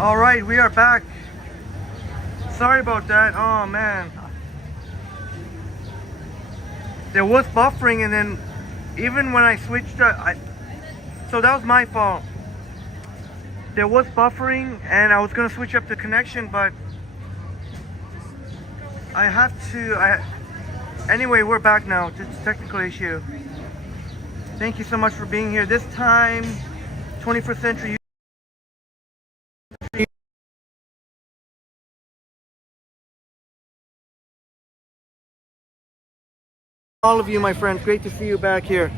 All right, we are back. Sorry about that. Oh man, there was buffering, and then even when I switched, so that was my fault. There was buffering, and I was gonna switch up the connection, but I have to. Anyway, we're back now. Just a technical issue. Thank you so much for being here. This time, 21st century. All of you, my friends, great to see you back here.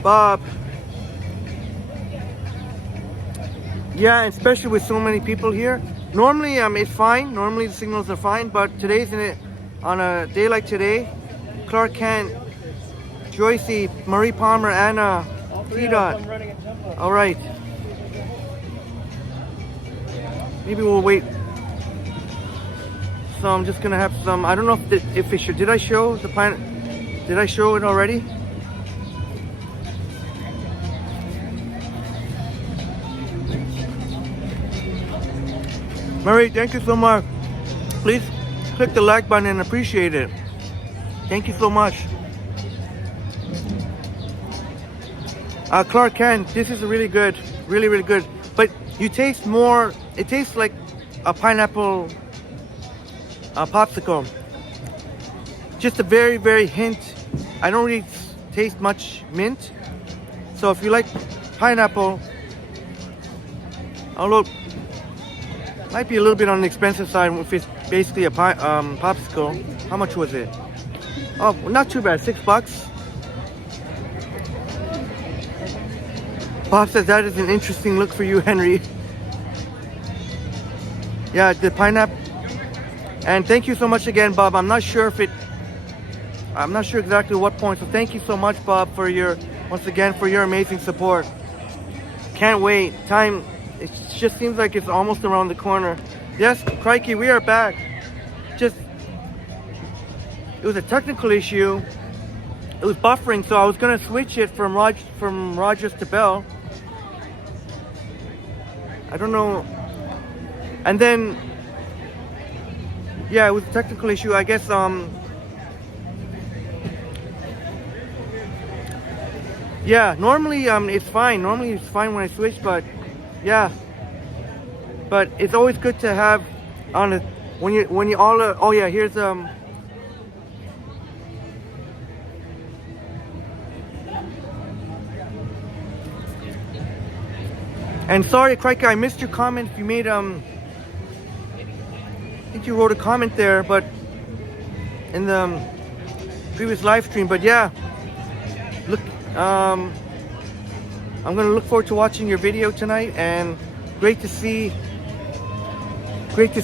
Bob. Yeah, especially with so many people here. Normally, it's fine. Normally, the signals are fine, but today's on a day like today. Clark Kent, Joycey, Marie Palmer, Anna, T-Dot. All right. Maybe we'll wait. So I'm just gonna have some. I don't know if it should. Did I show the planet? Did I show it already? Mary, thank you so much. Please click the like button and appreciate it. Thank you so much. Clark Kent, this is really good, really good. But you taste more. It tastes like a pineapple popsicle. Just a very hint. I don't really taste much mint. So if you like pineapple, although might be a little bit on the expensive side if it's basically a popsicle. How much was it? Oh, not too bad, $6. Bob says that is an interesting look for you, Henry. Yeah, the pineapple. And thank you so much again, Bob. I'm not sure exactly what point. So thank you so much, Bob, for once again for your amazing support. Can't wait. Time, it just seems like it's almost around the corner. Yes, crikey, we are back. It was a technical issue. It was buffering, so I was gonna switch it from Rogers to Bell. I don't know. And then, yeah, it was a technical issue. I guess, yeah, normally, it's fine. Normally it's fine when I switch, but, yeah. But it's always good to have on it, when you all, oh yeah, here's, and sorry, crikey, I missed your comment. If you made, I think you wrote a comment there, but in the previous live stream. But yeah, look, I'm gonna look forward to watching your video tonight, and great to see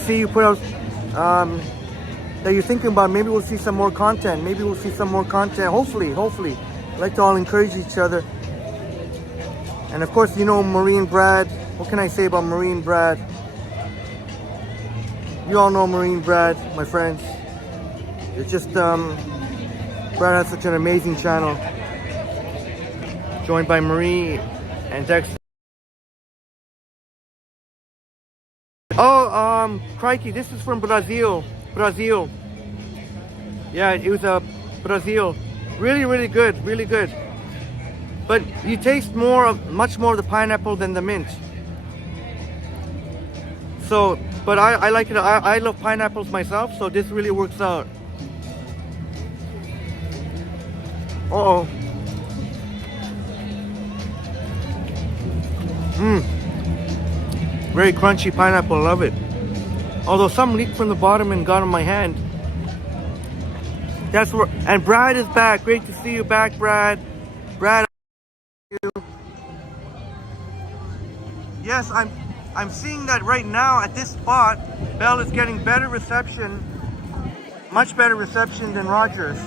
you put out that you're thinking about. Maybe we'll see some more content. Hopefully, I'd like to all encourage each other. And of course, you know Marie and Brad. What can I say about Marie and Brad? You all know Marie and Brad, my friends. It's just, Brad has such an amazing channel. Joined by Marie and Dexter. Oh, crikey, this is from Brazil. Yeah, it was Brazil. Really good. But you taste much more of the pineapple than the mint. So, but I like it. I love pineapples myself, so this really works out. Uh-oh. Very crunchy pineapple, love it. Although some leaked from the bottom and got on my hand. That's where, and Brad is back. Great to see you back, Brad. Yes, I'm seeing that right now at this spot. Bell is getting better reception, much better reception than Rogers.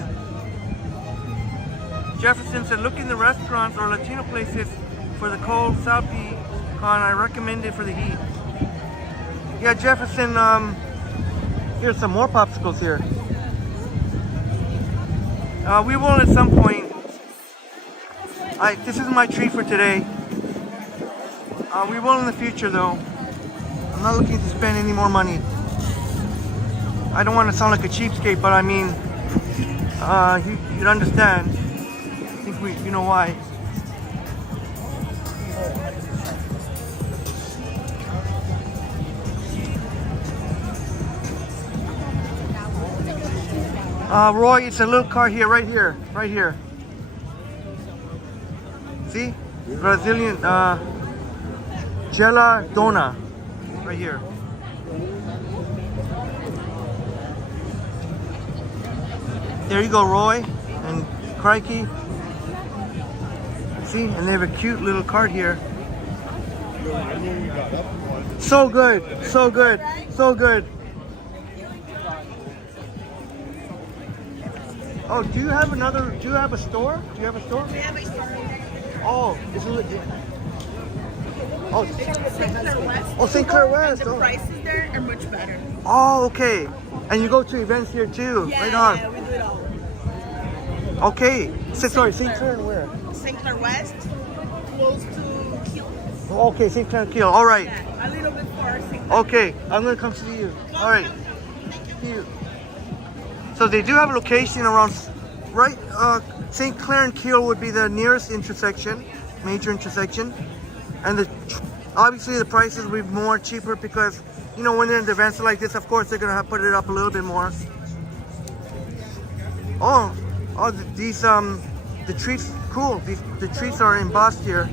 Jefferson said, look in the restaurants or Latino places for the cold South Pecan. I recommend it for the heat. Yeah, Jefferson, here's some more popsicles here. We will at some point. This is my treat for today. We will in the future though. not looking to spend any more money. I don't want to sound like a cheapskate, but I mean, you'd understand. I think you know why. Roy, it's a little car here, right here. See? Brazilian, Gela Dona, right here. There you go, Roy and Crikey. See, and they have a cute little cart here. So good, so good, so good. Oh, do you have a store? Do you have a store? We have a store. Oh, it's legit. Oh, St. Clair West. Oh, St. Clair West. And the prices there are much better. Oh, okay. And you go to events here too? Yeah, right on. Yeah, we do it all. Okay. Sorry, St. Clair and where? St. Clair West, close to Kiel. Okay, St. Clair and Kiel. All right. Yeah, a little bit far. St. Clair. Okay, I'm gonna come see you. All right. See you. So they do have a location around, right? St. Clair and Kiel would be the nearest intersection, major intersection, and obviously the prices will be more cheaper because you know when they're in events like this, of course they're gonna have put it up a little bit more. Oh, the treats, cool. The treats are embossed here.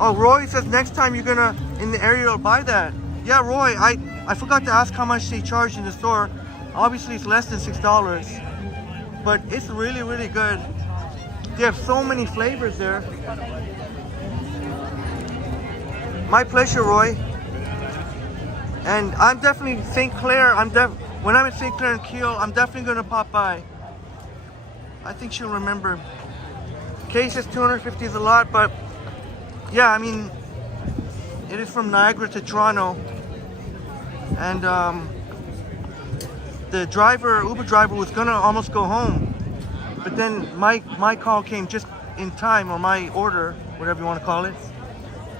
Oh, Roy says next time you're gonna in the area you'll buy that. Yeah, Roy, I forgot to ask how much they charge in the store. Obviously it's less than $6, but it's really, really good. They have so many flavors there. My pleasure, Roy. And I'm definitely St. Clair. When I'm in St. Clair and Kiel, I'm definitely gonna pop by. I think she'll remember. Kay says 250 is a lot, but yeah, I mean, it is from Niagara to Toronto, and the Uber driver was gonna almost go home, but then my call came just in time, or my order, whatever you want to call it,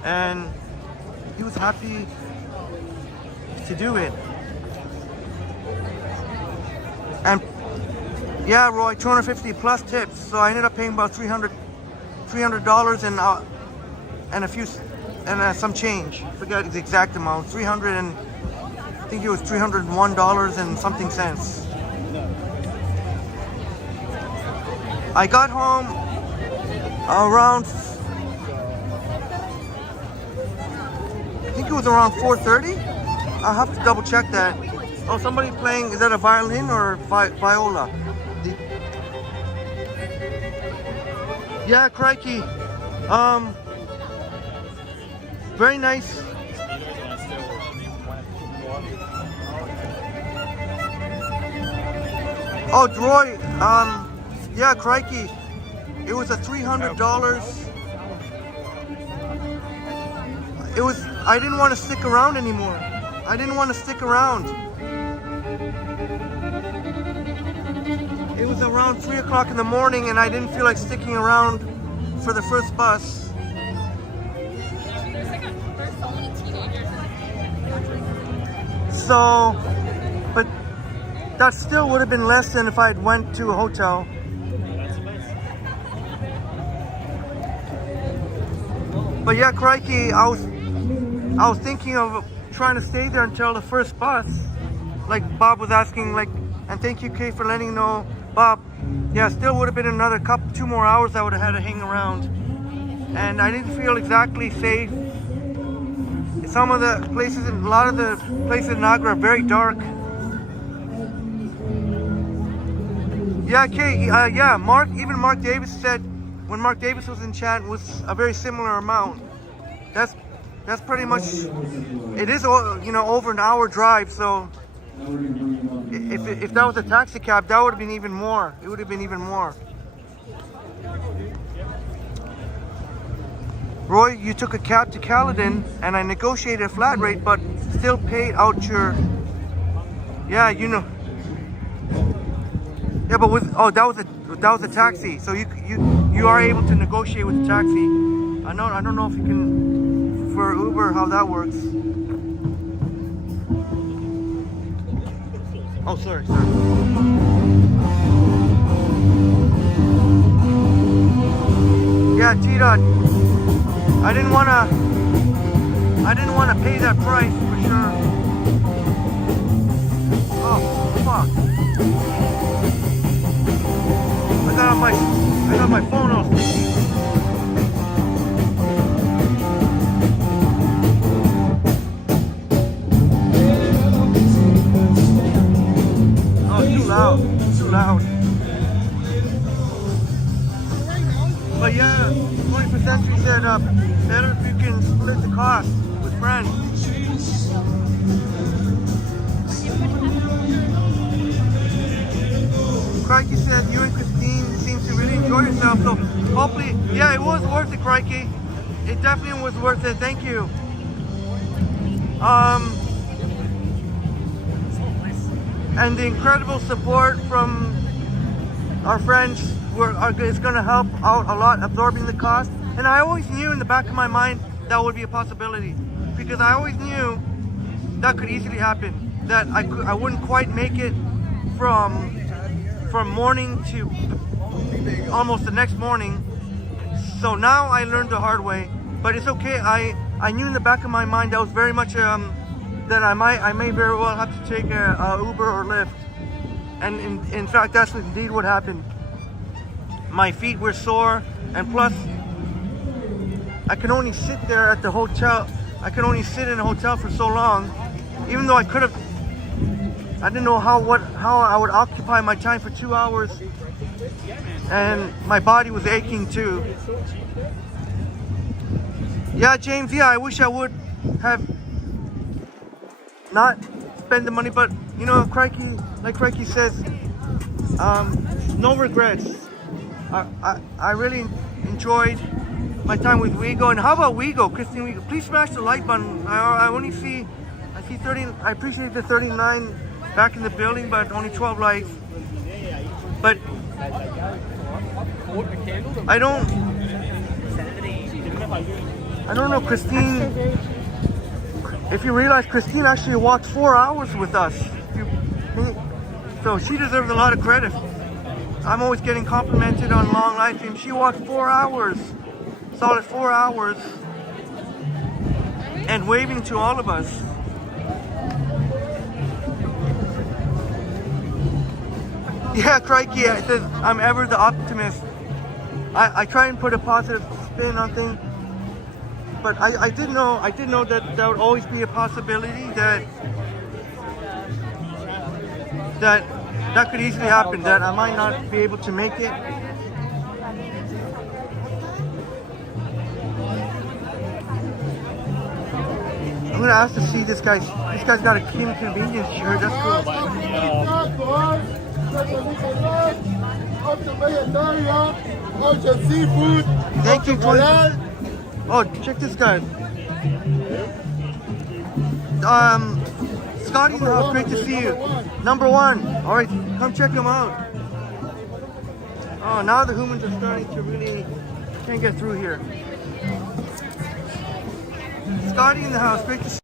and he was happy to do it. And yeah, Roy, 250 plus tips, so I ended up paying about $300 and a few some change. I forgot the exact amount. I think it was $301 and something cents. I got home around, I think it was around 4:30. I'll have to double check that. Oh, somebody playing, is that a violin or viola? Yeah, crikey. Very nice. Oh, Roy, yeah, crikey. It was a $300. I didn't want to stick around anymore. I didn't want to stick around. It was around 3 o'clock in the morning and I didn't feel like sticking around for the first bus. So, but that still would have been less than if I had went to a hotel. But yeah, crikey, I was thinking of trying to stay there until the first bus. Like Bob was asking, like, and thank you, Kay, for letting know, Bob. Yeah, still would have been another 2 more hours I would have had to hang around. And I didn't feel exactly safe. Some of the places, a lot of the places in Niagara are very dark. Yeah, Kay, yeah, even Mark Davis said, when Mark Davis was in chat, was a very similar amount. That's pretty much, it is, you know, over an hour drive, so if that was a taxi cab, that would have been even more. It would have been even more. Roy, you took a cab to Caledon, and I negotiated a flat rate, but still paid out your, yeah, you know. Yeah, but that was a taxi, so you are able to negotiate with the taxi. I don't know if you can for Uber how that works. Oh, sorry. Yeah, T-Dot. I didn't wanna pay that price for sure. Oh, fuck. I got my phone off. Oh, too loud. But yeah, 20% she said better if you can split the cost with friends. Crikey said you and Christine seem to really enjoy yourself, so hopefully, yeah, it was worth it, Crikey. It definitely was worth it. Thank you. And the incredible support from our friends is going to help out a lot absorbing the cost. And I always knew in the back of my mind that would be a possibility, because I always knew that could easily happen, that I wouldn't quite make it from morning to almost the next morning. So now I learned the hard way, but it's okay. I knew in the back of my mind that was very much that I may very well have to take a Uber or Lyft, and in fact that's indeed what happened. My feet were sore, and plus I can only sit there at the hotel. I can only sit in a hotel for so long, even though I could have. I didn't know how I would occupy my time for 2 hours, and my body was aching too. Yeah, James. Yeah, I wish I would have not spend the money, but you know, Crikey, like Crikey says, no regrets. I really enjoyed my time with Wego. And how about Wego, Christine Wego? Please smash the like button. I see 30. I appreciate the 39 back in the building, but only 12 likes. But I don't know, Christine. If you realize, Christine actually walked 4 hours with us. So she deserves a lot of credit. I'm always getting complimented on long live streams. She walked 4 hours, solid 4 hours, and waving to all of us. Yeah, Crikey, I said I'm ever the optimist. I try and put a positive spin on things, but I did know that there would always be a possibility that could easily happen, that I might not be able to make it. I'm gonna ask to see this guy. This guy's got a King Convenience shirt. That's cool. Thank you, Tony. Oh, check this guy. Scotty in the house, great to see you. Number 1. All right, come check him out. Oh, now the humans are starting to really can't get through here. Scotty in the house, great to see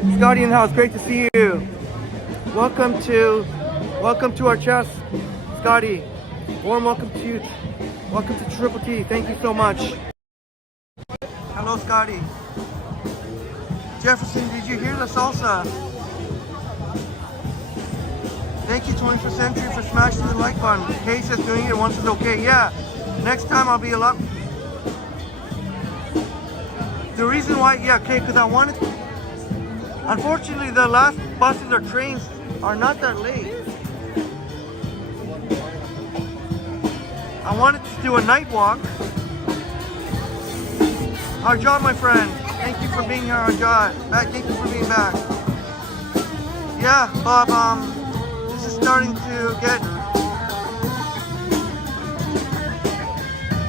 you. Scotty in the house, great to see you. Welcome to our chest, Scotty. Warm welcome to you. Welcome to Triple T. Thank you so much. Hello, Scotty. Jefferson, did you hear the salsa? Thank you, 21st Century, for smashing the like button. Kay says doing it once is okay. Yeah, next time I'll be a lot. The reason why, yeah, Kay, because I wanted. Unfortunately, the last buses or trains are not that late. I wanted to do a night walk. Arjad, my friend, thank you for being here, Arjad. Thank you for being back. Yeah, Bob, this is starting to get...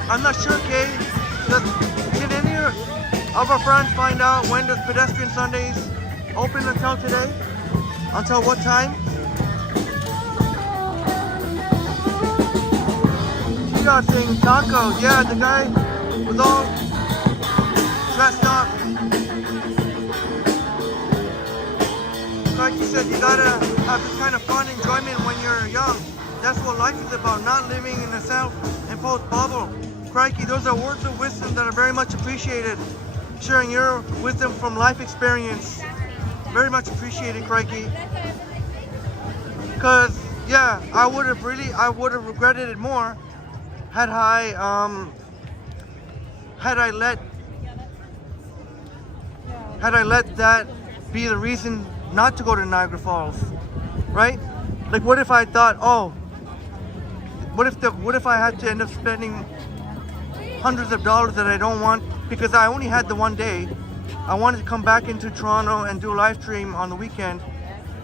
I'm not sure, Kay. Can any of our friends find out when does Pedestrian Sundays open until today? Until what time? She saying taco. Yeah, the guy was all dressed up. like you said, you gotta have this kind of fun, enjoyment when you're young. That's what life is about, not living in a self-imposed bubble. Crikey, those are words of wisdom that are very much appreciated. Sharing your wisdom from life experience. Very much appreciated, Crikey. Because, yeah, I would have regretted it more had I let that be the reason not to go to Niagara Falls, right? Like, what if I thought, oh, what if I had to end up spending hundreds of dollars that I don't want because I only had the one day. I wanted to come back into Toronto and do a live stream on the weekend.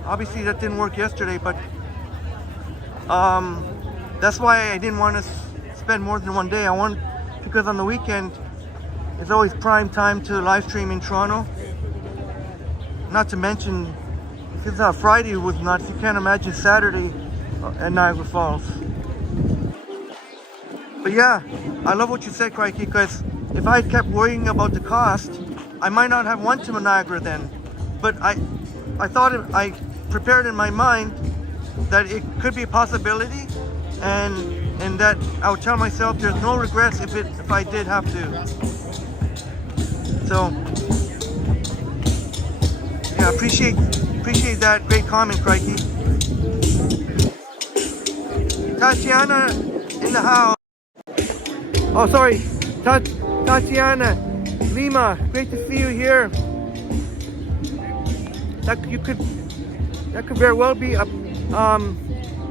Obviously that didn't work yesterday, but that's why I didn't want to spend more than one day. Because on the weekend it's always prime time to live stream in Toronto. Not to mention, because Friday was nuts, you can't imagine Saturday at Niagara Falls. But yeah, I love what you said, Crikey, because if I had kept worrying about the cost, I might not have went to Niagara then. But I prepared in my mind that it could be a possibility, and that I would tell myself there's no regrets if I did have to. So yeah, appreciate that great comment, Crikey. Tatiana in the house. Oh, sorry, Tatiana Lima. Great to see you here. That could very well be a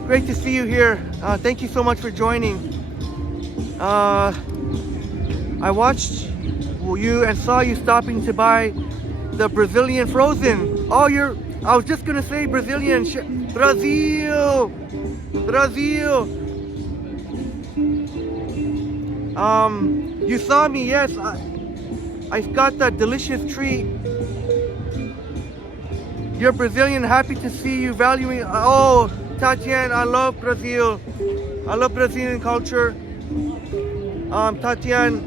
great to see you here. Thank you so much for joining. I watched you and saw you stopping to buy the Brazilian frozen. Oh, I was just gonna say Brazilian. Brazil. You saw me, yes. I got that delicious treat. You're Brazilian. Happy to see you valuing. Oh, Tatiana, I love Brazil. I love Brazilian culture. Tatiana,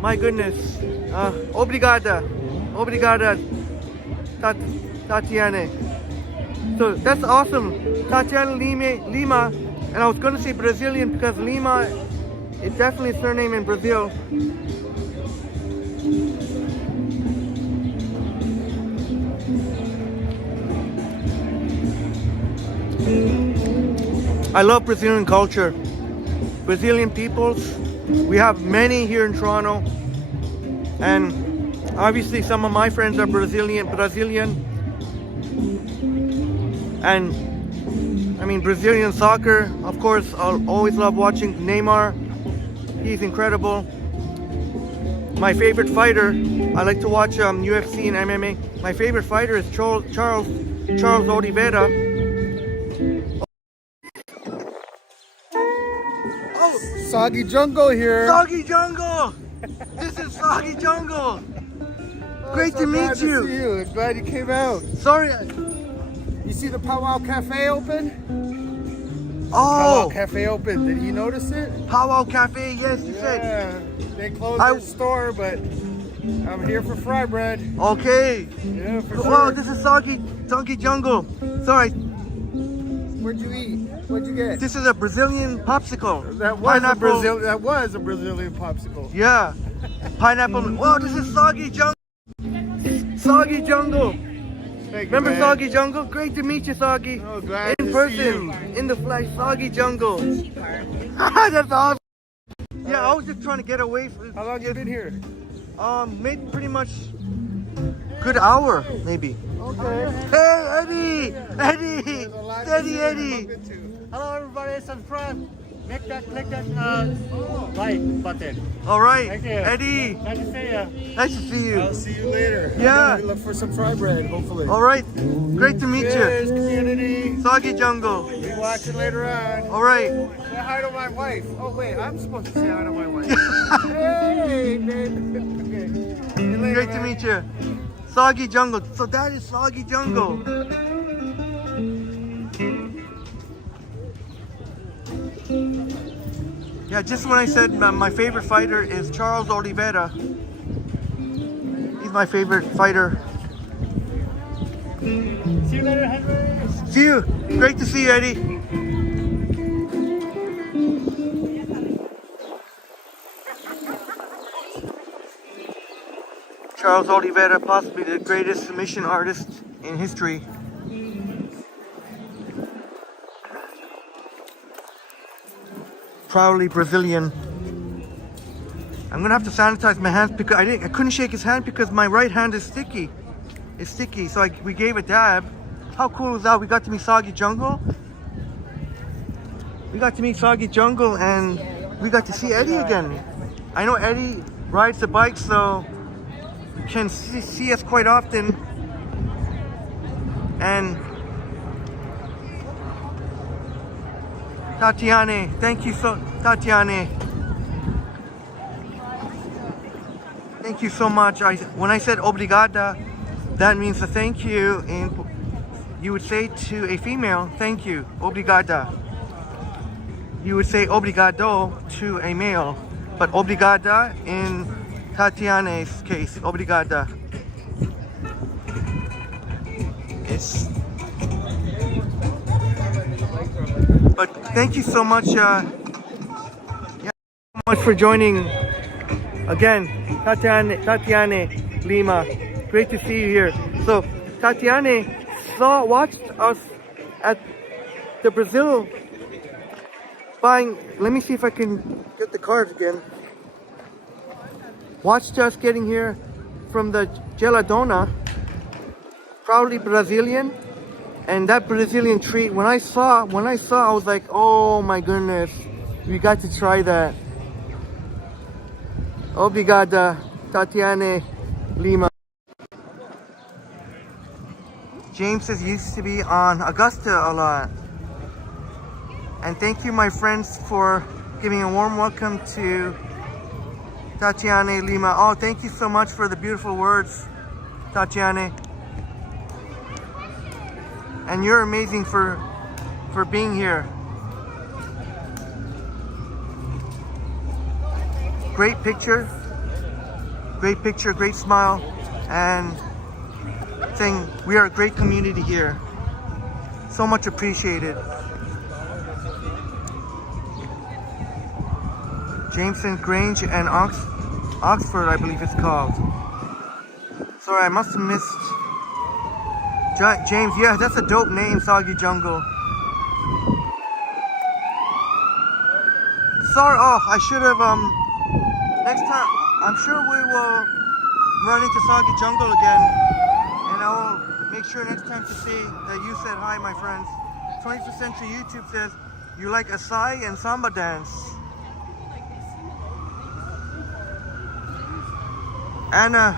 my goodness. Obrigada, Tatiana. So that's awesome. Tatiana Lima, and I was gonna say Brazilian because Lima, it's definitely a surname in Brazil. I love Brazilian culture. Brazilian peoples. We have many here in Toronto. And obviously some of my friends are Brazilian. And I mean, Brazilian soccer, of course, I'll always love watching Neymar. He's incredible. My favorite fighter, I like to watch UFC and MMA. My favorite fighter is Charles Oliveira. Oh, Soggy Jungle here. Soggy Jungle! This is Soggy Jungle. Great to meet glad you. To see you. Glad you came out. Sorry. You see the Powwow Cafe open? Oh, Powwow Cafe open. Did you notice it? Powwow Cafe. Yes, you said. Yeah. They closed their store, but I'm here for fry bread. Okay. Yeah, for Wow, sure. this is Soggy Jungle. Sorry. What'd you eat? What'd you get? This is a Brazilian popsicle. That was Pineapple. That was a Brazilian popsicle. Yeah. Pineapple. Wow, this is Soggy Jungle. Soggy Jungle. Thank Remember you, man. Soggy Jungle? Great to meet you, Soggy. Oh, glad in to person, see you. in the flesh, Soggy Jungle. That's awesome. Yeah, I was just trying to get away from. How long you been here? Maybe pretty much good hour, maybe. Okay. Hey, Eddie! Eddie! Hello everybody, subscribe. Click that like button. All right, Thank you. Eddie. Nice to see you. Nice to see you. I'll see you later. Yeah. Look for some fry bread, hopefully. All right, great to meet Cheers, you. community. Soggy Jungle. Be watching later on. All right. Say hi to my wife. Oh wait, I'm supposed to say hi to my wife. Hey, babe. Okay. See you later, Great to man. meet you. Soggy Jungle. So that is Soggy Jungle. Yeah, just when I said my favorite fighter is Charles Oliveira. He's my favorite fighter. See you later, Henry. See you. Great to see you, Eddie. Charles Oliveira, possibly the greatest submission artist in history. Proudly Brazilian. I'm gonna have to sanitize my hands because I couldn't shake his hand because my right hand is sticky. It's sticky, so we gave a dab. How cool was that? We got to meet Soggy Jungle. We got to meet Soggy Jungle and we got to see Eddie again. I know Eddie rides the bike, so can see us quite often. And Tatiane, thank you so, Tatiane. Thank you so much. When I said obrigada, that means a thank you, and you would say to a female, thank you, obrigada. You would say obrigado to a male, but obrigada in Tatiane's case, obrigada. But thank you so much, much for joining again, Tatiane Lima. Great to see you here. So Tatiane watched us at the Brazil buying. Let me see if I can get the card again. Watched us getting here from the Geladona, proudly Brazilian, and that Brazilian treat. When I saw, I was like, oh my goodness, we got to try that. Obrigada, Tatiane Lima. James says used to be on Augusta a lot. And thank you, my friends, for giving a warm welcome to Tatiane Lima. Oh, thank you so much for the beautiful words, Tatiane. And you're amazing for being here. Great picture, great smile, and saying we are a great community here. So much appreciated. Jameson Grange and Oxford, I believe it's called. Sorry, I must have missed. James, yeah, that's a dope name, Soggy Jungle. Sorry, oh, I should have, next time, I'm sure we will run into Soggy Jungle again. And I will make sure next time to see that you said hi, my friends. 21st Century YouTube says, you like Asai and Samba dance. Anna,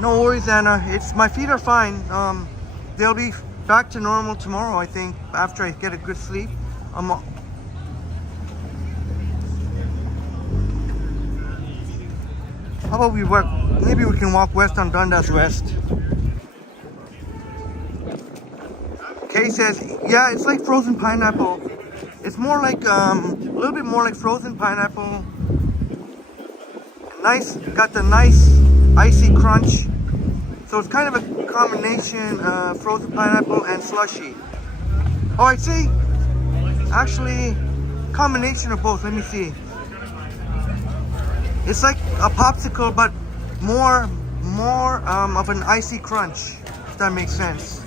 no worries, Anna. My feet are fine. They'll be back to normal tomorrow, I think, after I get a good sleep. How about we walk? Maybe we can walk west on Dundas West. Kay says, yeah, it's like frozen pineapple. It's more like a little bit more like frozen pineapple. Nice, got the nice icy crunch. So it's kind of a combination of frozen pineapple and slushy. Oh, I'd say actually combination of both. Let me see. It's like a popsicle, but more of an icy crunch, if that makes sense.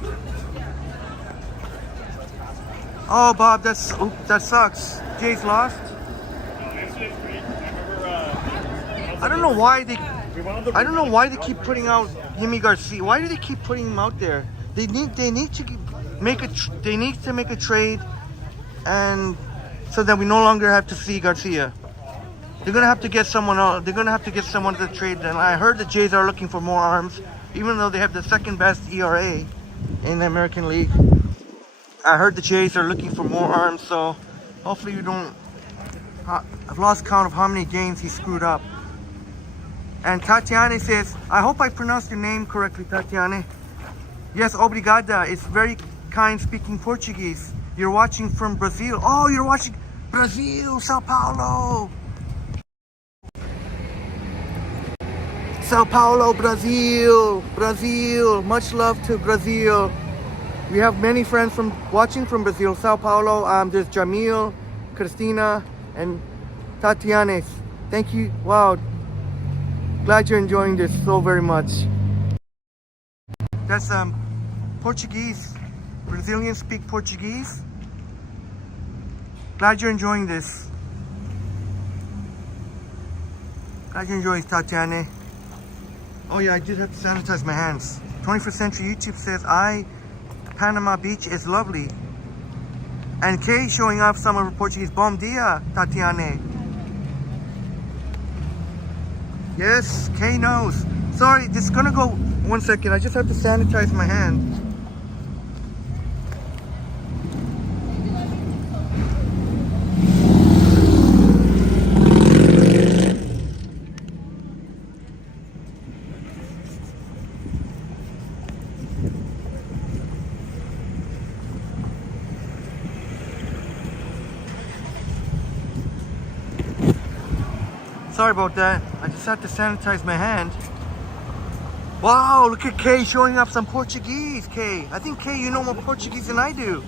Oh, Bob, that sucks. Jay's lost. I don't know why they keep putting out Yimi Garcia. Why do they keep putting him out there? They need to make a trade, and so that we no longer have to see Garcia. They're gonna have to get someone else. They're gonna have to get someone to trade. And I heard the Jays are looking for more arms, even though they have the second best ERA in the American League. I heard the Jays are looking for more arms, so hopefully we don't. I've lost count of how many games he screwed up. And Tatiane says, I hope I pronounced your name correctly, Tatiane. Yes, obrigada. It's very kind speaking Portuguese. You're watching from Brazil. Oh, you're watching Brazil, Sao Paulo. Sao Paulo, Brazil. Brazil. Much love to Brazil. We have many friends from watching from Brazil, Sao Paulo. There's Jamil, Christina, and Tatiana. Thank you. Wow. Glad you're enjoying this so very much. That's Portuguese. Brazilians speak Portuguese. Glad you're enjoying this. Glad you're enjoying Tatiana. Oh yeah, I did have to sanitize my hands. 21st Century YouTube says, Panama Beach is lovely. And Kay showing off some of her Portuguese. Bom dia, Tatiana. Yes, Kay knows. Sorry, this is gonna go 1 second. I just have to sanitize my hand. Sorry about that. I just had to sanitize my hand. Wow, look at Kay showing off some Portuguese, Kay. I think, Kay, you know more Portuguese than I do.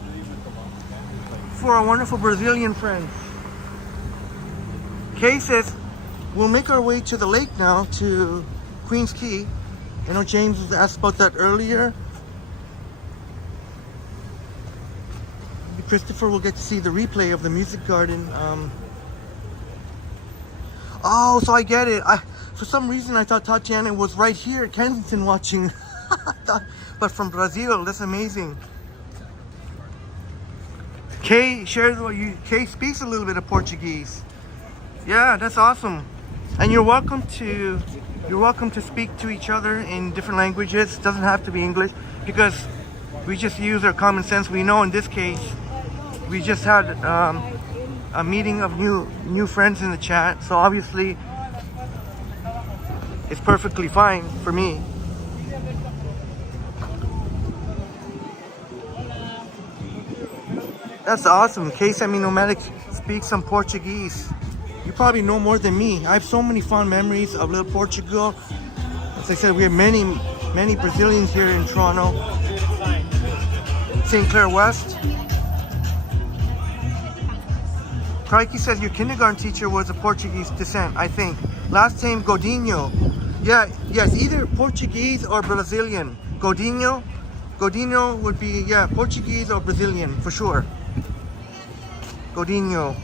For our wonderful Brazilian friends. Kay says, we'll make our way to the lake now, to Queens Quay. I know James was asked about that earlier. Christopher will get to see the replay of the music garden. Oh, so I get it. For some reason, I thought Tatiana was right here at Kensington watching. But from Brazil, that's amazing. Kay shares what you. Kay speaks a little bit of Portuguese. Yeah, that's awesome. And you're welcome to speak to each other in different languages. It doesn't have to be English, because we just use our common sense. We know in this case, we just had a meeting of new friends in the chat, so obviously it's perfectly fine for me. That's awesome. Kay Semi-Nomadic speaks some Portuguese. You probably know more than me. I have so many fond memories of little Portugal. As I said, we have many Brazilians here in Toronto. St. Clair West. Crikey says your kindergarten teacher was of Portuguese descent, I think. Last name Godinho. Yeah, yes, either Portuguese or Brazilian. Godinho would be, yeah, Portuguese or Brazilian for sure. Godinho.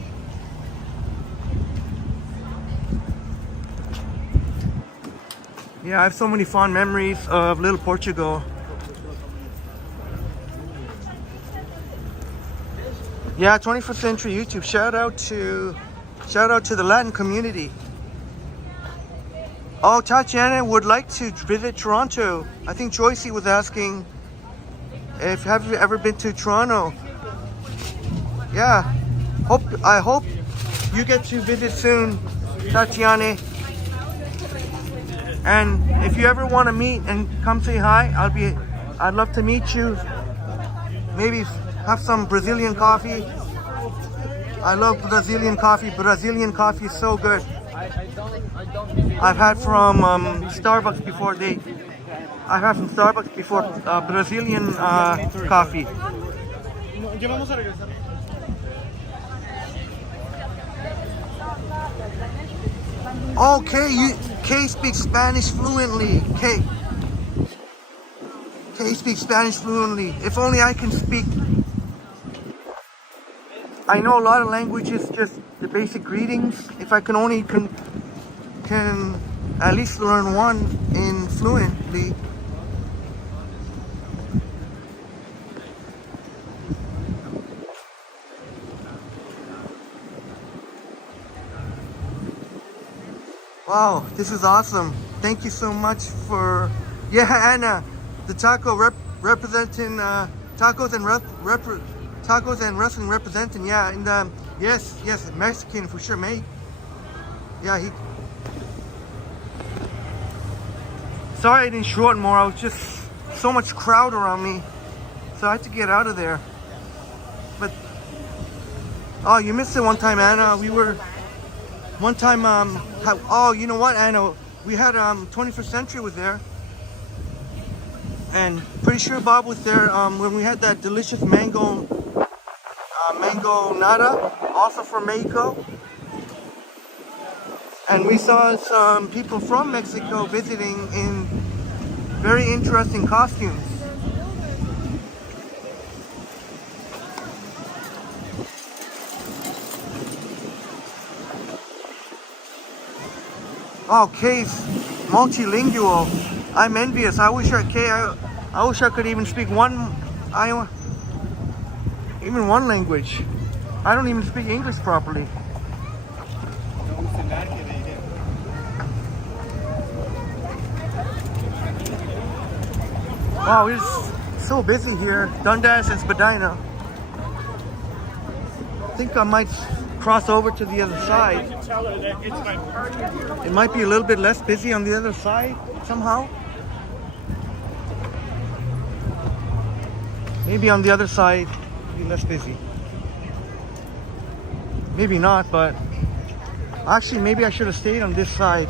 Yeah, I have so many fond memories of little Portugal. Yeah, 21st Century YouTube. Shout out to the Latin community. Oh, Tatiana would like to visit Toronto. I think Joycey was asking if have you ever been to Toronto. Yeah, I hope you get to visit soon, Tatiana. And if you ever want to meet and come say hi, I'd love to meet you. Maybe have some Brazilian coffee. I love Brazilian coffee. Brazilian coffee is so good. I've had from Starbucks before. I've had from Starbucks before Brazilian coffee. Okay, Kay speaks Spanish fluently. Kay speaks Spanish fluently. If only I can speak. I know a lot of languages, just the basic greetings. If I can only can at least learn one in fluently. Wow, this is awesome. Thank you so much for, yeah, Anna, the taco representing tacos and wrestling representing, yeah, and yes, Mexican for sure, mate. Yeah, sorry I didn't shorten more. I was just so much crowd around me, so I had to get out of there. But oh, you missed it one time, Anna. We were one time. Oh, you know what, Anna? We had 21st Century was there, and pretty sure Bob was there when we had that delicious mango nata, also from Mexico. And we saw some people from Mexico visiting in very interesting costumes. Oh, Kay's multilingual. I'm envious. I wish I could even speak one language. I don't even speak English properly. Wow, it's so busy here. Dundas and Spadina. I think I might cross over to the other side. It might be a little bit less busy on the other side somehow. Maybe on the other side it'll be less busy. Maybe not, but actually maybe I should have stayed on this side.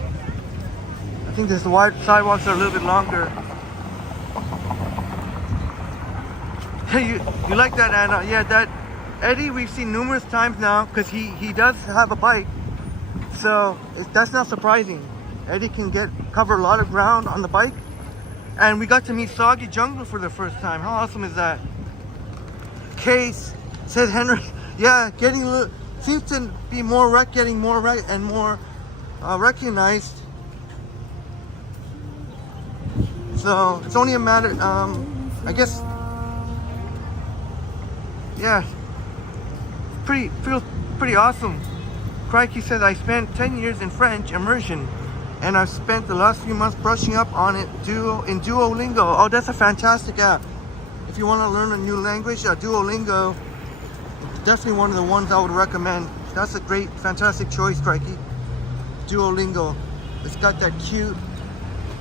I think the wide sidewalks are a little bit longer. Hey, you like that, Anna? Yeah, that Eddie we've seen numerous times now because he does have a bike, so that's not surprising. Eddie can cover a lot of ground on the bike, and we got to meet Soggy Jungle for the first time. How awesome is that? Case said Henry, yeah, seems to be getting more recognized. So it's only a matter, I guess. Yeah, feels pretty awesome. Crikey says, I spent 10 years in French immersion, and I've spent the last few months brushing up on it in Duolingo. Oh, that's a fantastic app. If you want to learn a new language, Duolingo, definitely one of the ones I would recommend. That's a great, fantastic choice, Crikey. Duolingo. It's got that cute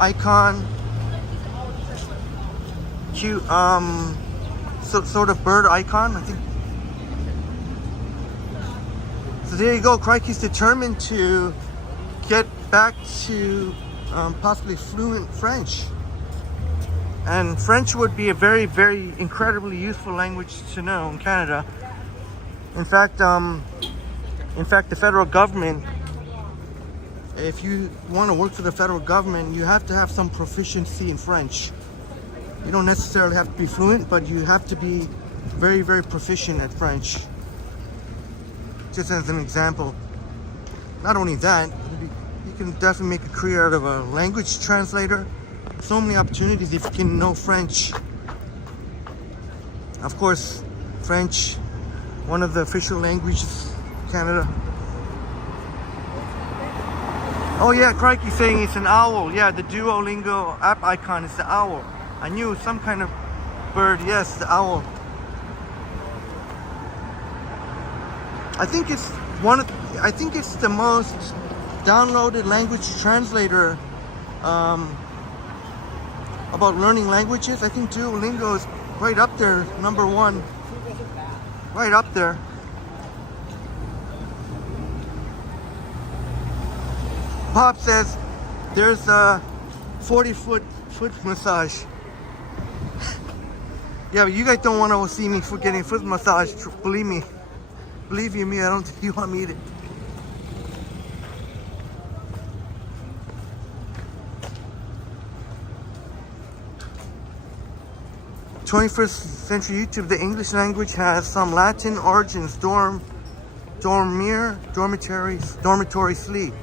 icon, cute sort of bird icon, I think. So there you go. Crikey's determined to get back to possibly fluent French, and French would be a very, very incredibly useful language to know in Canada. In fact, the federal government, if you want to work for the federal government, you have to have some proficiency in French. You don't necessarily have to be fluent, but you have to be very, very proficient at French. Just as an example. Not only that, you can definitely make a career out of a language translator. So many opportunities if you can know French. Of course, French, one of the official languages in Canada. Oh yeah, Crikey saying it's an owl. Yeah, the Duolingo app icon is the owl. I knew some kind of bird. Yes, the owl. I think it's the most downloaded language translator about learning languages. I think Duolingo is right up there, number one. Right up there. Pop says there's a 40-foot massage. Yeah, but you guys don't want to see me for getting foot massage. Believe me. Believe you me, I don't think you want me to. "21st century YouTube, the English language has some Latin origins. Dormitory sleep."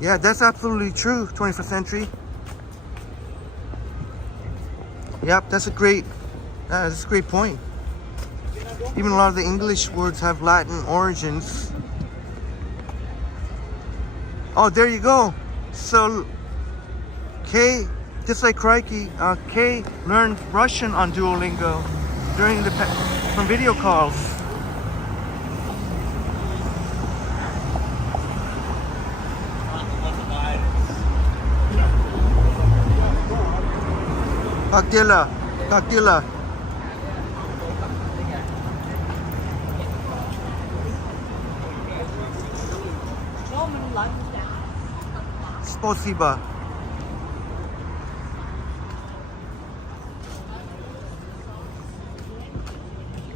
Yeah, that's absolutely true, 21st century. Yep, that's a great point. Even a lot of the English words have Latin origins. Oh, there you go. So, Kay, just like Crikey, Kay learned Russian on Duolingo from video calls. Cocktail. Spasiba.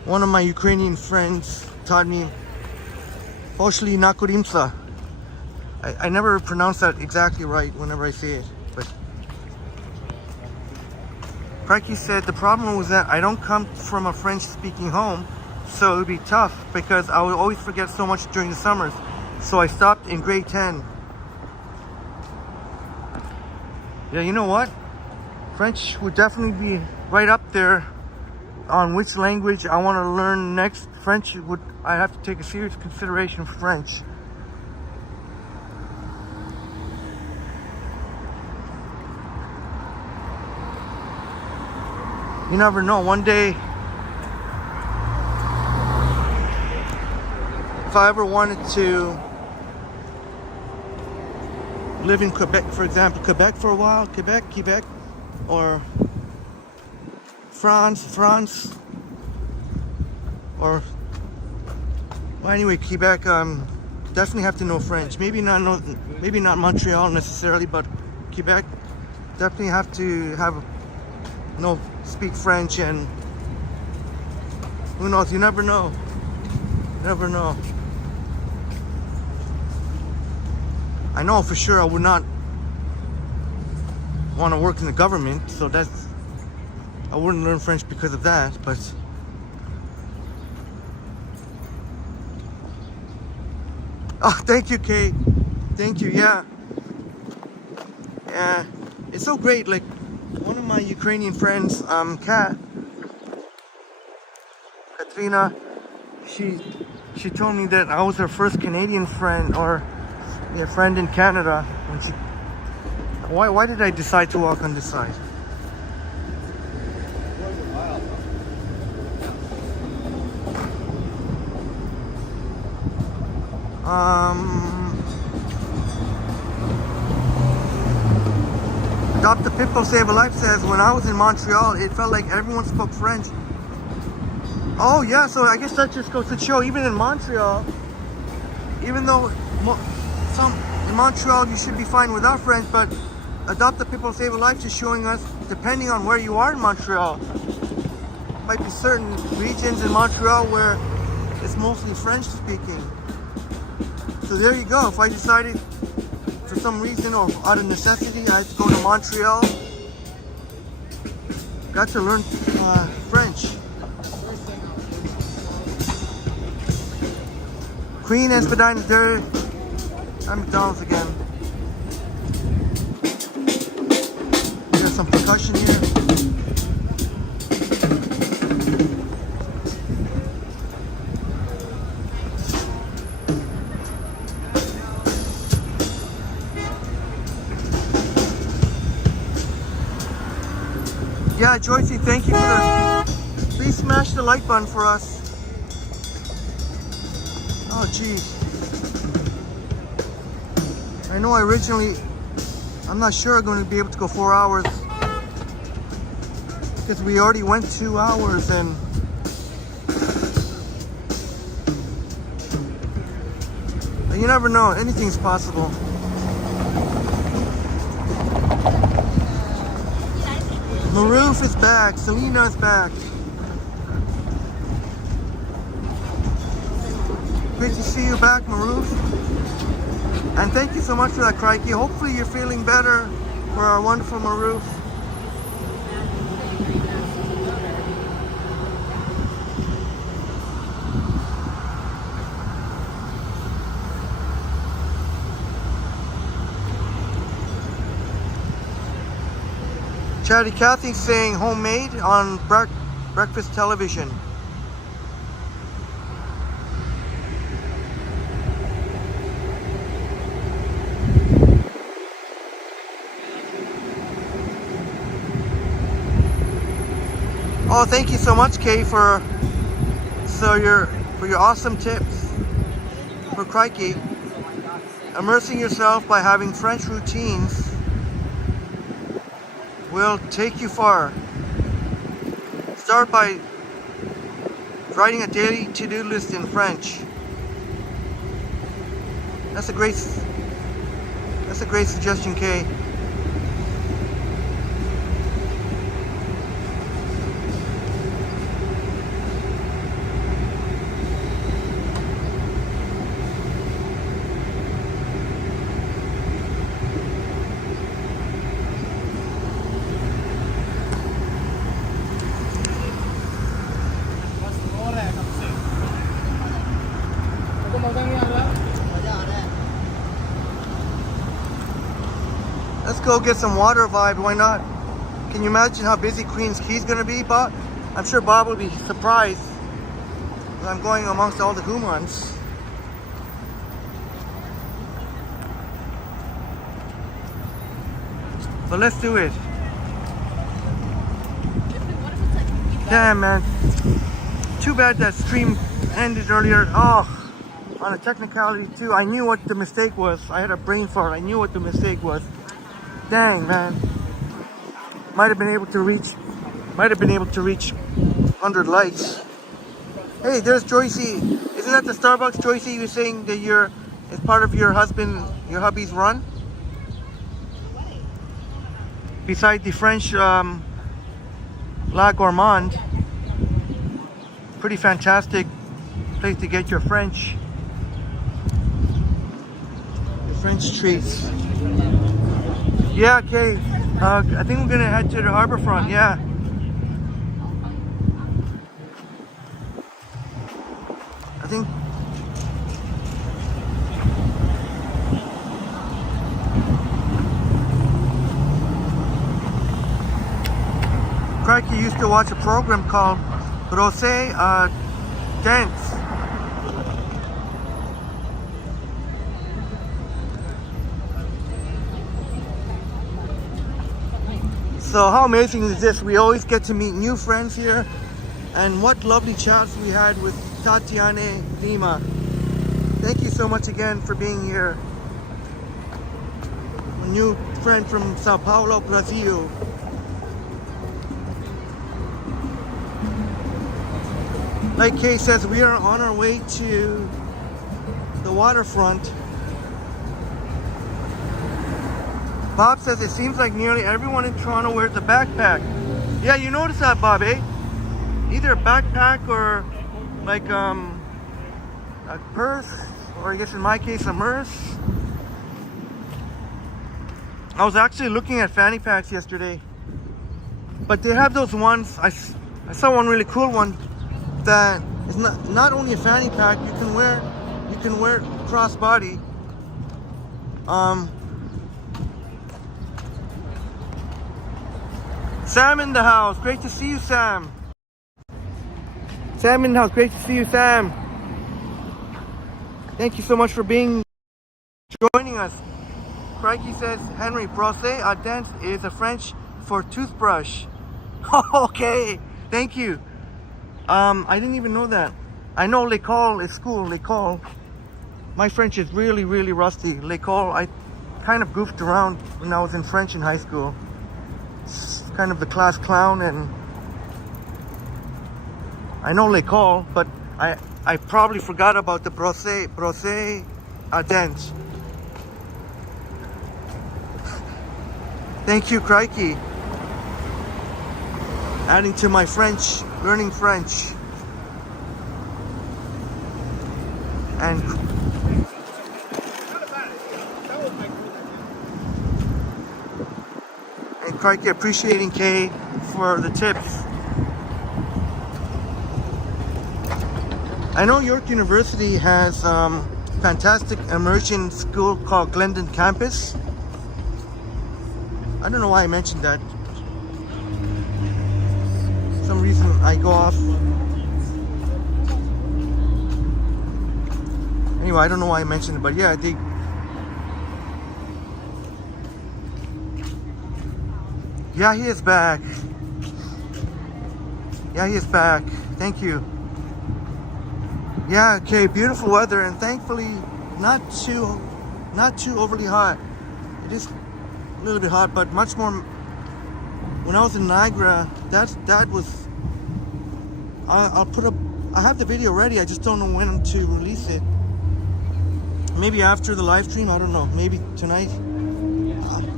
One of my Ukrainian friends taught me Poshli Nakurimsa. I never pronounce that exactly right whenever I say it, but Crikey said the problem was that I don't come from a French-speaking home, so it would be tough because I would always forget so much during the summers. So I stopped in grade 10. Yeah, you know what? French would definitely be right up there on which language I want to learn next. French would, I have to take a serious consideration for French. You never know. One day, if I ever wanted to live in Quebec, for example, Quebec for a while, Quebec, or France, or well, anyway, Quebec. Definitely have to know French. Maybe not Montreal necessarily, but Quebec definitely have to speak French, and who knows? You never know. Never know. I know for sure I would not want to work in the government, so I wouldn't learn French because of that, but oh, thank you, Kate. Thank you. Yeah, it's so great. Like one of my Ukrainian friends, Katrina, she told me that I was her first Canadian friend, or a friend in Canada. Why did I decide to walk on this side? Adopt a Pitbull Save a Life says, when I was in Montreal, it felt like everyone spoke French. Oh yeah, so I guess that just goes to show, even in Montreal, even though in Montreal you should be fine without French, but Adopt a Pitbull Save a Life is showing us, depending on where you are in Montreal, might be certain regions in Montreal where it's mostly French speaking. So there you go. If I decided for some reason or out of necessity I had to go to Montreal, got to learn French. Queen and Spadina, there. I'm McDonald's again. There's some percussion here. Yeah, Joycey, thank you for please smash the like button for us. Oh, geez. I know I'm not sure I'm going to be able to go 4 hours, because we already went 2 hours, and you never know, anything's possible. Maroof is back, Selena is back. Great to see you back, Maroof. And thank you so much for that, Crikey. Hopefully you're feeling better for our wonderful Maroof. Chatty Cathy saying homemade on breakfast television. Oh, thank you so much, Kay, for your awesome tips for Crikey. Immersing yourself by having French routines will take you far. Start by writing a daily to-do list in French. That's a great That's a great suggestion, Kay. Let's go get some water vibe, why not? Can you imagine how busy Queens Quay is gonna be, Bob? I'm sure Bob will be surprised that I'm going amongst all the humans. But let's do it. Damn, man. Too bad that stream ended earlier. Oh, on a technicality too. I knew what the mistake was. I had a brain fart. I knew what the mistake was. Dang, man. Might have been able to reach 100 likes. Hey, there's Joycey. Isn't that the Starbucks, Joycey? You were saying that it's part of your hubby's run? Beside the French La Gourmande. Pretty fantastic place to get your French treats. Yeah, okay. I think we're gonna head to the harborfront. Yeah. I think. Crikey used to watch a program called Rosé Dance. So how amazing is this? We always get to meet new friends here, and what lovely chats we had with Tatiane Lima. Thank you so much again for being here. A new friend from Sao Paulo, Brazil. Like Kay says, we are on our way to the waterfront. Bob says it seems like nearly everyone in Toronto wears a backpack. Yeah, you notice that, Bob, eh? Either a backpack or like a purse, or I guess in my case a purse. I was actually looking at fanny packs yesterday, but they have those ones. I saw one really cool one that is not only a fanny pack. You can wear crossbody. Sam in the house. Great to see you, Sam. Sam in the house. Great to see you, Sam. Thank you so much for joining us. Crikey says, Henry, brosse à dents is a French for toothbrush. Okay, thank you. I didn't even know that. I know l'école is school, l'école. My French is really, really rusty. L'école, I kind of goofed around when I was in French in high school. Kind of the class clown, and I know l'école, but I probably forgot about the brosse à dents. Thank you, Crikey. Adding to my French, learning French. And Crikey appreciating Kay for the tips. I know York University has fantastic immersion school called Glendon Campus. I don't know why I mentioned that. For some reason I go off. Anyway, I don't know why I mentioned it, but yeah, yeah, he is back. Yeah, he is back. Thank you. Yeah, okay, beautiful weather, and thankfully not too overly hot. It is a little bit hot, but much more. When I was in Niagara, that was. I have the video ready. I just don't know when to release it. Maybe after the live stream. I don't know. Maybe tonight.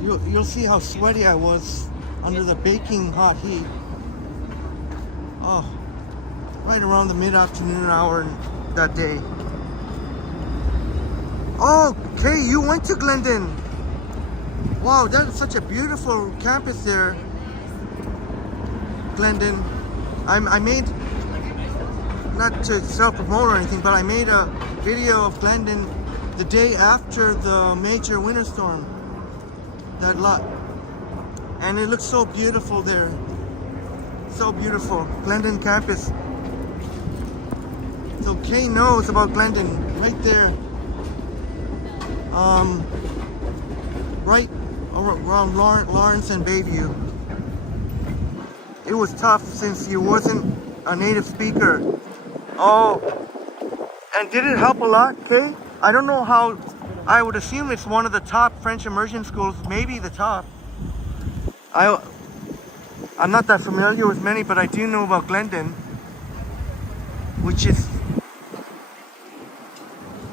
You'll see how sweaty I was under the baking hot heat. Oh, right around the mid-afternoon hour that day. Oh, Kay, you went to Glendon. Wow, that is such a beautiful campus there, Glendon. I made, not to self-promote or anything, but I made a video of Glendon the day after the major winter storm. That lot, and it looks so beautiful there. So beautiful, Glendon campus. So Kay knows about Glendon right there. Right around Lawrence and Bayview. It was tough since you wasn't a native speaker. Oh, and did it help a lot, Kay? I don't know how. I would assume it's one of the top French immersion schools, maybe the top. I'm not that familiar with many, but I do know about Glendon, which is...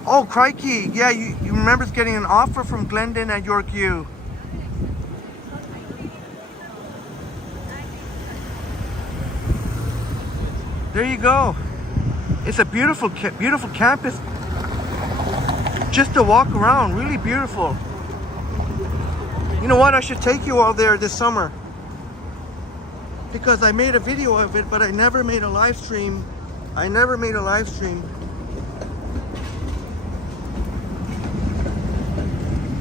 Oh, crikey. Yeah, you remember getting an offer from Glendon at York U. There you go. It's a beautiful campus. Just to walk around, really beautiful. You know what? I should take you all there this summer. Because I made a video of it, but I never made a live stream.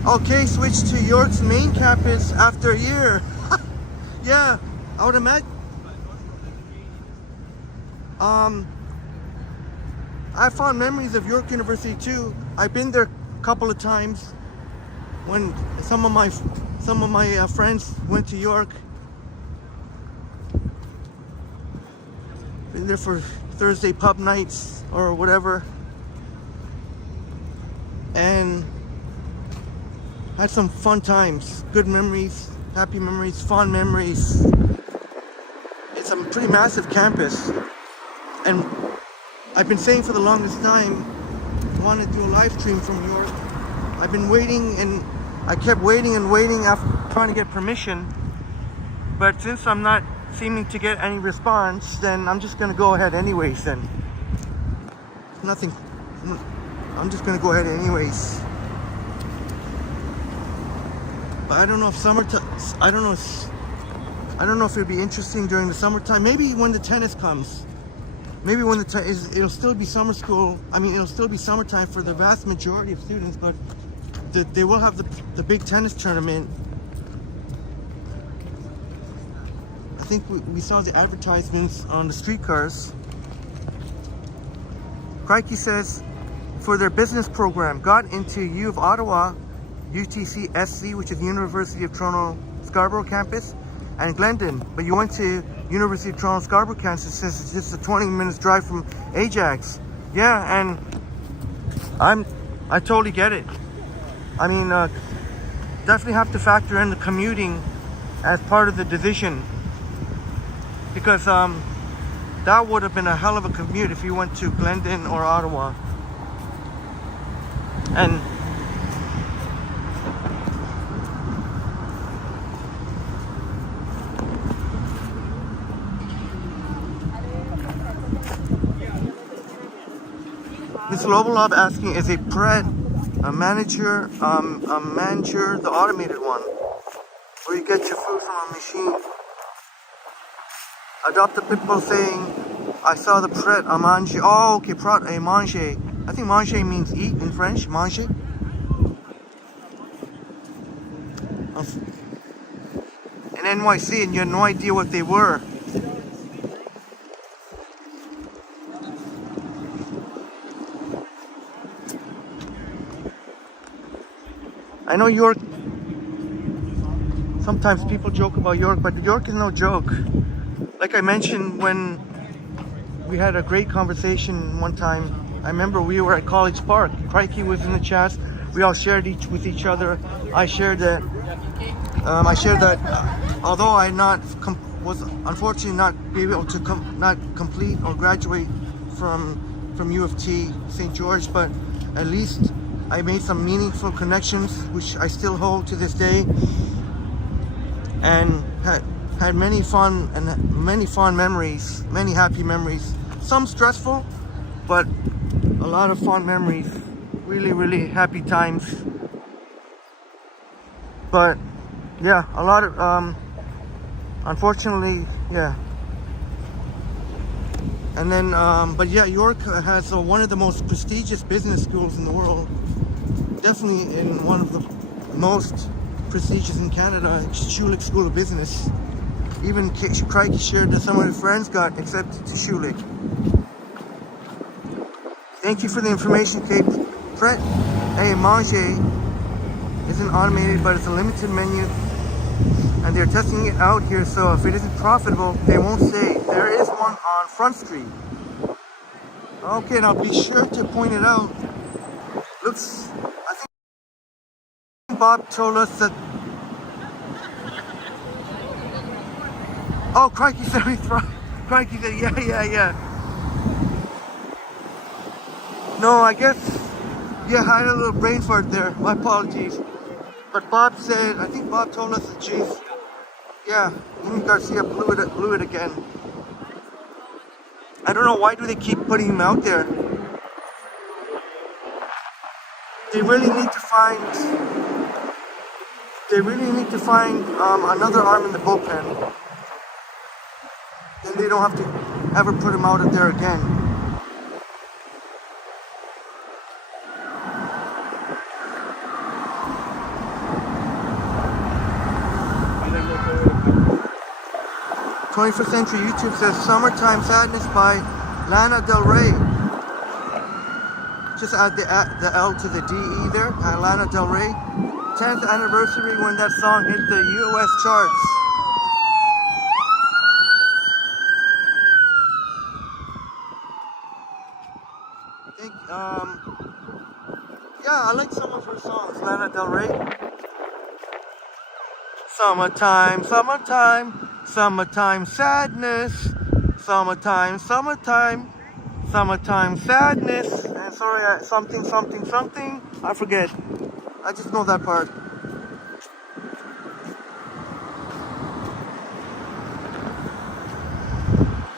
Okay, switch to York's main campus after a year. Yeah, I would imagine. I have fond memories of York University too. I've been there a couple of times when some of my friends went to York. Been there for Thursday pub nights or whatever, and had some fun times, good memories, happy memories, fond memories. It's a pretty massive campus, and I've been saying for the longest time, I want to do a live stream from York. I've been waiting, and I kept waiting and waiting after trying to get permission, but since I'm not seeming to get any response, then I'm just going to go ahead anyways then. Nothing, I'm just going to go ahead anyways. But I don't know if I don't know if it'd be interesting during the summertime. Maybe when the tennis comes. Maybe when it'll still be summer school. I mean, it'll still be summertime for the vast majority of students, but they will have the big tennis tournament. I think we saw the advertisements on the streetcars. Crikey says, for their business program, got into U of Ottawa, UTC SC, which is University of Toronto Scarborough campus, and Glendon, but you went to University of Toronto Scarborough campus since it's just a 20 minutes drive from Ajax. Yeah, and I totally get it. I mean, definitely have to factor in the commuting as part of the decision, because that would have been a hell of a commute if you went to Glendon or Ottawa. And Miss Lobolov asking, is a pred a manager, the automated one, where you get your food from a machine? Adopt a pitbull saying, I saw the pret a manger. Oh, okay, pret a manger. I think manger means eat in French. Manger. In NYC, and you had no idea what they were. I know York, sometimes people joke about York, but York is no joke. Like I mentioned when we had a great conversation one time, I remember we were at College Park. Crikey was in the chat. We all shared with each other. I shared that, although I was unfortunately not be able to not complete or graduate from U of T, St. George, but at least I made some meaningful connections, which I still hold to this day. and had many fun memories, many happy memories. Some stressful, but a lot of fun memories. Really, really happy times. But yeah, a lot of unfortunately, yeah. And then, but yeah, York has one of the most prestigious business schools in the world. Definitely in one of the most prestigious in Canada, Schulich School of Business. Even Crikey shared that some of his friends got accepted to Schulich. Thank you for the information, Kate. Fred, hey, Manger isn't automated, but it's a limited menu. And they're testing it out here, so if it isn't profitable, they won't say. There is one on Front Street. Okay, and I'll be sure to point it out. Looks, I think Bob told us that. Oh, Crikey said Crikey said, yeah. No, I guess, yeah, I had a little brain fart there. My apologies. But Bob said, I think Bob told us that, geez, yeah, Amy Garcia blew it again. I don't know, why do they keep putting him out there? They really need to find another arm in the bullpen. Then they don't have to ever put him out there again. "21st Century YouTube says Summertime Sadness by Lana Del Rey." Just add the L to the DE there. Lana Del Rey. 10th anniversary when that song hit the US charts. Yeah, I like some of her songs, Lana Del Rey. Summertime, summertime, summertime sadness. Summertime, summertime, summertime sadness. And sorry, something. I forget. I just know that part.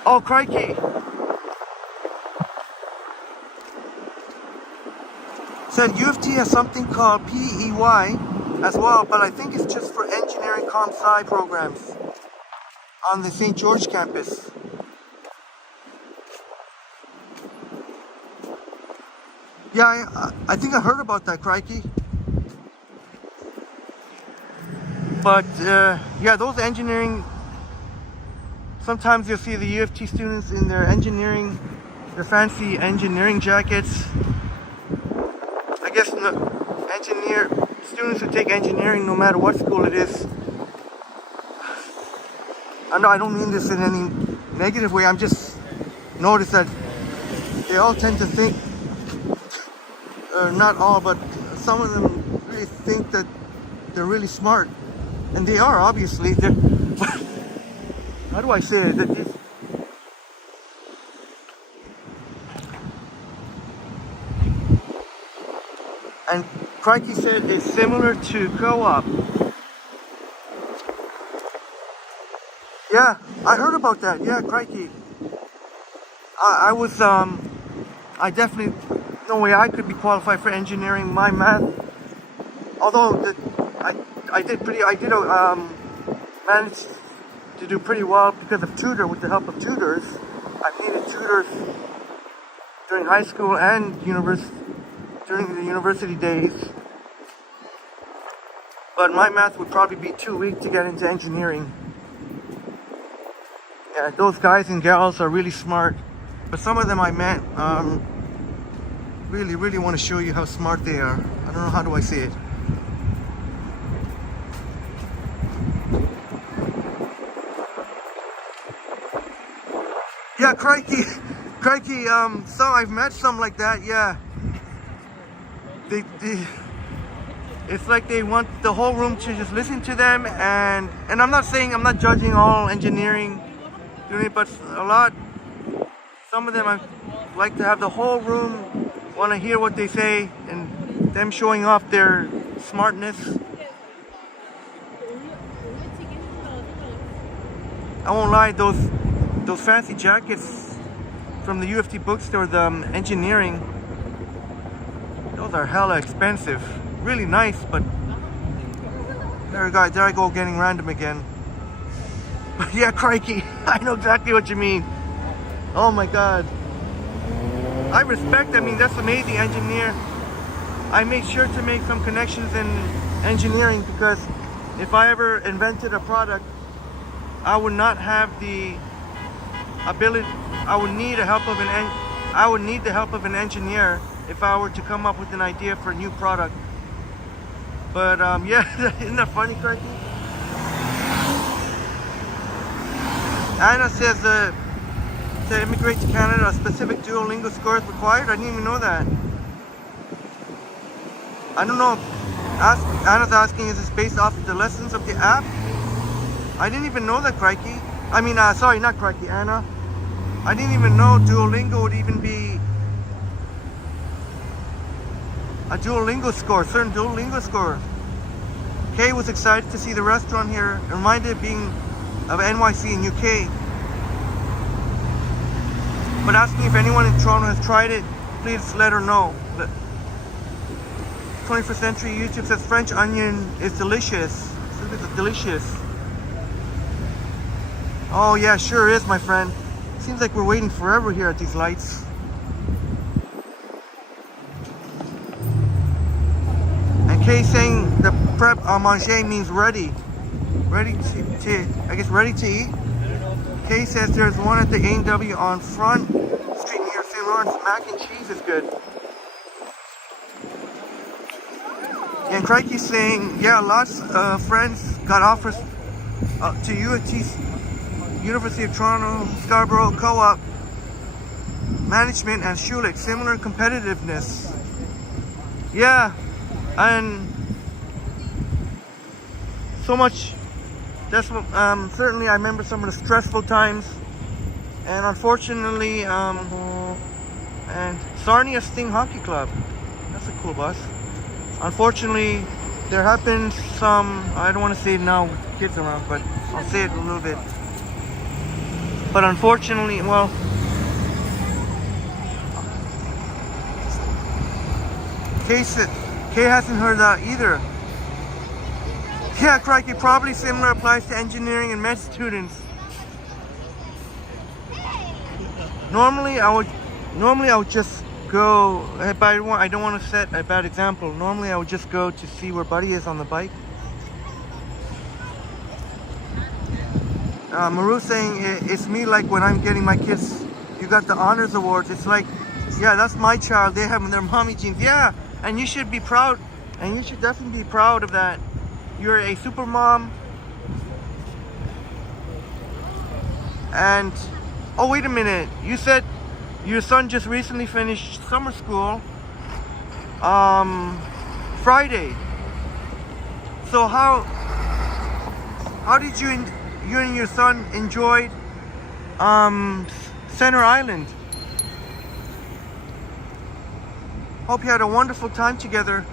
Oh, crikey. Said U of T has something called PEY as well, but I think it's just for engineering comp sci programs on the St. George campus. Yeah, I think I heard about that, crikey. But yeah, those engineering, sometimes you'll see the U of T students in their fancy engineering jackets. I guess students who take engineering, no matter what school it is. I don't mean this in any negative way. I'm just noticed that they all tend to think, not all, but some of them really think that they're really smart, and they are, obviously. How do I say it? And Crikey said it's similar to co-op. Yeah, I heard about that. Yeah, crikey. I definitely, no way I could be qualified for engineering. My math, although I did manage to do pretty well because of with the help of tutors. I've needed tutors during high school and during the university days. But my math would probably be too weak to get into engineering. Yeah, those guys and gals are really smart, but some of them I met really want to show you how smart they are. I don't know, how do I say it? Yeah, crikey, so I've met some like that. Yeah, they it's like they want the whole room to just listen to them, and I'm not judging all engineering doing it, but some of them I like to have the whole room want to hear what they say and them showing off their smartness. I won't lie, those fancy jackets from the UFT bookstore, the engineering, those are hella expensive. Really nice, but there I go getting random again. But yeah, crikey, I know exactly what you mean. Oh my god. I respect, I mean, that's amazing engineer. I made sure to make some connections in engineering because if I ever invented a product, I would not have the ability, I would need the help of an engineer if I were to come up with an idea for a new product. But yeah, isn't that funny, Craigie? Anna says to immigrate to Canada, a specific Duolingo score is required. I didn't even know that. I don't know. Anna's asking, is this based off of the lessons of the app? I didn't even know that, Crikey. I mean, sorry, not Crikey, Anna. I didn't even know Duolingo would even be a Duolingo score, certain Duolingo score. Kay was excited to see the restaurant here, reminded of being of NYC in UK. But asking if anyone in Toronto has tried it, please let her know. 21st Century YouTube says French onion is delicious. It's delicious. Oh yeah, sure is, my friend. Seems like we're waiting forever here at these lights. And Kay saying the prep à manger means ready. Ready to I guess ready to eat. Kay says there's one at the A&W on Front Street near St. Lawrence. Mac and cheese is good. And Crikey's saying, yeah, lots of friends got offers to UFT, University of Toronto, Scarborough Co-op, management, and Schulich. Similar competitiveness. Yeah, and so much. That's certainly I remember some of the stressful times, and unfortunately, and Sarnia Sting Hockey Club. That's a cool bus. Unfortunately, there have been some, I don't want to say it now with kids around, but I'll say it a little bit. But unfortunately, well, Kay hasn't heard that either. Yeah, crikey, probably similar applies to engineering and med students. Normally I would just go, but I don't want to set a bad example. Normally I would just go to see where Buddy is on the bike. Maru saying, it's me like when I'm getting my kids, you got the honors awards. It's like, yeah, that's my child. They have their mommy jeans. Yeah, and you should be proud, and you should definitely be proud of that. You're a super mom. And, oh, wait a minute. You said your son just recently finished summer school Friday. So how did you and your son enjoy Center Island? Hope you had a wonderful time together.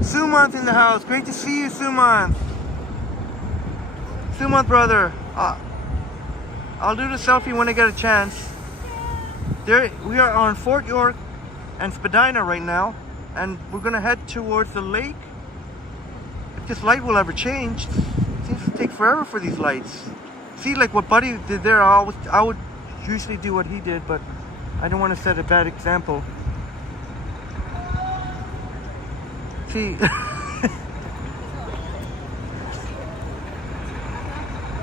Sumanth in the house. Great to see you, Sumanth. Sumanth, brother. I'll do the selfie when I get a chance. We are on Fort York and Spadina right now, and we're gonna head towards the lake. If this light will ever change, it seems to take forever for these lights. See, like what Buddy did there, I would usually do what he did, but I don't want to set a bad example. See,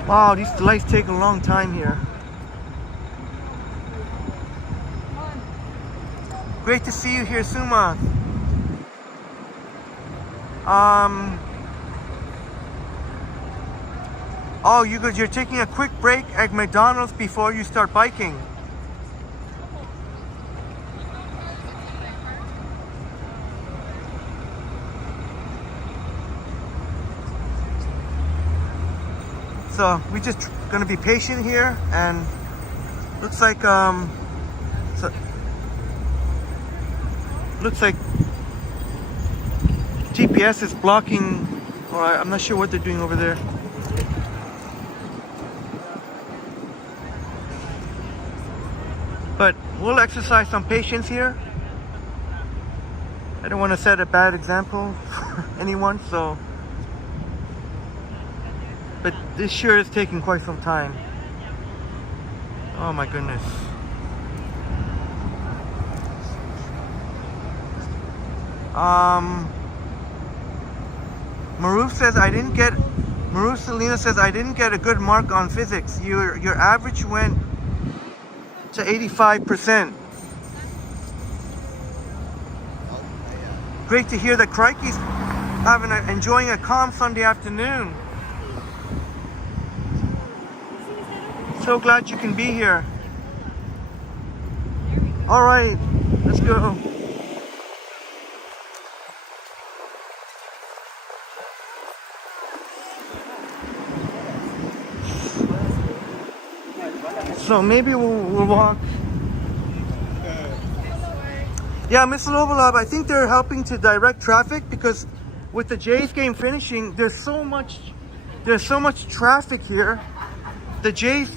wow, these lights take a long time here. Great to see you here, Suma. Oh, you're taking a quick break at McDonald's before you start biking. So we're just gonna be patient here, and looks like GPS is blocking, or I'm not sure what they're doing over there. we'll exercise some patience here. I don't want to set a bad example for anyone, so. But this sure is taking quite some time. Oh my goodness. Maruf Selena says I didn't get a good mark on physics. Your average went to 85%. Great to hear that Crikey's enjoying a calm Sunday afternoon. So glad you can be here. All right, let's go. So maybe we'll walk. Yeah, Miss Lovalab, I think they're helping to direct traffic because with the Jays game finishing, there's so much traffic here. The Jays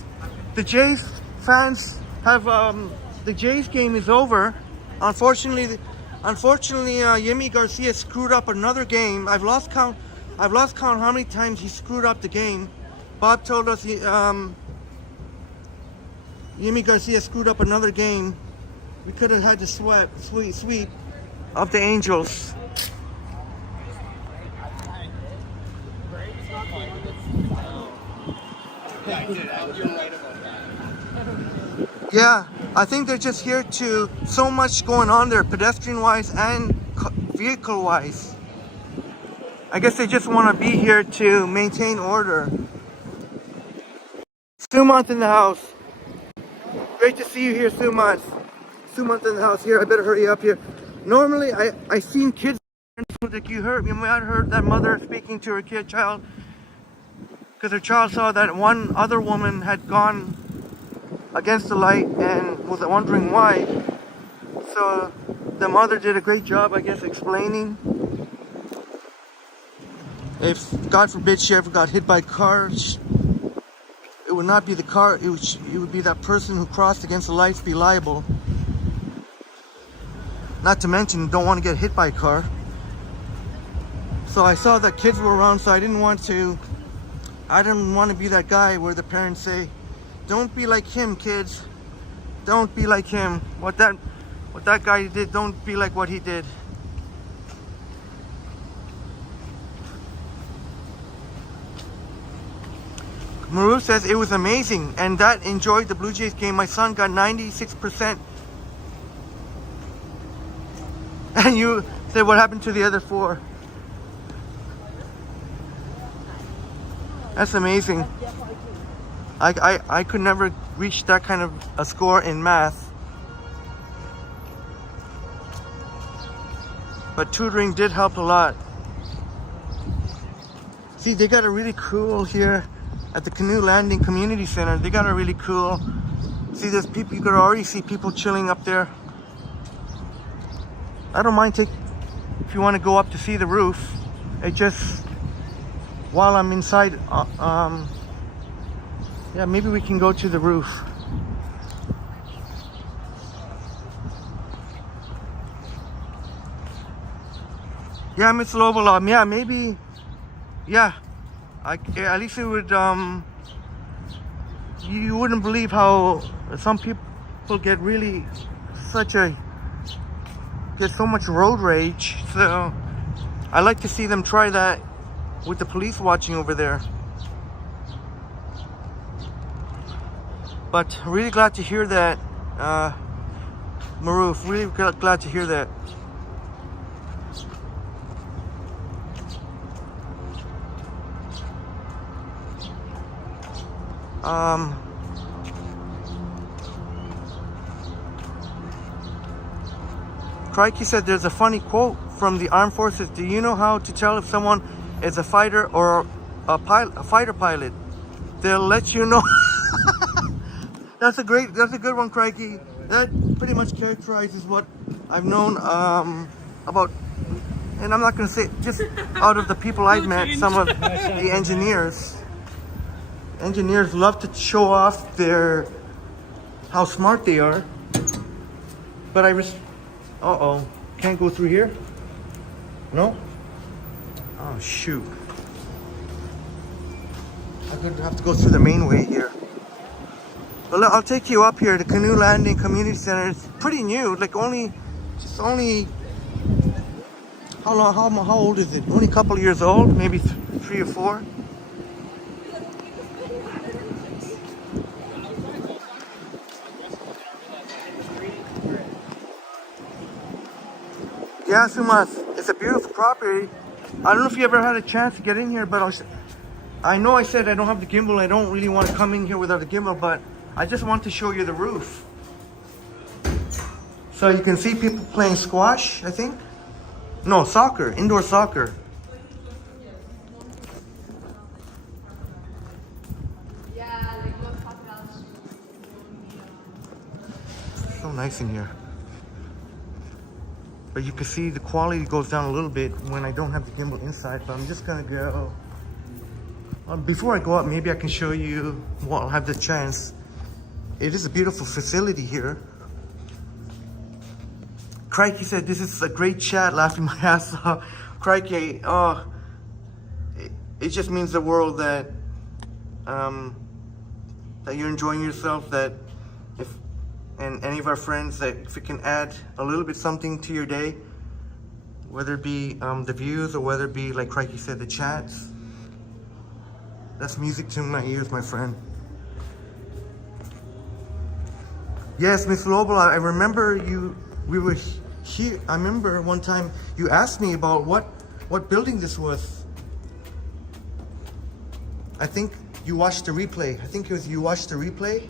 fans have the Jays game is over. Unfortunately, Yemi Garcia screwed up another game. I've lost count how many times he screwed up the game. Bob told us Yemi Garcia screwed up another game. We could have had the sweep of the Angels. Yeah, I think they're just here to so much going on there, pedestrian-wise and vehicle-wise. I guess they just want to be here to maintain order. Sumant in the house. Great to see you here, Sumant. Sumant in the house here. I better hurry up here. Normally, I seen kids like you might have heard that mother speaking to her child, because her child saw that one other woman had gone against the light and was wondering why. So the mother did a great job, I guess, explaining. If God forbid she ever got hit by cars, it would not be the car, it would be that person who crossed against the lights be liable. Not to mention, don't want to get hit by a car. So I saw that kids were around, so I didn't want to be that guy where the parents say, don't be like him, kids. Don't be like him. What that guy did, don't be like what he did. Maru says it was amazing, and that enjoyed the Blue Jays game. My son got 96%. And you said, what happened to the other 4? That's amazing. I could never reach that kind of a score in math. But tutoring did help a lot. See, they got a really cool here at the Canoe Landing Community Center. They got a really cool. See, there's people, you could already see people chilling up there. I don't mind if you want to go up to see the roof. It just, while I'm inside, yeah, maybe we can go to the roof. Yeah, Miss Lovalom, yeah, maybe, yeah. At least it would, you wouldn't believe how some people get really get so much road rage. So I like to see them try that with the police watching over there. But really glad to hear that, Maruf, really glad to hear that. Crikey said there's a funny quote from the armed forces. Do you know how to tell if someone is a fighter or a fighter pilot? They'll let you know. That's a good one, Crikey. That pretty much characterizes what I've known about, and I'm not going to say just out of the people I've met, some of the engineers. Engineers love to show off how smart they are. But uh-oh. Can't go through here? No? Oh, shoot. I'm gonna have to go through the main way here. Well, I'll take you up here. The Canoe Landing Community Center is pretty new. Like only how old is it? Only a couple of years old, maybe 3 or 4. Yeah, Sumas, it's a beautiful property. I don't know if you ever had a chance to get in here, but I know I said I don't have the gimbal. I don't really want to come in here without a gimbal, but I just want to show you the roof. So you can see people playing squash, I think. No, soccer, indoor soccer. So nice in here. But you can see the quality goes down a little bit when I don't have the gimbal inside, but I'm just gonna go. Before I go up, maybe I can show you, well, I'll have the chance. It is a beautiful facility here. Crikey said, this is a great chat, laughing my ass off. Crikey, oh, it just means the world that that you're enjoying yourself, that and any of our friends, that if we can add a little bit something to your day, whether it be the views or whether it be, like Crikey said, the chats, that's music to my ears, my friend. Yes, Miss Lobel, I remember we were here. I remember one time you asked me about what building this was. I think you watched the replay. I think it was you watched the replay.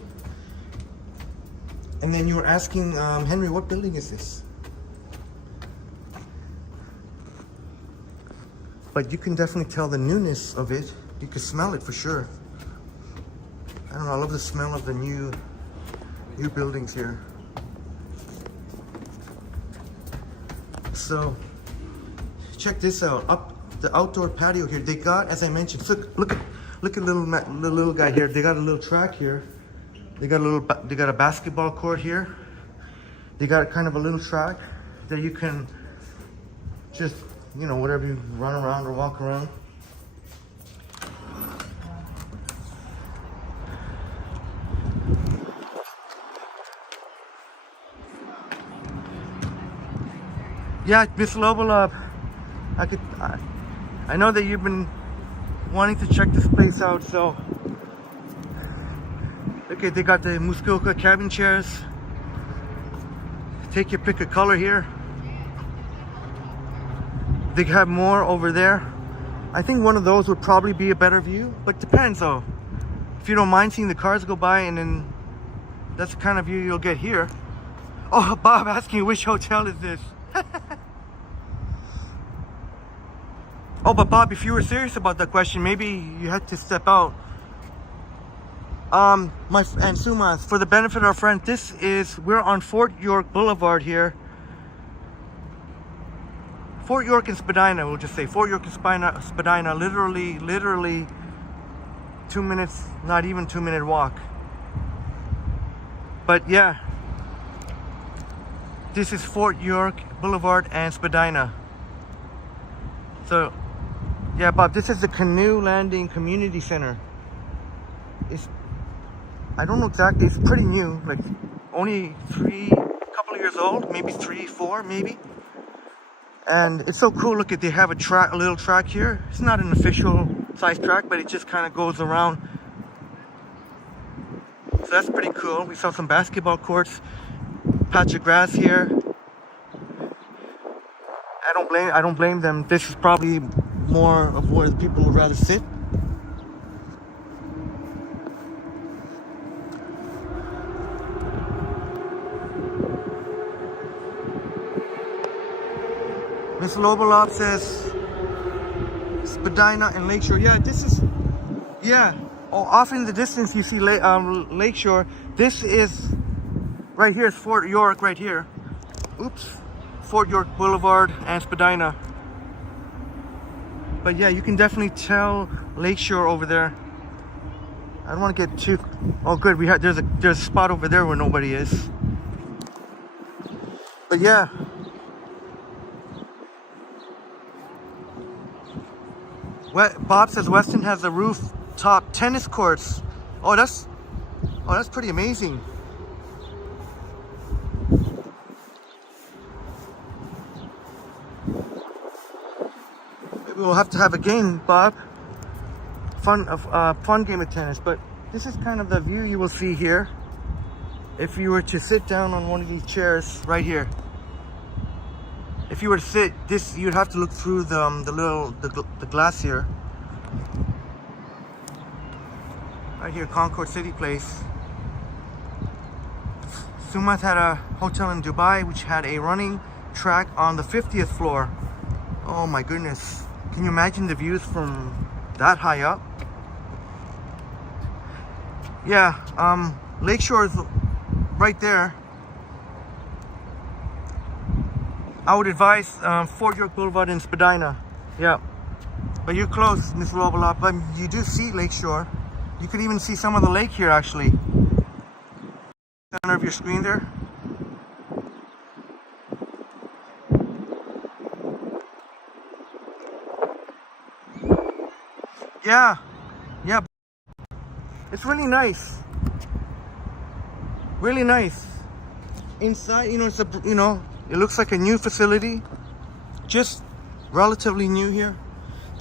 And then you were asking, Henry, what building is this? But you can definitely tell the newness of it. You can smell it for sure. I don't know, I love the smell of the new buildings here. So, check this out. Up the outdoor patio here, they got, as I mentioned, look at the little guy here. They got a little track here. They got a basketball court here. They got kind of a little track that you can just, you know, whatever you run around or walk around. Yeah, Miss Lobel, I know that you've been wanting to check this place out, so. Okay, they got the Muskoka cabin chairs. Take your pick a color here. They have more over there. I think one of those would probably be a better view, but depends though. If you don't mind seeing the cars go by, and then that's the kind of view you'll get here. Oh, Bob asking which hotel is this? Oh, but Bob, if you were serious about that question, maybe you had to step out. And Sumas, for the benefit of our friend, we're on Fort York Boulevard here. Fort York and Spadina, we'll just say. Fort York and Spadina, literally 2 minutes, not even 2 minute walk. But yeah, this is Fort York Boulevard and Spadina. So, yeah, Bob, this is the Canoe Landing Community Center. I don't know exactly, it's pretty new, like only couple of years old, maybe 3, 4, maybe. And it's so cool. Look at, they have a little track here. It's not an official size track, but it just kind of goes around. So that's pretty cool. We saw some basketball courts, patch of grass here. I don't blame them. This is probably more of where the people would rather sit. Miss Lobelop says Spadina and Lakeshore. Yeah, this is, yeah. Oh, off in the distance you see Lakeshore. This is, right here is Fort York, right here. Oops. Fort York Boulevard and Spadina. But yeah, you can definitely tell Lakeshore over there. I don't want to get too, oh good, there's a spot over there where nobody is. But yeah. Bob says Weston has a rooftop tennis courts. Oh, that's pretty amazing. Maybe we'll have to have a game, Bob. Fun game of tennis. But this is kind of the view you will see here. If you were to sit down on one of these chairs right here. If you were to sit, you'd have to look through the glass here. Right here, Concord City Place. Sumath had a hotel in Dubai which had a running track on the 50th floor. Oh my goodness. Can you imagine the views from that high up? Yeah, Lakeshore is right there. I would advise Fort York Boulevard in Spadina. Yeah. But you're close, Miss Robala. But you do see Lakeshore. You could even see some of the lake here, actually. Center of your screen there. Yeah. Yeah. It's really nice. Really nice. Inside, it looks like a new facility. Just relatively new here.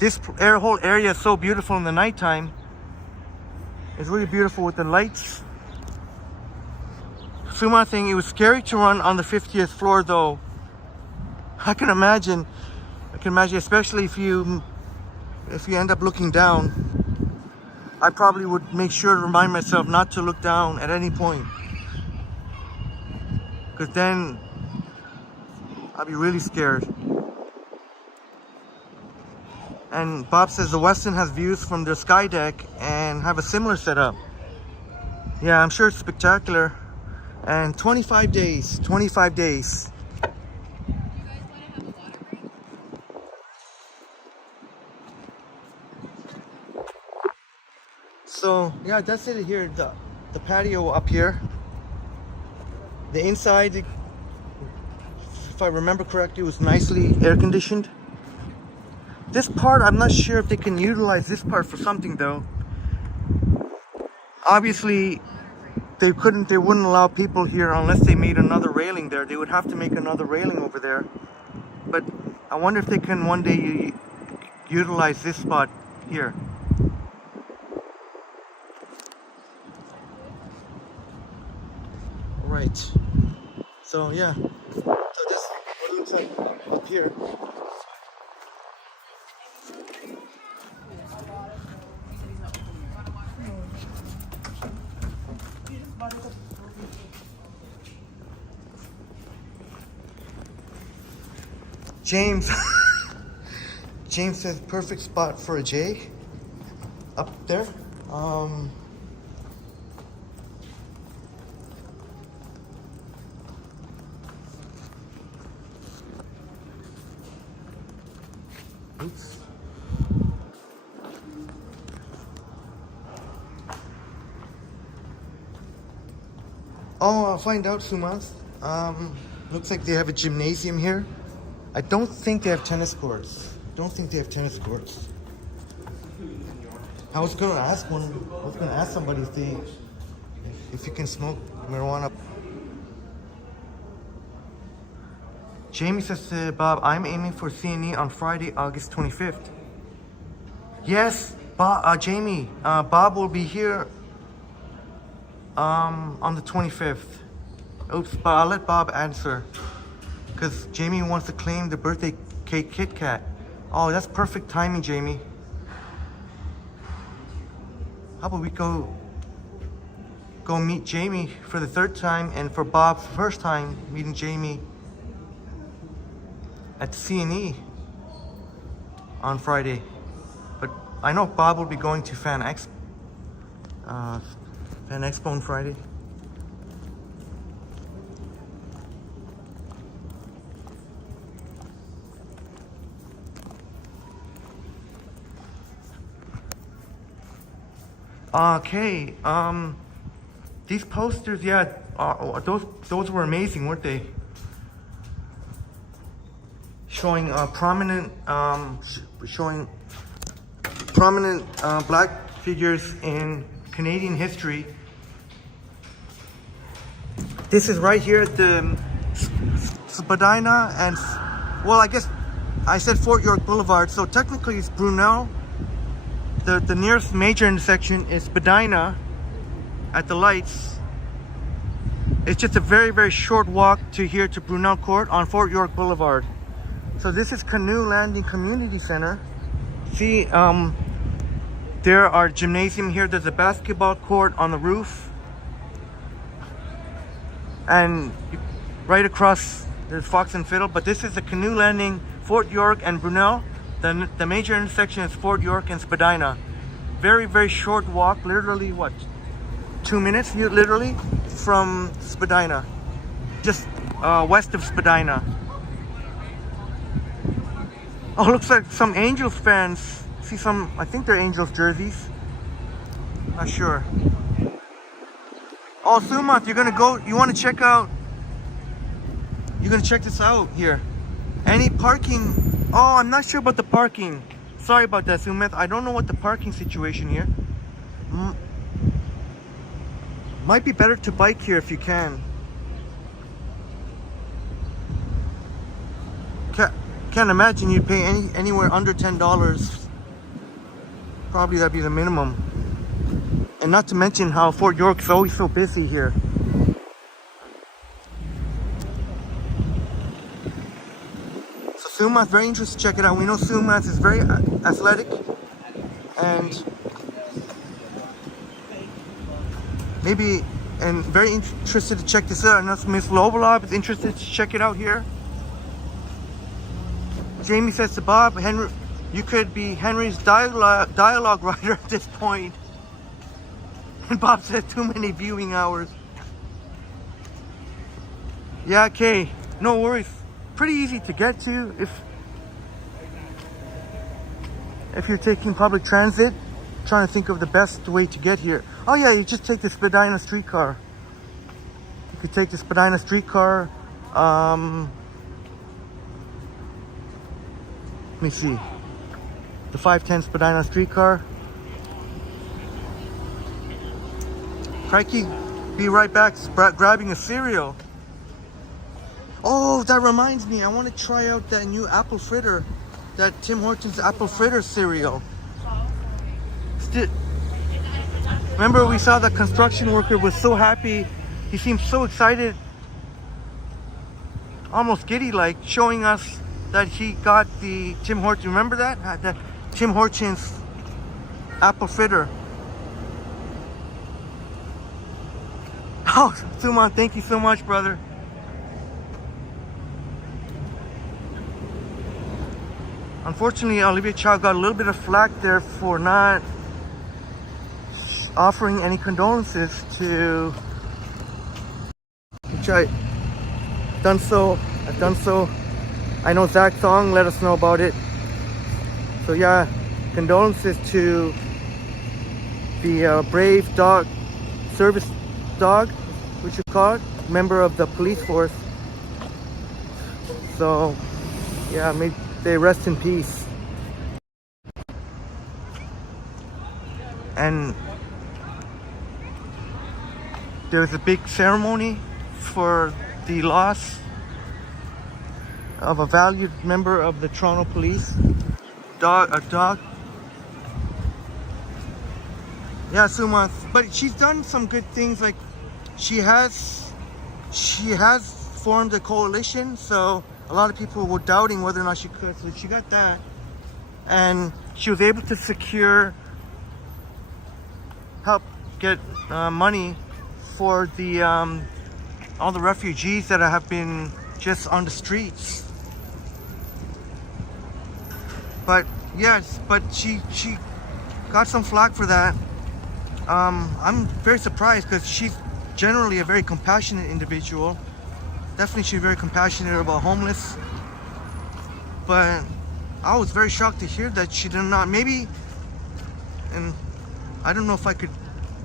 This whole area is so beautiful in the nighttime. It's really beautiful with the lights. Suma thing, it was scary to run on the 50th floor though. I can imagine, especially if you end up looking down. I probably would make sure to remind myself not to look down at any point. Because then I'd be really scared. And Bob says the Westin has views from their sky deck and have a similar setup. Yeah, I'm sure it's spectacular. And 25 days. So yeah, that's it here. The patio up here. The inside, if I remember correctly, was nicely air conditioned. This part, I'm not sure if they can utilize this part for something though. Obviously, they wouldn't allow people here unless they made another railing there. They would have to make another railing over there. But I wonder if they can one day utilize this spot here. Right. So yeah. So this is what it looks like up here. James says perfect spot for a J up there. Oops. Oh, I'll find out, Sumas. Looks like they have a gymnasium here. I don't think they have tennis courts. I was gonna ask somebody if you can smoke marijuana. Jamie says, Bob, I'm aiming for CNE on Friday, August 25th. Yes, Bob, Jamie, Bob will be here on the 25th. Oops, but I'll let Bob answer. Because Jamie wants to claim the birthday cake Kit Kat. Oh, that's perfect timing, Jamie. How about we go meet Jamie for the third time, and for Bob's first time meeting Jamie at CNE on Friday. But I know Bob will be going to Fan Expo on Friday. Okay, these posters, yeah, those were amazing, weren't they? showing showing prominent black figures in Canadian history. This is right here at the Spadina and, well, I guess I said Fort York Boulevard, so technically it's Brunel. The nearest major intersection is Spadina at the lights. It's just a very, very short walk to here to Brunel Court on Fort York Boulevard. So this is Canoe Landing Community Center. See, there are gymnasium here. There's a basketball court on the roof. And right across, there's Fox and Fiddle. But this is the Canoe Landing, Fort York and Brunel. The major intersection is Fort York and Spadina. Very, very short walk. Literally, what? 2 minutes, literally, from Spadina. Just west of Spadina. Oh, looks like some Angels fans. See some, I think they're Angels jerseys. Not sure. Oh, Sumath, you're gonna go, you wanna check out, you're gonna check this out here. Any parking, oh, I'm not sure about the parking. Sorry about that, Sumath. I don't know what the parking situation here. Might be better to bike here if you can. Can't imagine you'd pay anywhere under $10. Probably that'd be the minimum. And not to mention how Fort York is always so busy here. So Sumath, very interested to check it out. We know Sumath is very athletic and very interested to check this out. I know Miss Lobolov is interested to check it out here. Jamie says to Bob, Henry, you could be Henry's dialogue writer at this point. And Bob says too many viewing hours. Yeah, okay, no worries. Pretty easy to get to if you're taking public transit. Trying to think of the best way to get here. Oh yeah, you just take the Spadina streetcar. You could take the Spadina streetcar. Let me see. The 510 Spadina streetcar. Crikey, be right back, grabbing a cereal. Oh, that reminds me, I want to try out that new apple fritter. That Tim Hortons apple fritter cereal. Remember we saw the construction worker was so happy. He seemed so excited. Almost giddy like, showing us that he got the Tim Hortons. Remember that? The Tim Hortons apple fritter. Oh, Suman, thank you so much, brother. Unfortunately, Olivia Chow got a little bit of flack there for not offering any condolences to, which I've done so. I know Zach Song let us know about it. So yeah, condolences to the brave dog, service dog, which you call it, member of the police force. So yeah, may they rest in peace. And there was a big ceremony for the loss of a valued member of the Toronto Police. A dog. Yeah, Sumath. But she's done some good things. Like she has formed a coalition. So a lot of people were doubting whether or not she could. So she got that, and she was able to help get money for the all the refugees that have been just on the streets. But yes, but she got some flack for that. I'm very surprised because she's generally a very compassionate individual. Definitely she's very compassionate about homeless. But I was very shocked to hear that she did not, maybe, and I don't know if I could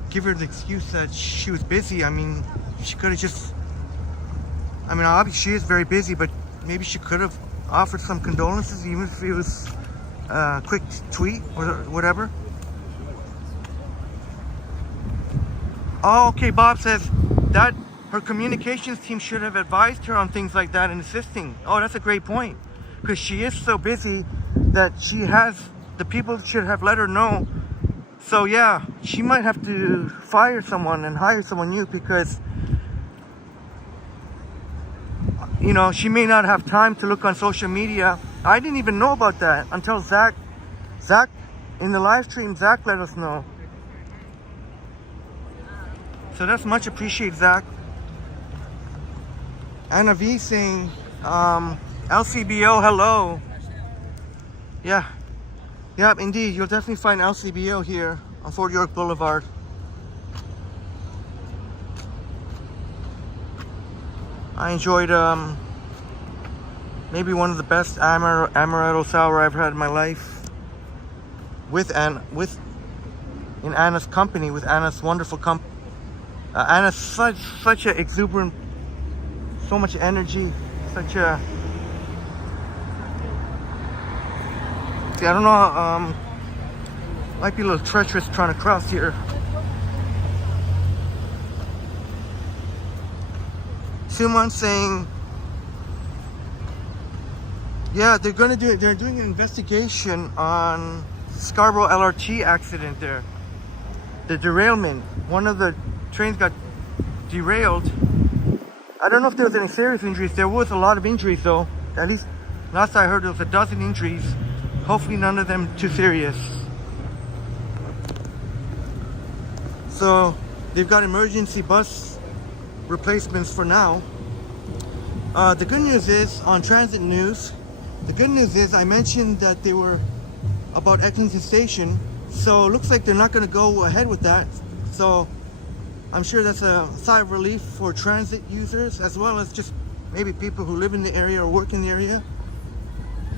give her the excuse that she was busy. I mean, she could have just, I mean, obviously she is very busy, but maybe she could have offered some condolences, even if it was a quick tweet or whatever. Oh, okay, Bob says that her communications team should have advised her on things like that and assisting. Oh, that's a great point. Because she is so busy that the people should have let her know. So yeah, she might have to fire someone and hire someone new because, you know, she may not have time to look on social media. I didn't even know about that until Zach, in the live stream, Zach let us know. So that's much appreciated, Zach. Anna V saying, LCBO, hello. Yeah. Yep, indeed. You'll definitely find LCBO here on Fort York Boulevard. I enjoyed maybe one of the best amaretto sour I've had in my life. In Anna's company, with Anna's wonderful company. Anna's such an exuberant, so much energy, such a. See, I don't know. Might be a little treacherous trying to cross here. Suman saying, yeah, they're doing an investigation on Scarborough LRT accident there. The derailment. One of the trains got derailed. I don't know if there was any serious injuries. There was a lot of injuries though. At least last I heard there was a dozen injuries. Hopefully none of them too serious. So they've got emergency bus replacements for now. The good news is, on transit news, I mentioned that they were about Eglinton Station. So it looks like they're not going to go ahead with that. So I'm sure that's a sigh of relief for transit users, as well as just maybe people who live in the area or work in the area.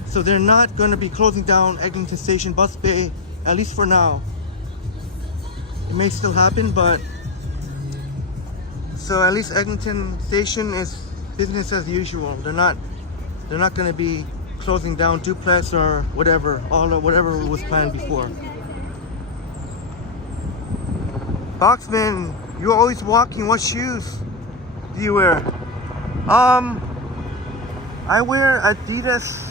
So they're not going to be closing down Eglinton Station bus bay, at least for now. It may still happen, but so at least Eglinton Station is business as usual. They're not going to be closing down Duplex or whatever whatever was planned before. Boxman, you're always walking. What shoes do you wear? I wear Adidas.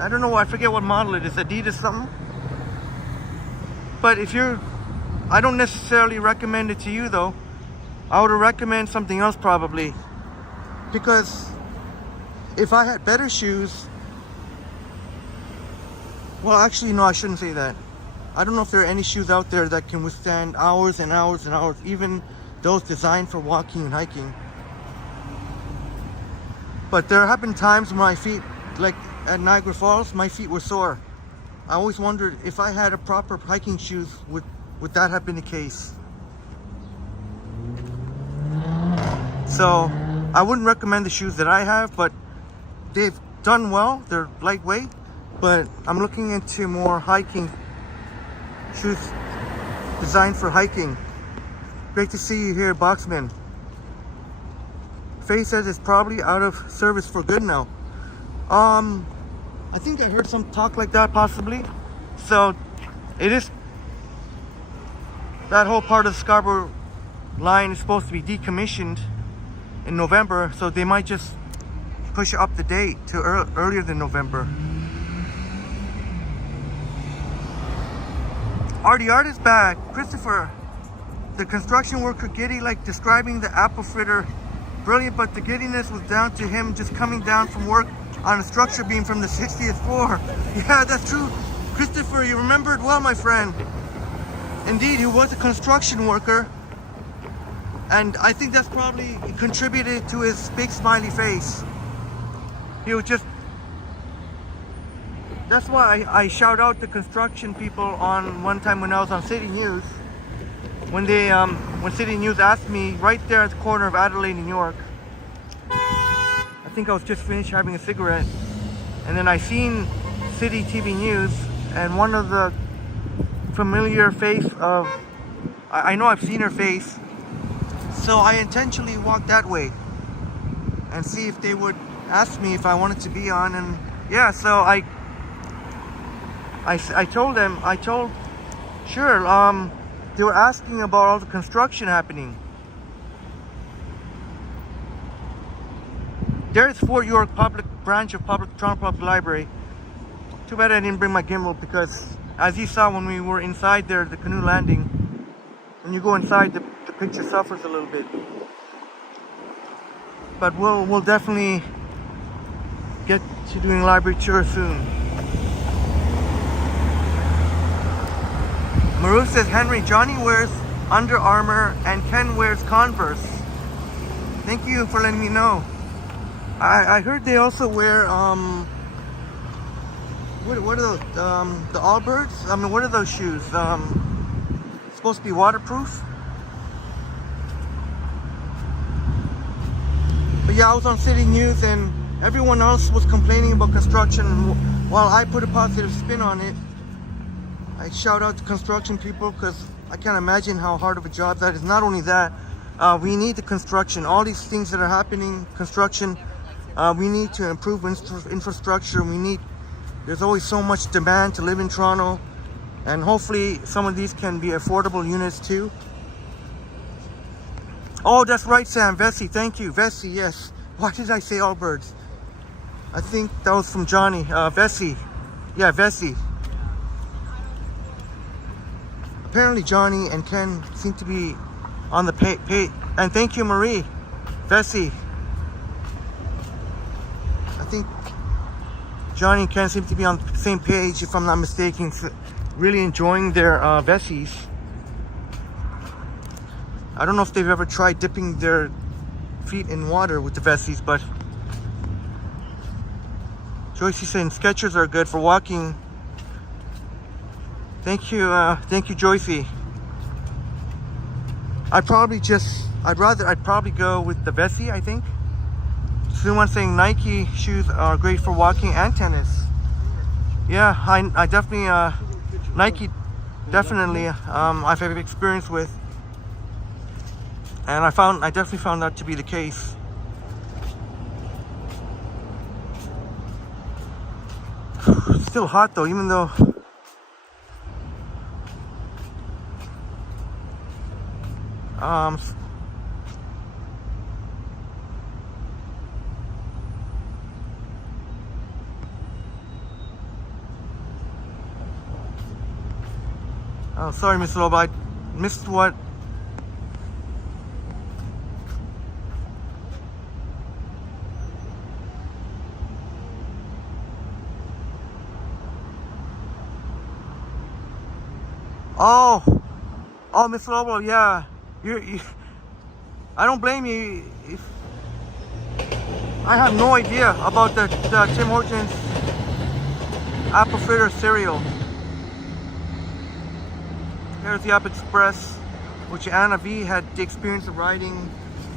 I don't know. I forget what model it is. Adidas something. But I don't necessarily recommend it to you though. I would recommend something else probably. Because if I had better shoes, well, actually, no, I shouldn't say that. I don't know if there are any shoes out there that can withstand hours and hours and hours, even those designed for walking and hiking. But there have been times when my feet, like at Niagara Falls, my feet were sore. I always wondered if I had a proper hiking shoes, would that have been the case? So I wouldn't recommend the shoes that I have, but they've done well. They're lightweight, but I'm looking into more hiking shoes designed for hiking. Great to see you here, Boxman. Faye says it's probably out of service for good now. I think I heard some talk like that possibly. So it is, that whole part of the Scarborough line is supposed to be decommissioned in November, so they might just push up the date to earlier than November. Artie Art is back. Christopher, the construction worker giddy, like describing the apple fritter. Brilliant, but the giddiness was down to him just coming down from work on a structure beam from the 60th floor. Yeah, that's true. Christopher, you remembered well, my friend. Indeed, he was a construction worker. And I think that's probably contributed to his big smiley face. He was just... That's why I shout out the construction people on one time when I was on City News. When City News asked me right there at the corner of Adelaide, New York. I think I was just finished having a cigarette. And then I seen City TV News, and one of the familiar face of... I know I've seen her face. So I intentionally walked that way and see if they would ask me if I wanted to be on, and Yeah, so I told them, sure, they were asking about all the construction happening. There's Fort York Public Branch of Toronto Public Library. Too bad I didn't bring my gimbal because, as you saw when we were inside there, the canoe landing, when you go inside, the picture suffers a little bit. But we'll definitely get to doing library tour soon. Maru says, Henry, Johnny wears Under Armour and Ken wears Converse. Thank you for letting me know. I heard they also wear what are those, the Allbirds? I mean, what are those shoes? Supposed to be waterproof? But yeah, I was on City News and everyone else was complaining about construction, and while I put a positive spin on it, I shout out to construction people because I can't imagine how hard of a job that is. Not only that, we need the construction. All these things that are happening, construction, we need to improve infrastructure. There's always so much demand to live in Toronto, and hopefully some of these can be affordable units too. Oh, that's right, Sam. Vessi, thank you. Vessi, yes. Why did I say Allbirds? I think that was from Johnny. Vessi. Yeah, Vessi. Apparently Johnny and Ken seem to be on the pay. And thank you, Marie. Vessi. I think Johnny and Ken seem to be on the same page, if I'm not mistaken. Really enjoying their Vessis. I don't know if they've ever tried dipping their feet in water with the Vessis, but Joycey saying Skechers are good for walking. Thank you, Joycey. I'd probably go with the Vessi, I think. Someone saying Nike shoes are great for walking and tennis. Yeah, I definitely, Nike, definitely, I've had experience with. And I definitely found that to be the case. Still hot though, even though oh, sorry, Mr. Lobo, I missed what? Oh, Mr. Lobo, yeah. I don't blame you. I have no idea about the Tim Hortons apple fritter cereal. Here's the Up Express, which Anna V had the experience of riding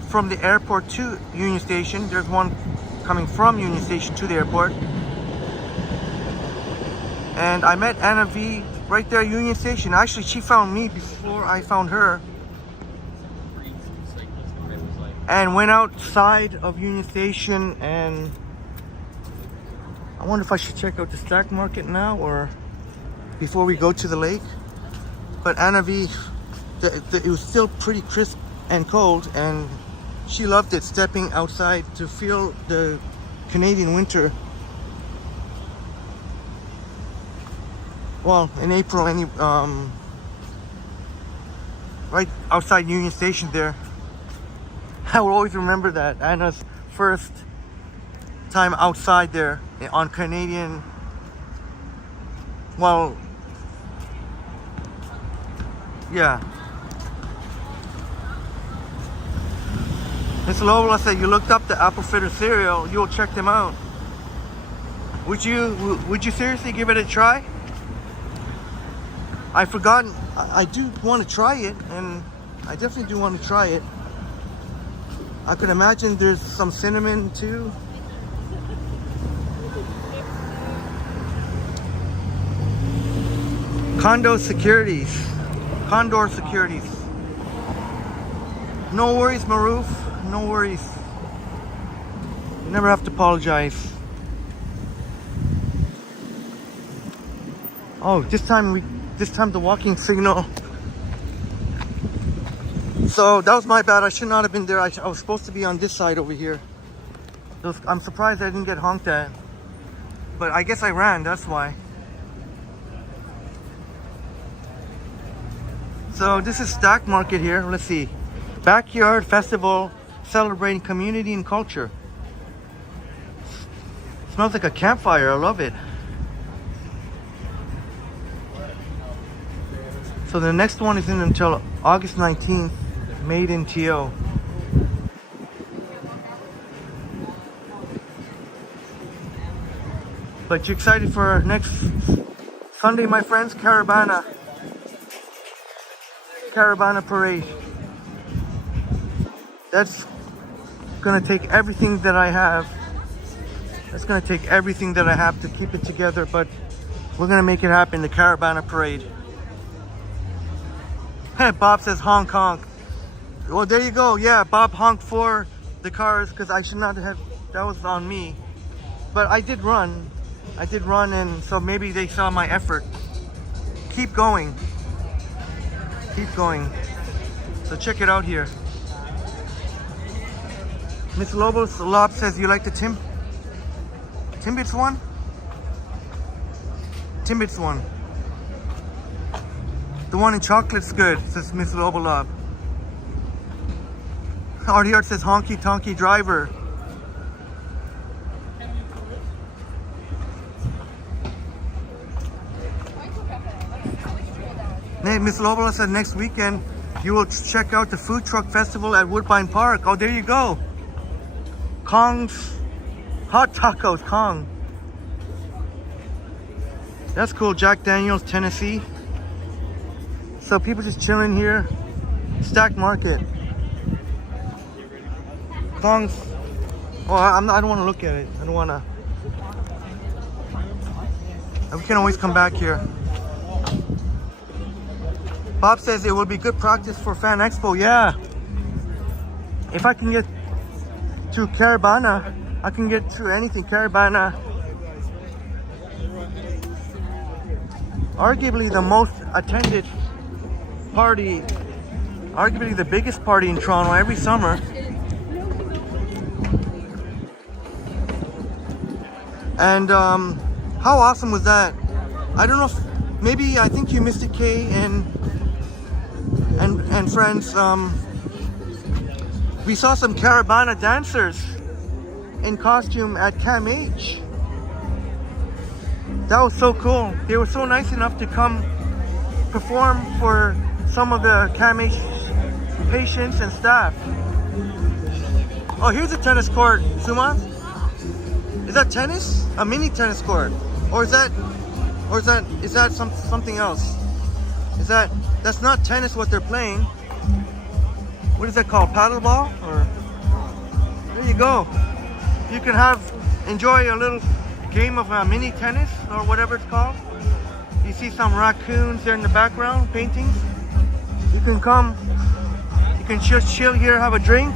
from the airport to Union Station. There's one coming from Union Station to the airport. And I met Anna V right there at Union Station. Actually, she found me before I found her. And went outside of Union Station, and I wonder if I should check out the stock market now or before we go to the lake. But Anna V, it was still pretty crisp and cold, and she loved it, stepping outside to feel the Canadian winter. Well, in April, right outside Union Station there. I will always remember that. Anna's first time outside there on Canadian. Well, yeah. Mr. Lobola said you looked up the apple fritter cereal. You'll check them out. Would you seriously give it a try? I've forgotten. I do want to try it, and I definitely do want to try it. I could imagine there's some cinnamon too. Condor Securities. No worries, Maroof. No worries. You never have to apologize. Oh, this time the walking signal. So that was my bad. I should not have been there. I was supposed to be on this side over here. I'm surprised I didn't get honked at. But I guess I ran, that's why. So this is Stack Market here. Let's see. Backyard Festival celebrating community and culture. Smells like a campfire. I love it. So the next one isn't until August 19th. Made in TO. But you excited for next Sunday, my friends? Caravana parade. That's gonna take everything that I have. That's gonna take everything that I have to keep it together, but we're gonna make it happen, the Caravana parade. Bob says honk honk. Well, there you go. Yeah, Bob honked for the cars because I should not have, that was on me. But I did run, and so maybe they saw my effort. Keep going. Keep going. So check it out here. Miss Lobos Lob says, you like the Timbits one? Timbits one. The one in chocolate's good, says Miss Lobo Lob. RDR says honky tonky driver. Miss Lobola said next weekend you will check out the food truck festival at Woodbine Park. Oh, there you go. Kong's Hot Tacos, Kong. That's cool. Jack Daniels, Tennessee. So people just chilling here. Stack Market. Kong's. Oh, I don't want to look at it. I don't want to. We can always come back here. Bob says it will be good practice for Fan Expo. Yeah. If I can get to Caravana, I can get to anything. Caravana. Arguably the most attended party. Arguably the biggest party in Toronto every summer. And how awesome was that? I don't know if, maybe I think you missed it, Kay and friends. We saw some Caravana dancers in costume at Cam H. That was so cool. They were so nice enough to come perform for some of the Cam H patients and staff. Oh, here's a tennis court, Suma. Is that tennis? A mini tennis court? Or is that something else? That's not tennis what they're playing. What is that called? Paddleball? Or there you go. You can enjoy a little game of mini tennis or whatever it's called. You see some raccoons there in the background, paintings. You can come. You can just chill here, have a drink.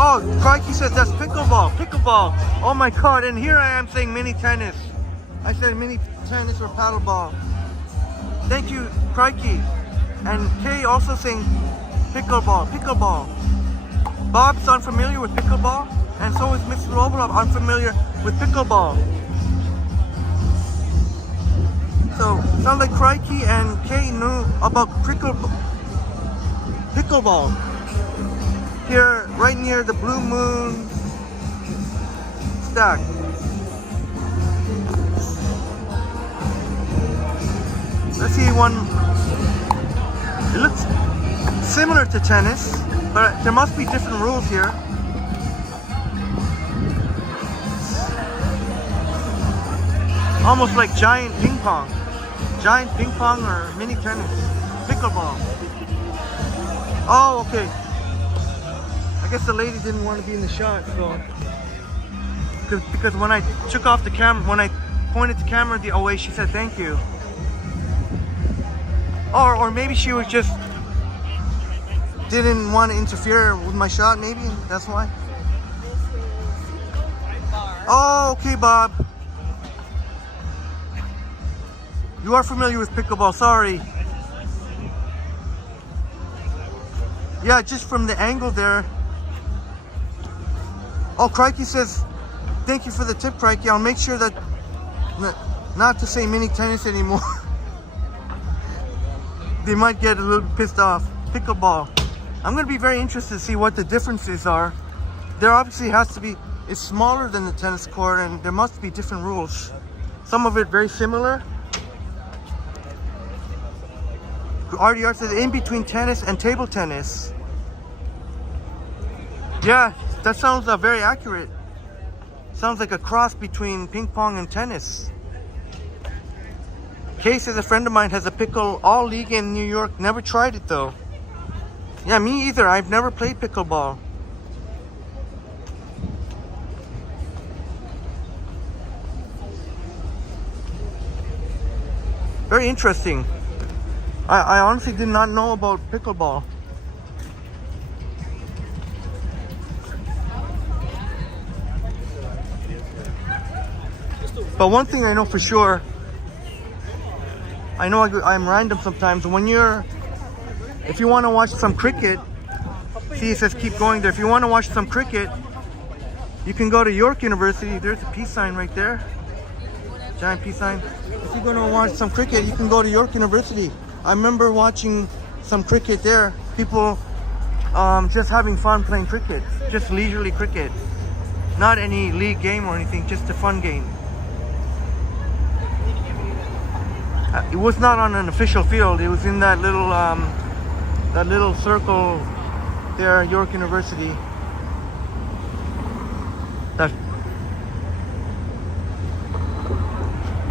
Oh, Crikey says that's pickleball. Pickleball. Oh my God! And here I am saying mini tennis. I said mini tennis or paddleball. Thank you, Crikey. And Kay also saying pickleball. Pickleball. Bob's unfamiliar with pickleball, and so is Mr. Lovelop unfamiliar with pickleball. So sounds like Crikey and Kay knew about pickleball. Here, right near the Blue Moon Stack. Let's see one. It looks similar to tennis, but there must be different rules here. Almost like giant ping pong. Giant ping pong or mini tennis. Pickleball. Oh, okay. I guess the lady didn't want to be in the shot, so. Because when I took off the camera, when I pointed the camera the way, she said thank you. Or maybe she was just didn't want to interfere with my shot, maybe that's why. Oh, okay, Bob. You are familiar with pickleball, sorry. Yeah, just from the angle there. Oh, Crikey says, thank you for the tip, Crikey. I'll make sure that, not to say mini tennis anymore. They might get a little pissed off. Pickleball. I'm going to be very interested to see what the differences are. There obviously has to be, it's smaller than the tennis court and there must be different rules. Some of it very similar. RDR says in between tennis and table tennis. Yeah, that sounds very accurate. Sounds like a cross between ping pong and tennis. Kay says a friend of mine has a pickle-all league in New York. Never tried it though. Yeah, me either. I've never played pickleball. Very interesting. I honestly did not know about pickleball. But one thing I know for sure, I know I'm random sometimes. If you want to watch some cricket, see it says keep going there. If you want to watch some cricket, you can go to York University. There's a peace sign right there. Giant peace sign. If you're going to watch some cricket, you can go to York University. I remember watching some cricket there. People just having fun playing cricket. Just leisurely cricket. Not any league game or anything, just a fun game. It was not on an official field. It was in that little circle there, York University. That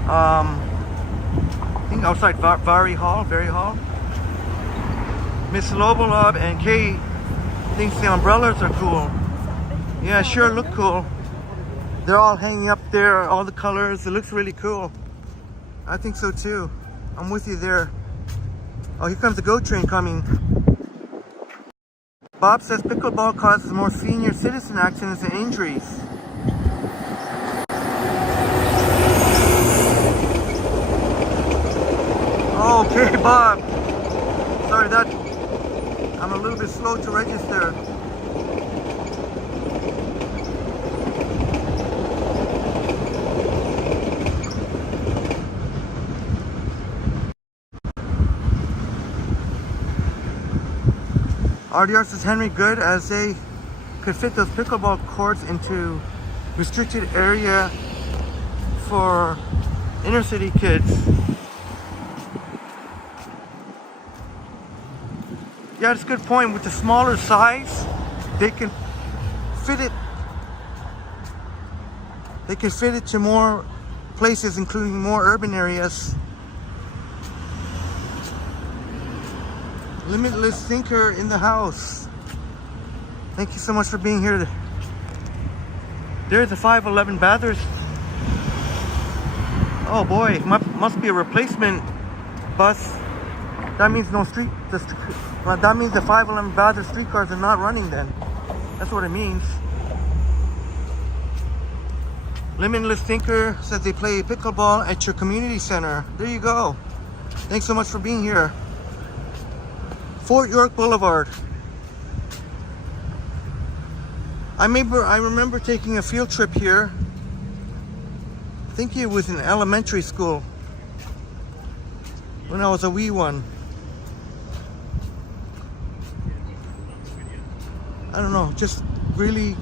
I think outside Barry Hall. Miss Lobolov and Kay thinks the umbrellas are cool. Yeah, sure, look cool. They're all hanging up there, all the colors. It looks really cool. I think so too. I'm with you there. Oh, here comes the GO train coming. Bob says pickleball causes more senior citizen accidents and injuries. Okay, Bob. Sorry, I'm a little bit slow to register. RDR says Henry good as they could fit those pickleball courts into restricted area for inner city kids. Yeah, that's a good point. With the smaller size, they can fit it. They can fit it to more places, including more urban areas. Limitless thinker in the house. Thank you so much for being here. There's a 511 Bathurst. Oh boy, must be a replacement bus. That means no street. That means the 511 Bathurst streetcars are not running then. That's what it means. Limitless thinker says they play pickleball at your community center. There you go. Thanks so much for being here. Fort York Boulevard. I remember taking a field trip here. I think it was in elementary school when I was a wee one. I don't know, just really,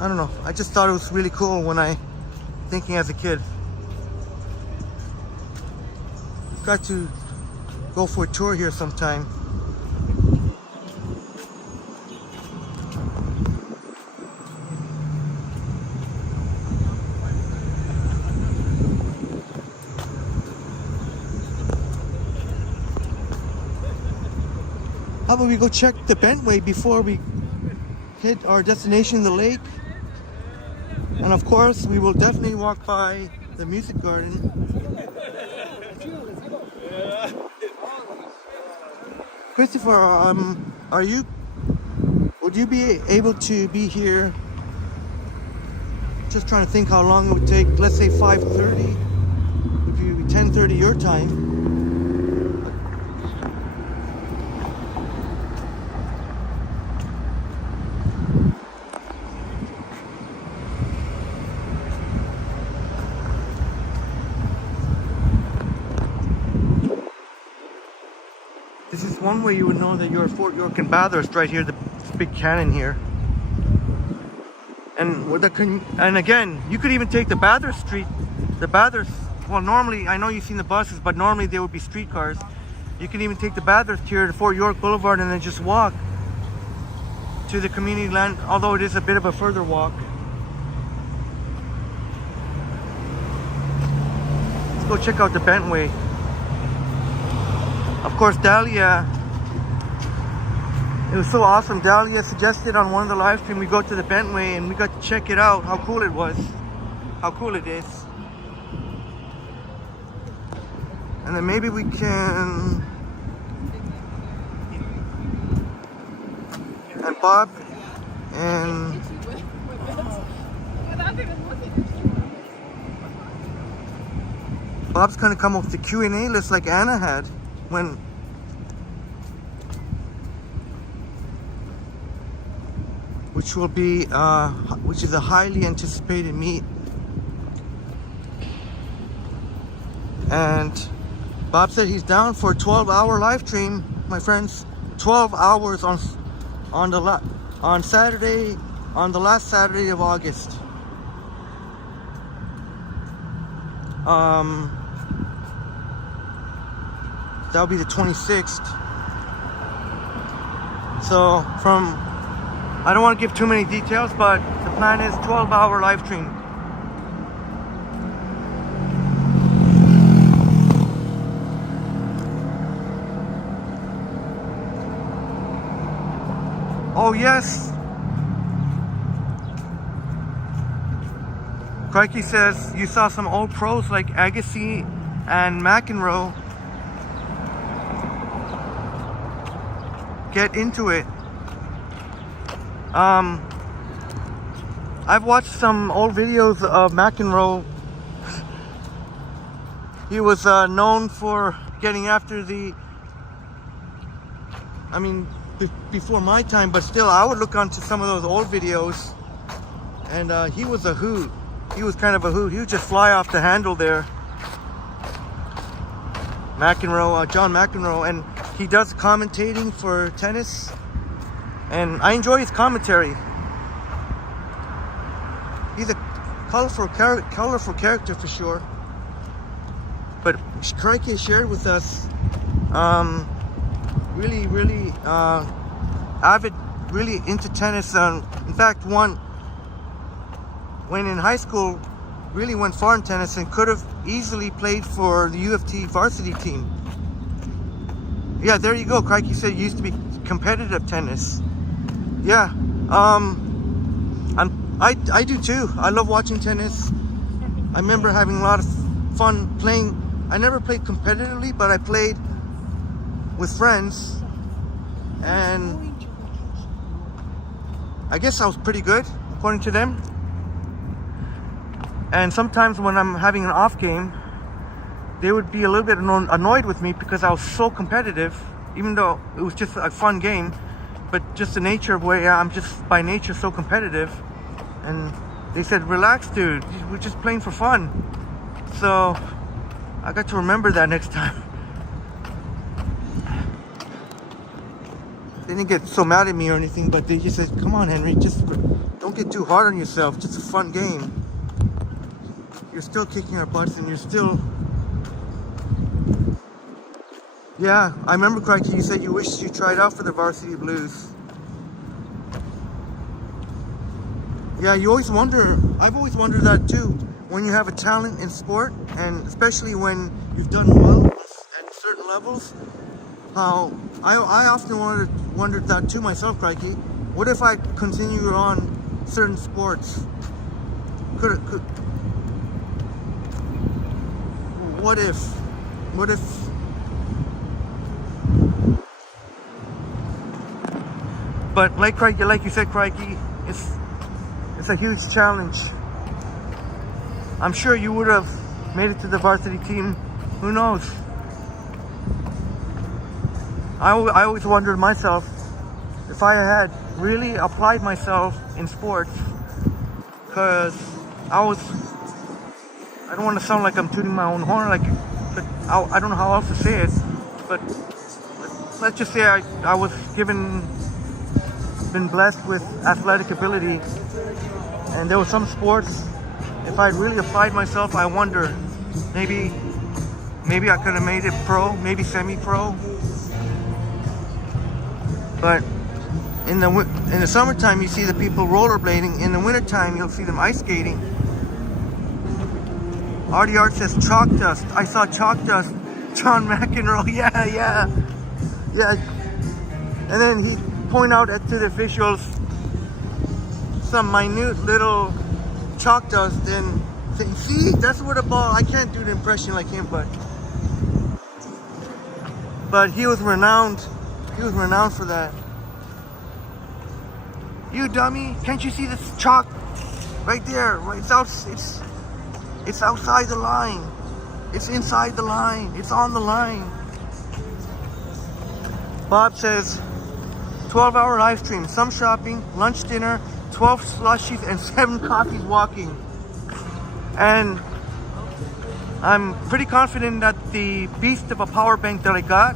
I don't know. I just thought it was really cool thinking as a kid. Got to go for a tour here sometime. How about we go check the Bentway before we hit our destination, the lake? And of course, we will definitely walk by the music garden. Christopher, would you be able to be here? Just trying to think how long it would take. Let's say 5:30. Would you be 10 4:30 your time. This is one way you would know that you're at Fort York and Bathurst, right here, the big cannon here. And with and again, you could even take the Bathurst Street, well, normally, I know you've seen the buses, but normally there would be streetcars. You can even take the Bathurst here to Fort York Boulevard and then just walk to the community land, although it is a bit of a further walk. Let's go check out the Bentway. Of course, Dahlia, it was so awesome. Dahlia suggested on one of the live streams we go to the Bentway and we got to check it out, how cool it was, how cool it is. And then maybe we can, and Bob and Bob's gonna come up with the Q&A list like Anna had when which will be which is a highly anticipated meet. And Bob said he's down for a 12-hour live stream, my friends. 12 hours on Saturday, on the last Saturday of August. That'll be the 26th. So I don't want to give too many details, but the plan is 12-hour live stream. Oh yes. Crikey says you saw some old pros like Agassi and McEnroe get into it. I've watched some old videos of McEnroe. He was known for getting after before my time, but still I would look onto some of those old videos, and he was a hoot. He was kind of a hoot. He would just fly off the handle there. John McEnroe, and he does commentating for tennis, and I enjoy his commentary. He's a colorful character for sure. But Crikey shared with us really avid, really into tennis. In fact, when in high school, really went far in tennis and could have easily played for the U of T varsity team. Yeah, there you go. Crikey said you used to be competitive tennis. Yeah, I do too. I love watching tennis. I remember having a lot of fun playing. I never played competitively, but I played with friends, and I guess I was pretty good according to them. And sometimes when I'm having an off game, they would be a little bit annoyed with me because I was so competitive, even though it was just a fun game. But just the nature of where I'm just by nature so competitive. And they said, relax dude, we're just playing for fun. So I got to remember that next time. They didn't get so mad at me or anything, but they just said, come on Henry, just don't get too hard on yourself, just a fun game. You're still kicking our butts and you're still... Yeah, I remember Crikey, you said you wished you tried out for the Varsity Blues. Yeah, you always wonder, I've always wondered that too, when you have a talent in sport, and especially when you've done well at certain levels, how I often wondered that too myself, Crikey. What if I continued on certain sports? What if? But like you said, Crikey, it's a huge challenge. I'm sure you would have made it to the varsity team Who knows? I always wondered myself if I had really applied myself in sports, because I don't want to sound like I'm tooting my own horn, but I don't know how else to say it, but let's just say I was been blessed with athletic ability, and there were some sports, if I'd really applied myself, I wonder, maybe I could have made it pro, maybe semi-pro. But in the summertime, you see the people rollerblading. In the wintertime, you'll see them ice skating. Artie Art says chalk dust. I saw chalk dust. John McEnroe. Yeah. And then he point out to the officials some minute little chalk dust and say, see, that's what a ball. I can't do the impression like him, but he was renowned. He was renowned for that. You dummy! Can't you see this chalk right there? It's outside the line. It's inside the line. It's on the line. Bob says 12-hour live stream, some shopping, lunch, dinner, 12 slushies, and 7 coffees walking. And I'm pretty confident that the beast of a power bank that I got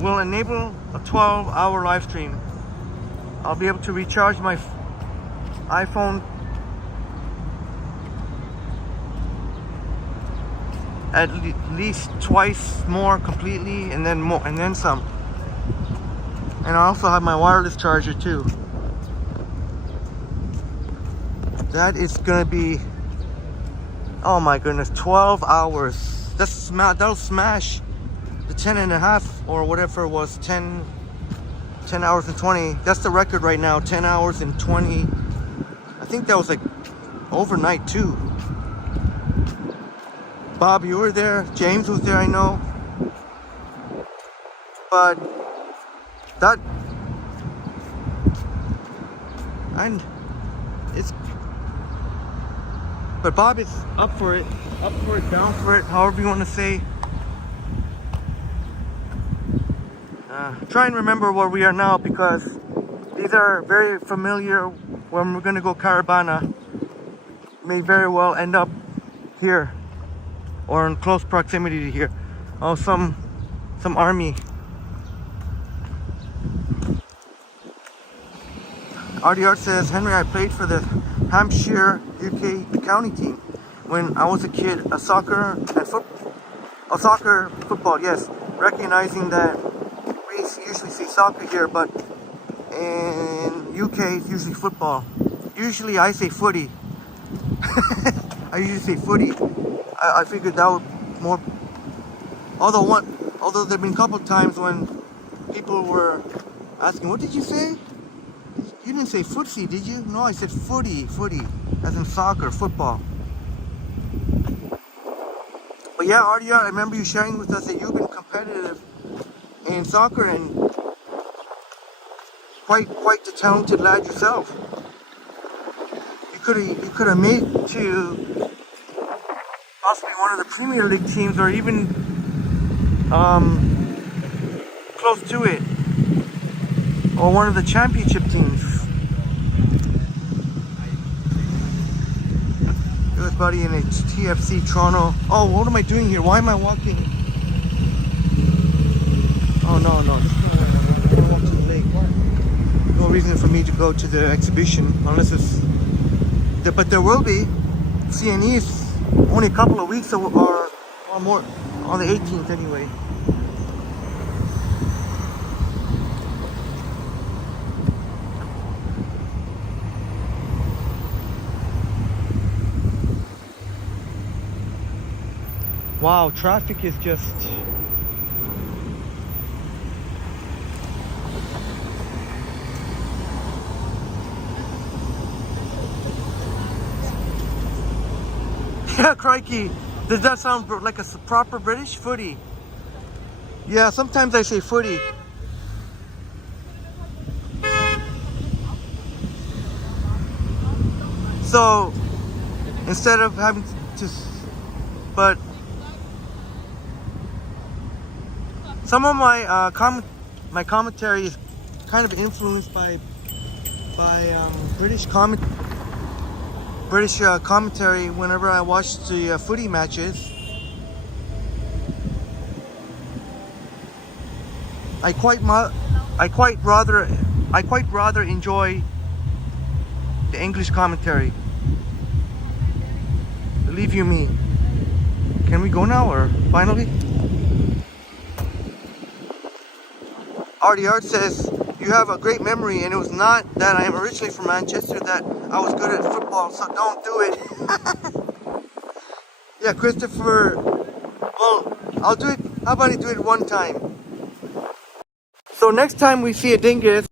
will enable a 12-hour live stream. I'll be able to recharge my iPhone at least twice more completely, and then some. And I also have my wireless charger too. That is gonna be, oh my goodness, 12 hours. That'll smash the 10 and a half or whatever it was, 10 hours and 20. That's the record right now, 10 hours and 20. I think that was like overnight too. Bob, you were there. James was there, I know. But but Bob is up for it, down for it, however you want to say. Try and remember where we are now, because these are very familiar. When we're going to go Caravana, may very well end up here or in close proximity to here. Oh, some army. Artie Art says, Henry, I played for the Hampshire UK county team when I was a kid. Soccer, football, yes. Recognizing that we usually say soccer here, but in UK it's usually football. Usually I say footy. I usually say footy. I figured that would more. Although there've been a couple times when people were asking, "What did you say? You didn't say footsie, did you?" No, I said footy, as in soccer, football. But yeah, Artie, I remember you sharing with us that you've been competitive in soccer and quite the talented lad yourself. You could have made to possibly one of the Premier League teams, or even close to it, or one of the championship teams. It was buddy in a TFC Toronto. Oh, what am I doing here? Why am I walking? Oh no, just gonna walk to the lake. No reason for me to go to the exhibition unless it's. But there will be. CNE is only a couple of weeks or more, on the 18th anyway. Wow, traffic is just... Yeah, crikey. Does that sound like a proper British? Footy. Yeah, sometimes I say footy. So, instead of having to... But... Some of my my commentary is kind of influenced by British commentary whenever I watch the footy matches. I quite rather enjoy the English commentary. Believe you me. Can we go now or finally? Artie Art says, you have a great memory, and it was not that I am originally from Manchester that I was good at football, so don't do it. Yeah, Christopher, well, I'll do it. How about I do it one time? So next time we see a dingus,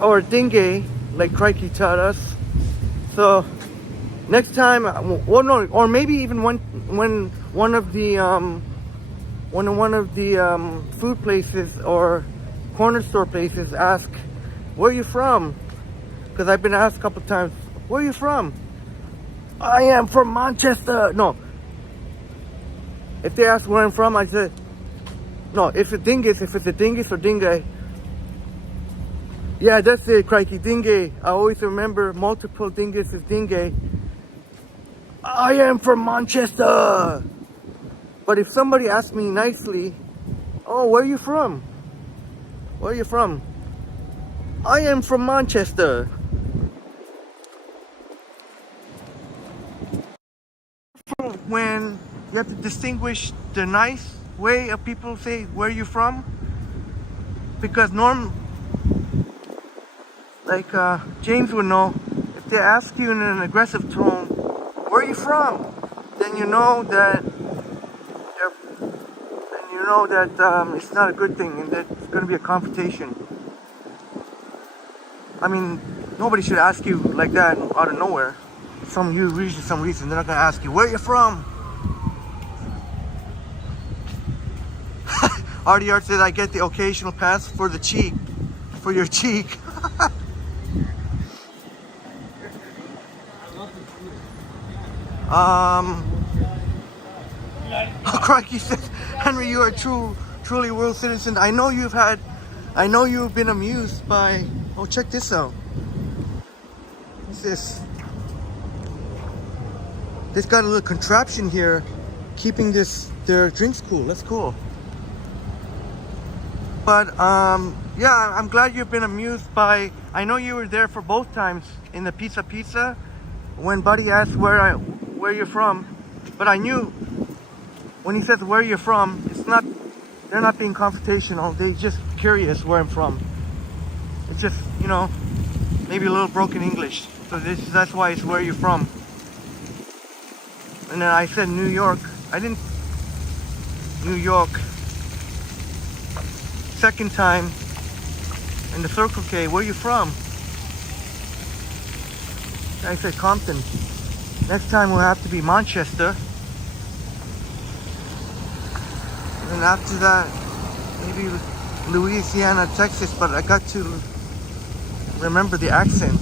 or dingue, like Crikey taught us. So next time, well, no, or maybe even when one of the food places or corner store places ask, where are you from? Because I've been asked a couple times, where are you from? I am from Manchester. No. If they ask where I'm from, I said, no, if it's a dingus or dingue, yeah, that's it, Crikey, dingue. I always remember multiple dingus is dingue. I am from Manchester. But if somebody asks me nicely, oh, where are you from? Where are you from? I am from Manchester. When you have to distinguish the nice way of people say, where are you from? Because James would know, if they ask you in an aggressive tone, where are you from? Then you know that it's not a good thing, and that it's going to be a confrontation. I mean, nobody should ask you like that out of nowhere. Some reason they're not going to ask you, where are you from? Artie Art says, I get the occasional pass for the cheek, for your cheek. Crikey says, Henry, you are a truly world citizen. I know you've been amused by, oh, check this out. What's this? It's got a little contraption here, keeping their drinks cool. That's cool. But, yeah, I'm glad you've been amused by, I know you were there for both times in the pizza, when Buddy asked where you're from, but I knew when he says where you're from, they're not being confrontational, they're just curious where I'm from. It's just, maybe a little broken English, so that's why it's where you're from. And then I said New York, New York. Second time in the Circle K, where you from? I said Compton. Next time will have to be Manchester. And after that, maybe Louisiana, Texas, but I got to remember the accent.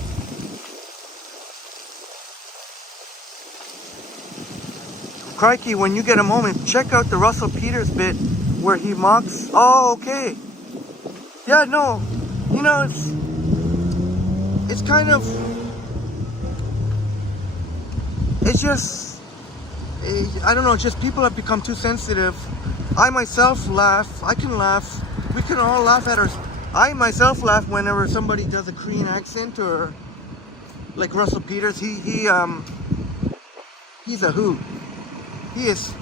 Crikey, when you get a moment, check out the Russell Peters bit where he mocks. Oh, okay. Yeah, no. It's kind of, it's just, I don't know, just people have become too sensitive. I myself laugh. I can laugh. We can all laugh at our, I myself laugh whenever somebody does a Korean accent, or like Russell Peters. He's a hoot. He is.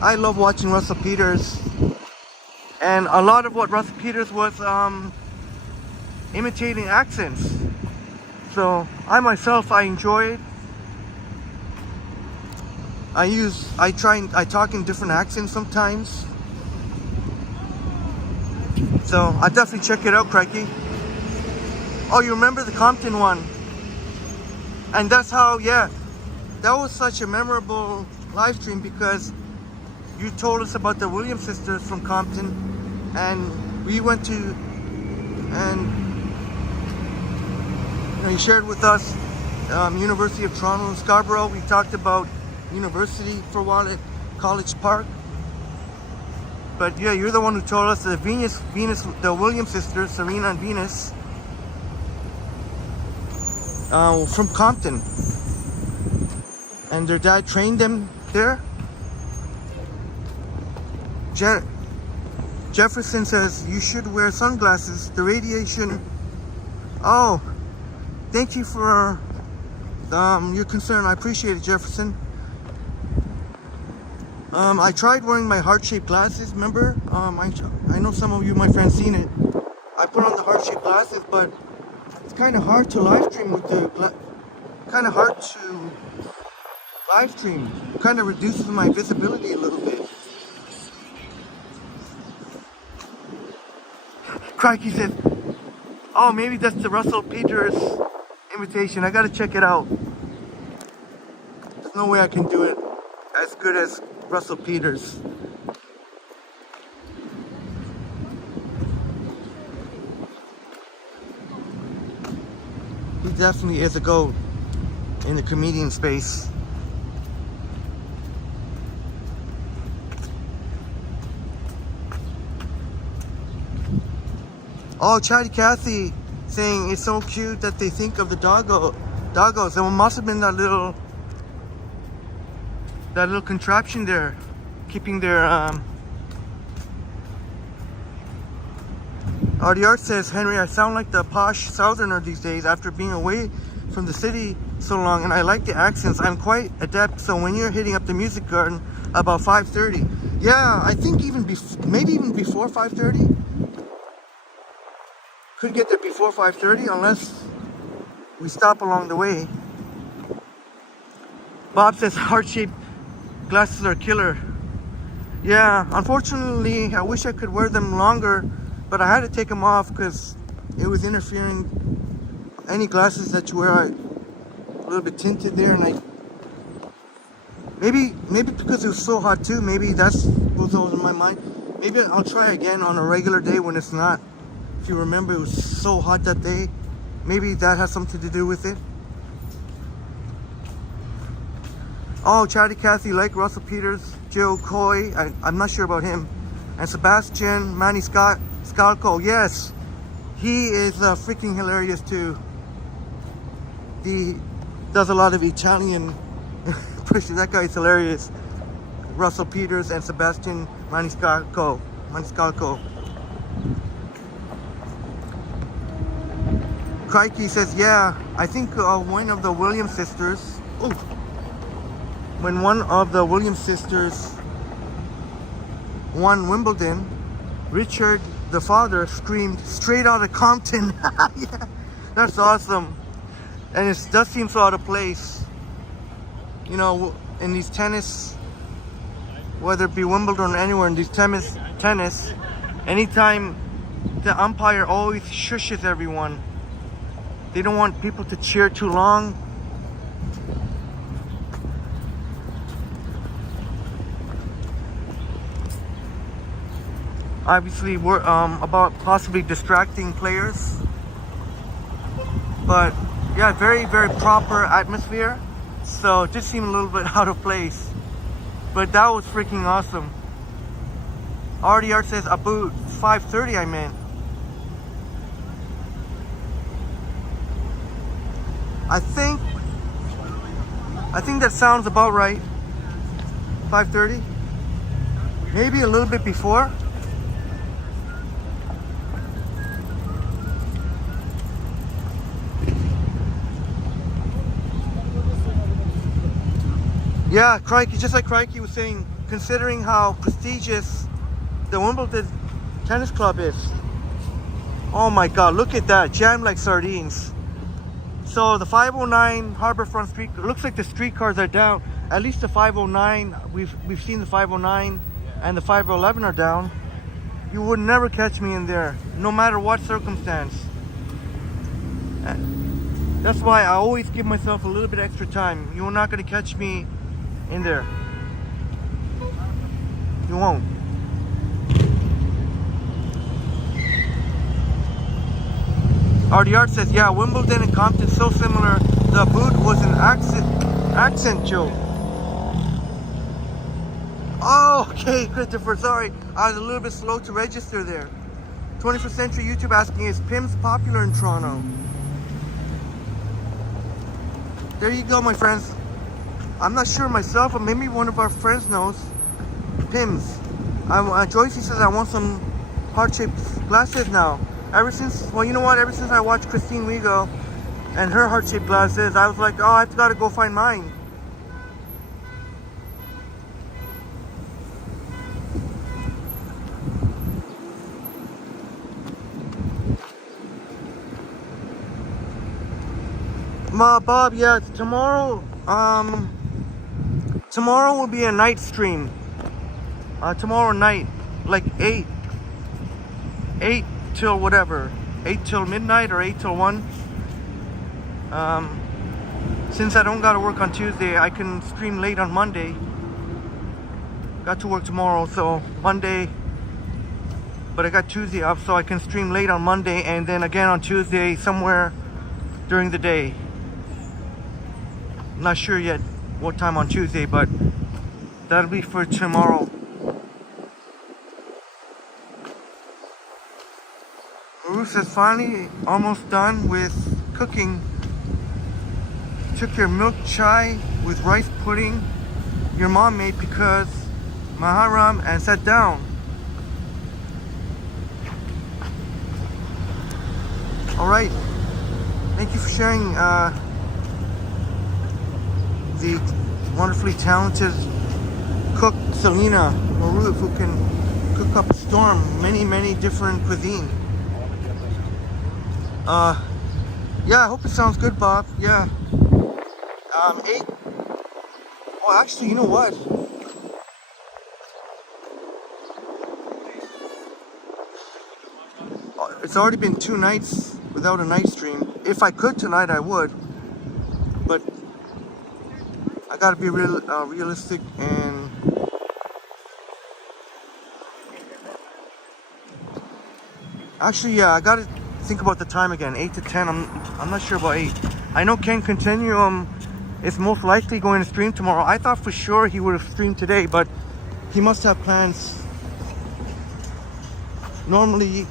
I love watching Russell Peters, and a lot of what Russell Peters was imitating accents. So I myself, I enjoy it. I talk in different accents sometimes. So I definitely check it out, Crikey. Oh, you remember the Compton one? And that's how, yeah, that was such a memorable live stream, because you told us about the Williams sisters from Compton, and we went to, and you shared with us University of Toronto and Scarborough. We talked about university for a while at College Park. But yeah, you're the one who told us the the Williams sisters, Serena and Venus, from Compton. And their dad trained them there. Jefferson says, you should wear sunglasses. The radiation... Oh, thank you for your concern. I appreciate it, Jefferson. I tried wearing my heart-shaped glasses, remember? I know some of you, my friends, seen it. I put on the heart-shaped glasses, but it's kind of hard to live stream with the kind of hard to live stream. Kind of reduces my visibility a little bit. Crikey says, oh, maybe that's the Russell Peters invitation. I gotta check it out. There's no way I can do it as good as Russell Peters. He definitely is a GOAT in the comedian space. Oh, Chatty Cathy saying it's so cute that they think of the doggos. It must have been that little contraption there, keeping their The art says, Henry, I sound like the posh southerner these days after being away from the city so long, and I like the accents. I'm quite adept, so when you're hitting up the music garden about 5:30. Yeah, I think maybe even before 5:30. Could get there before 5:30 unless we stop along the way. Bob says heart-shaped glasses are killer. Yeah, unfortunately, I wish I could wear them longer, but I had to take them off because it was interfering. Any glasses that you wear are a little bit tinted there, and maybe because it was so hot too. Maybe that's what was in my mind. Maybe I'll try again on a regular day when it's not. If you remember, it was so hot that day. Maybe that has something to do with it. Oh, Chatty Cathy, like Russell Peters, Joe Coy, I'm not sure about him. And Sebastian, Manny Scalco, yes. He is freaking hilarious too. He does a lot of Italian impressions. That guy is hilarious. Russell Peters and Sebastian Maniscalco. Crikey says, yeah, I think one of the Williams sisters, when one of the Williams sisters won Wimbledon, Richard, the father, screamed, straight out of Compton. Yeah, that's awesome. And it does seem so out of place. You know, in these tennis, whether it be Wimbledon or anywhere in these tennis, anytime the umpire always shushes everyone. They don't want people to cheer too long. Obviously, we're about possibly distracting players. But yeah, very, very proper atmosphere. So it just seemed a little bit out of place. But that was freaking awesome. RDR says about 5:30 I meant. I think that sounds about right. 5:30? Maybe a little bit before. Yeah, Crikey, just like Crikey was saying, considering how prestigious the Wimbledon Tennis Club is. Oh my God, look at that, jammed like sardines. So the 509 Harborfront Street, looks like the streetcars are down. At least the 509, we've seen the 509 and the 511 are down. You would never catch me in there, no matter what circumstance. That's why I always give myself a little bit extra time. You're not gonna catch me in there. You won't. RDR says, yeah, Wimbledon and Compton so similar. The boot was an accent joke. Oh, okay, Christopher, sorry. I was a little bit slow to register there. 21st Century YouTube asking, is Pims popular in Toronto? There you go, my friends. I'm not sure myself, but maybe one of our friends knows. Pims. Joyce says I want some heart-shaped glasses now. Ever since, well, you know what? Ever since I watched Christine Wigo and her heart-shaped glasses, I was like, oh, I've got to go find mine. Bob, yeah, tomorrow, tomorrow will be a night stream. Tomorrow night, like 8 till whatever, 8 till midnight or 8 till 1. Since I don't gotta work on Tuesday, I can stream late on Monday. Got to work tomorrow, so Monday, but I got Tuesday off, so I can stream late on Monday and then again on Tuesday somewhere during the day. Not sure yet what time on Tuesday, but that'll be for tomorrow. Ruth is finally almost done with cooking. Took your milk chai with rice pudding your mom made because Maharam and sat down. Alright. Thank you for sharing the wonderfully talented cook Selena Maruf, who can cook up a storm, many different cuisine. Yeah, I hope it sounds good, Bob. Yeah. 8. Oh, actually, you know what? It's already been 2 nights without a night stream. If I could tonight, I would. But I gotta be realistic and actually, yeah, I gotta think about the time again. 8 to 10. I'm not sure about 8. I know Ken Continuum is most likely going to stream tomorrow. I thought for sure he would have streamed today, but he must have plans. Normally,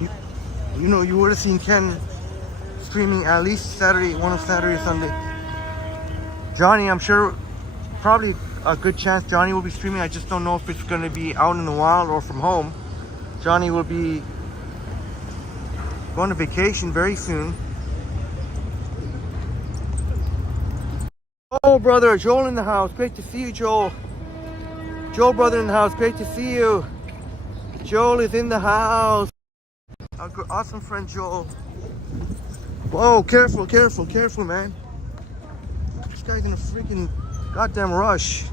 you know, you would have seen Ken streaming at least Saturday, one of Saturday, Sunday. Johnny, I'm sure, probably a good chance Johnny will be streaming. I just don't know if it's going to be out in the wild or from home. Johnny will be going to vacation very soon. Oh, brother, Joel in the house. Great to see you, Joel. Joel, brother in the house. Great to see you. Joel is in the house. Our awesome friend Joel. Whoa, careful, man. This guy's in a freaking goddamn rush.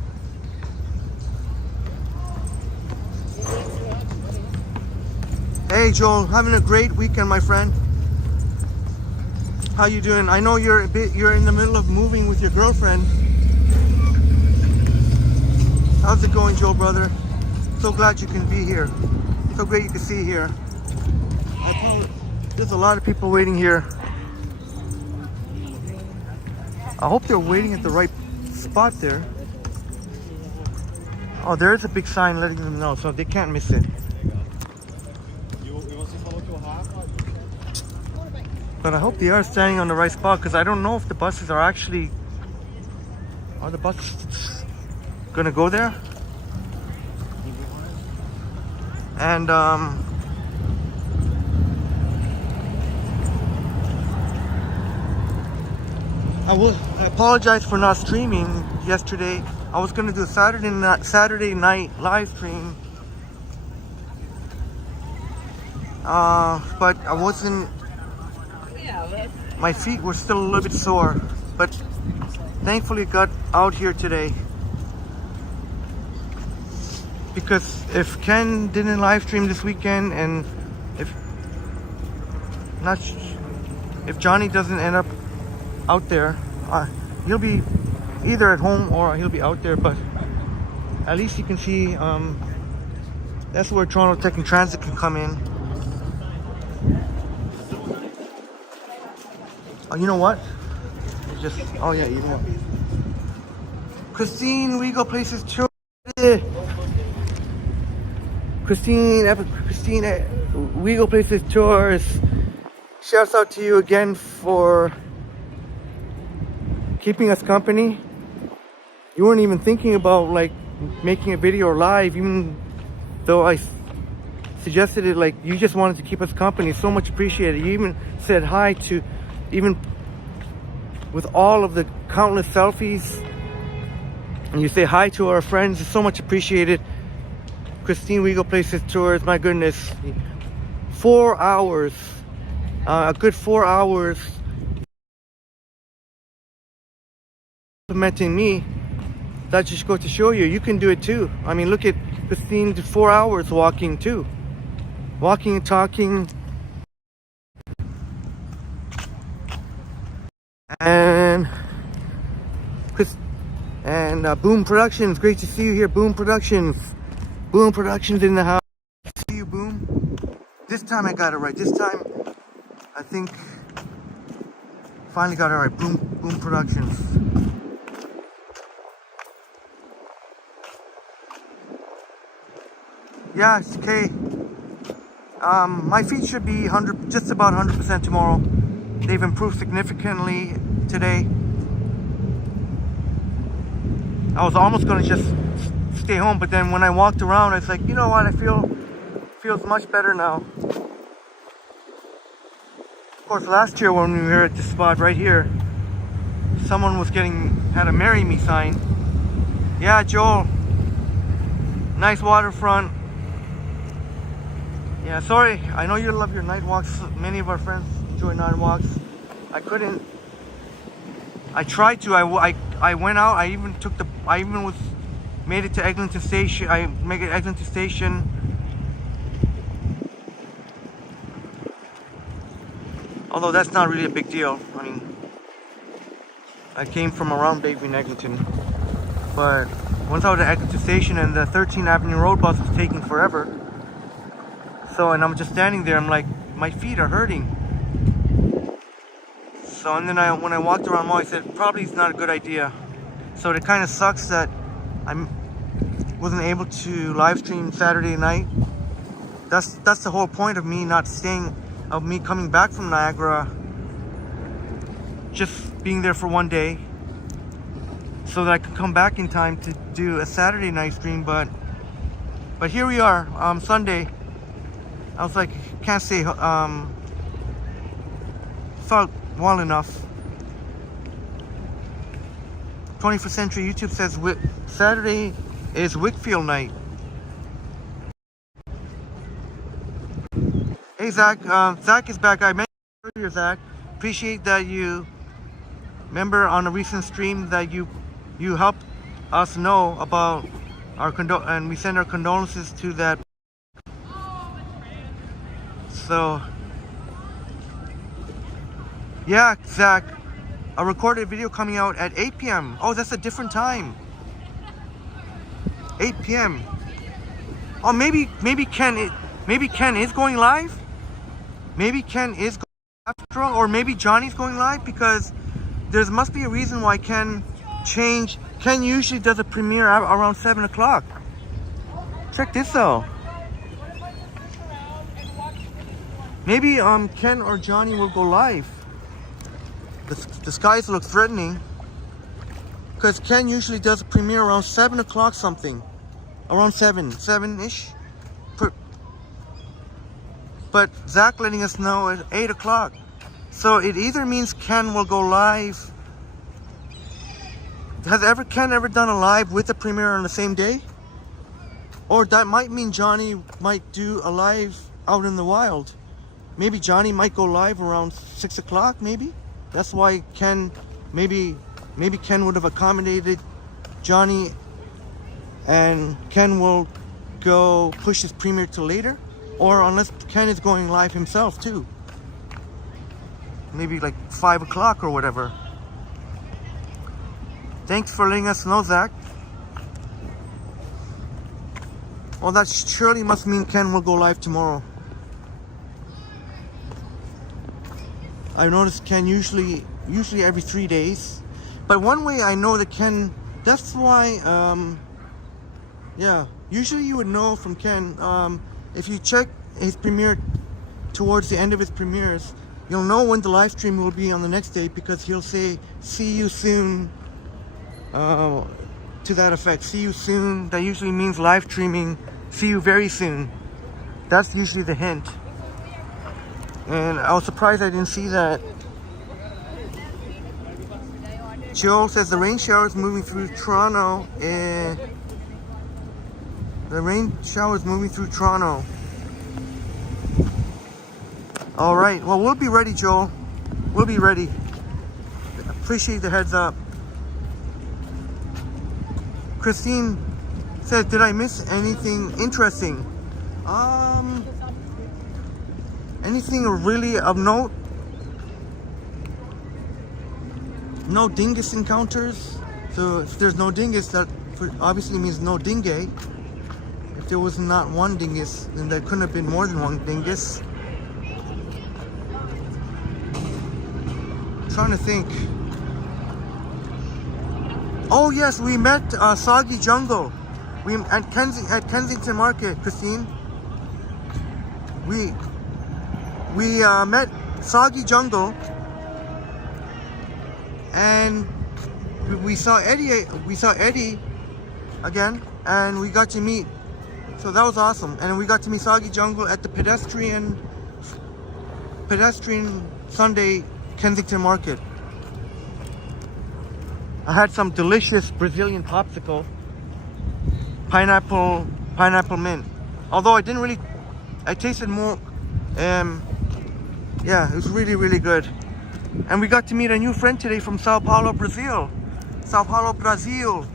Hey, Joel, having a great weekend, my friend. How you doing? I know you're in the middle of moving with your girlfriend. How's it going, Joel, brother? So glad you can be here. So great you can see here. There's a lot of people waiting here. I hope they're waiting at the right spot there. Oh, there's a big sign letting them know, so they can't miss it. But I hope they are standing on the right spot, because I don't know if the buses are actually... Are the buses gonna go there? And I apologize for not streaming yesterday. I was gonna do a Saturday night live stream, but I wasn't. My feet were still a little bit sore, but thankfully got out here today. Because if Ken didn't live stream this weekend, and if Johnny doesn't end up out there, he'll be either at home or he'll be out there. But at least you can see that's where Toronto Tech and Transit can come in. Oh, you know what? Oh yeah, you know what? Christine, we go places too. Christine, We Go Places Tours. Shouts out to you again for keeping us company. You weren't even thinking about like making a video live, even though I suggested it. Like, you just wanted to keep us company. So much appreciated. You even said hi to, even with all of the countless selfies, and you say hi to our friends. It's so much appreciated. Christine, We Go Places Tours. My goodness, 4 hours, a good 4 hours complimenting me. That just goes to show you, you can do it too. I mean, look at Christine, 4 hours walking too. Walking and talking. And Boom Productions, great to see you here. Boom Productions in the house. See you, Boom. This time I got it right. This time I think finally got it right. Boom Productions. Yeah, it's okay. My feet should be just about 100% tomorrow. They've improved significantly today. I was almost gonna just stay home, but then when I walked around, it's like, you know what? Feels much better now. Of course, last year when we were at this spot right here, someone had a "Marry Me" sign. Yeah, Joel. Nice waterfront. Yeah, sorry. I know you love your night walks. Many of our friends enjoy night walks. I couldn't. I tried to. I went out. I even made it to Eglinton Station. I made it to Eglinton Station. Although that's not really a big deal. I mean, I came from around Bayview and Eglinton. But once I was at Eglinton Station and the 13th Avenue Road bus was taking forever. So, and I'm just standing there, I'm like, my feet are hurting. So, and then when I walked around more, I said, probably it's not a good idea. So it kind of sucks that I wasn't able to live stream Saturday night. That's the whole point of me not staying, of me coming back from Niagara, just being there for one day, so that I can come back in time to do a Saturday night stream. But here we are, Sunday. I was like, can't say, felt well enough. 21st Century YouTube says Saturday is Wickfield night. Hey Zach, Zach is back. I mentioned earlier, Zach. Appreciate that you remember on a recent stream that you helped us know about our and we send our condolences to that. So yeah, Zach, a recorded video coming out at 8 p.m. Oh, that's a different time. 8 p.m. Oh, maybe Ken is going live. Maybe Ken is going live after all, or maybe Johnny's going live, because there must be a reason why Ken changed. Ken usually does a premiere around 7 o'clock. Check this out. Maybe Ken or Johnny will go live. The skies look threatening, because Ken usually does a premiere around 7 o'clock something. Around 7-ish. But Zach letting us know at 8 o'clock. So it either means Ken will go live. Has Ken ever done a live with a premiere on the same day? Or that might mean Johnny might do a live out in the wild. Maybe Johnny might go live around 6 o'clock, maybe? That's why maybe Ken would have accommodated Johnny, and Ken will go push his premiere to later. Or unless Ken is going live himself too. Maybe like 5 o'clock or whatever. Thanks for letting us know, Zach. Well, that surely must mean Ken will go live tomorrow. I noticed Ken usually every 3 days. But one way I know that Ken, that's why, yeah, Usually you would know from Ken. If you check his premiere towards the end of his premieres, you'll know when the live stream will be on the next day, because he'll say, "See you soon," to that effect. "See you soon." That usually means live streaming. See you very soon. That's usually the hint. And I was surprised I didn't see that. Joel says the rain shower is moving through Toronto. The rain shower is moving through Toronto. All right. Well, we'll be ready, Joel. We'll be ready. Appreciate the heads up. Christine says, "Did I miss anything interesting?" Anything really of note? No dingus encounters. So if there's no dingus, that obviously means no dingue. If there was not one dingus, then there couldn't have been more than one dingus. Trying to think. Oh yes, we met Soggy Jungle. We at Kensington Market, Christine. We met Soggy Jungle, and we saw Eddie. We saw Eddie again, and we got to meet. So that was awesome. And we got to meet Soggy Jungle at the pedestrian Sunday Kensington Market. I had some delicious Brazilian popsicle, pineapple mint. Although I didn't really, I tasted more. Yeah, it was really, really good. And we got to meet a new friend today from Sao Paulo, Brazil. Sao Paulo, Brazil.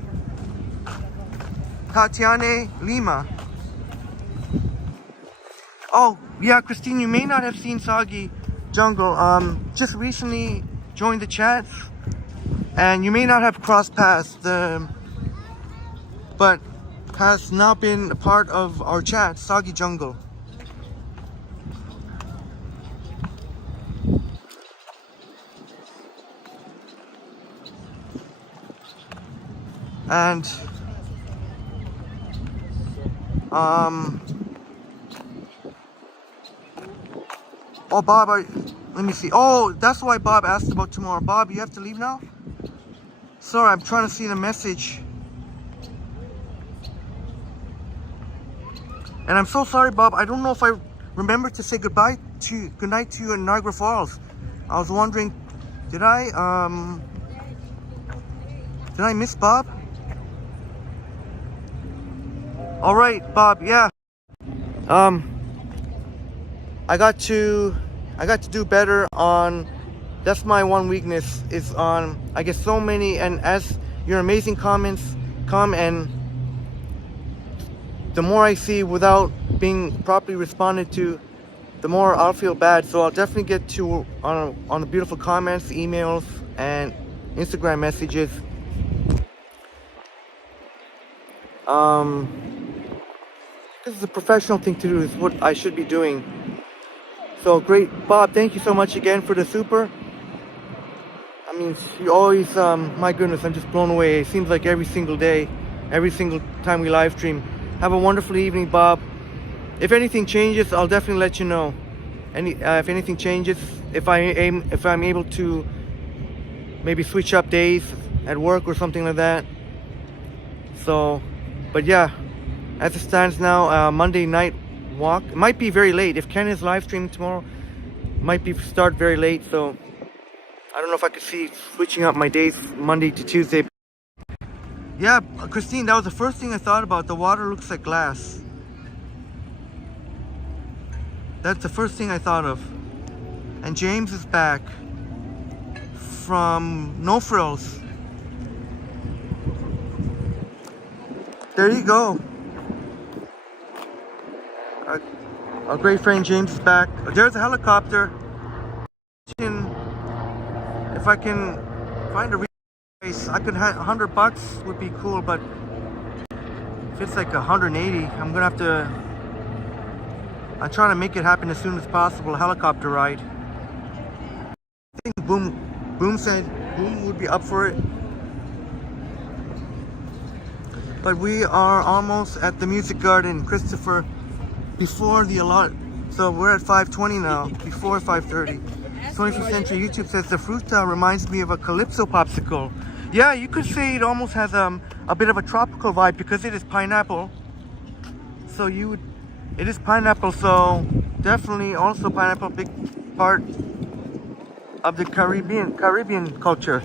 Tatiane Lima. Oh, yeah, Christine, you may not have seen Soggy Jungle. Just recently joined the chats, and you may not have crossed paths, but has now been a part of our chat, Soggy Jungle. And oh, Bob, let me see. Oh, that's why Bob asked about tomorrow. Bob, you have to leave now? Sorry, I'm trying to see the message. And I'm so sorry, Bob. I don't know if I remember to say good night to you in Niagara Falls. I was wondering, did I miss Bob? All right, Bob. Yeah. I got to do better on. That's my one weakness, is on, I get so many, and as your amazing comments come, and the more I see without being properly responded to, the more I'll feel bad. So I'll definitely get to on the beautiful comments, emails, and Instagram messages. This is a professional thing to do. Is what I should be doing. So great, Bob. Thank you so much again for the super. I mean, you always, my goodness, I'm just blown away. It seems like every single day, every single time we live stream. Have a wonderful evening, Bob. If anything changes, I'll definitely let you know. If anything changes, if I'm able to maybe switch up days at work or something like that. So, but yeah, as it stands now, Monday night walk. It might be very late. If Ken is live streaming tomorrow, it might start very late. So I don't know if I could see switching up my days Monday to Tuesday. Yeah, Christine, that was the first thing I thought about. The water looks like glass. That's the first thing I thought of. And James is back from No Frills. There you go. Our great friend James is back. There's a helicopter. If I can find a place, I could have $100 would be cool, but if it's like 180, I'm gonna have to. I'm trying to make it happen as soon as possible. A helicopter ride. I think Boom said Boom would be up for it. but we are almost at the Music Garden, Christopher, before the allot. So we're at 5:20 now, before 5:30. 21st Century YouTube says the fruta reminds me of a calypso popsicle. Yeah, you could say it almost has a bit of a tropical vibe because it is pineapple. So it is pineapple, so definitely also pineapple, big part of the Caribbean culture.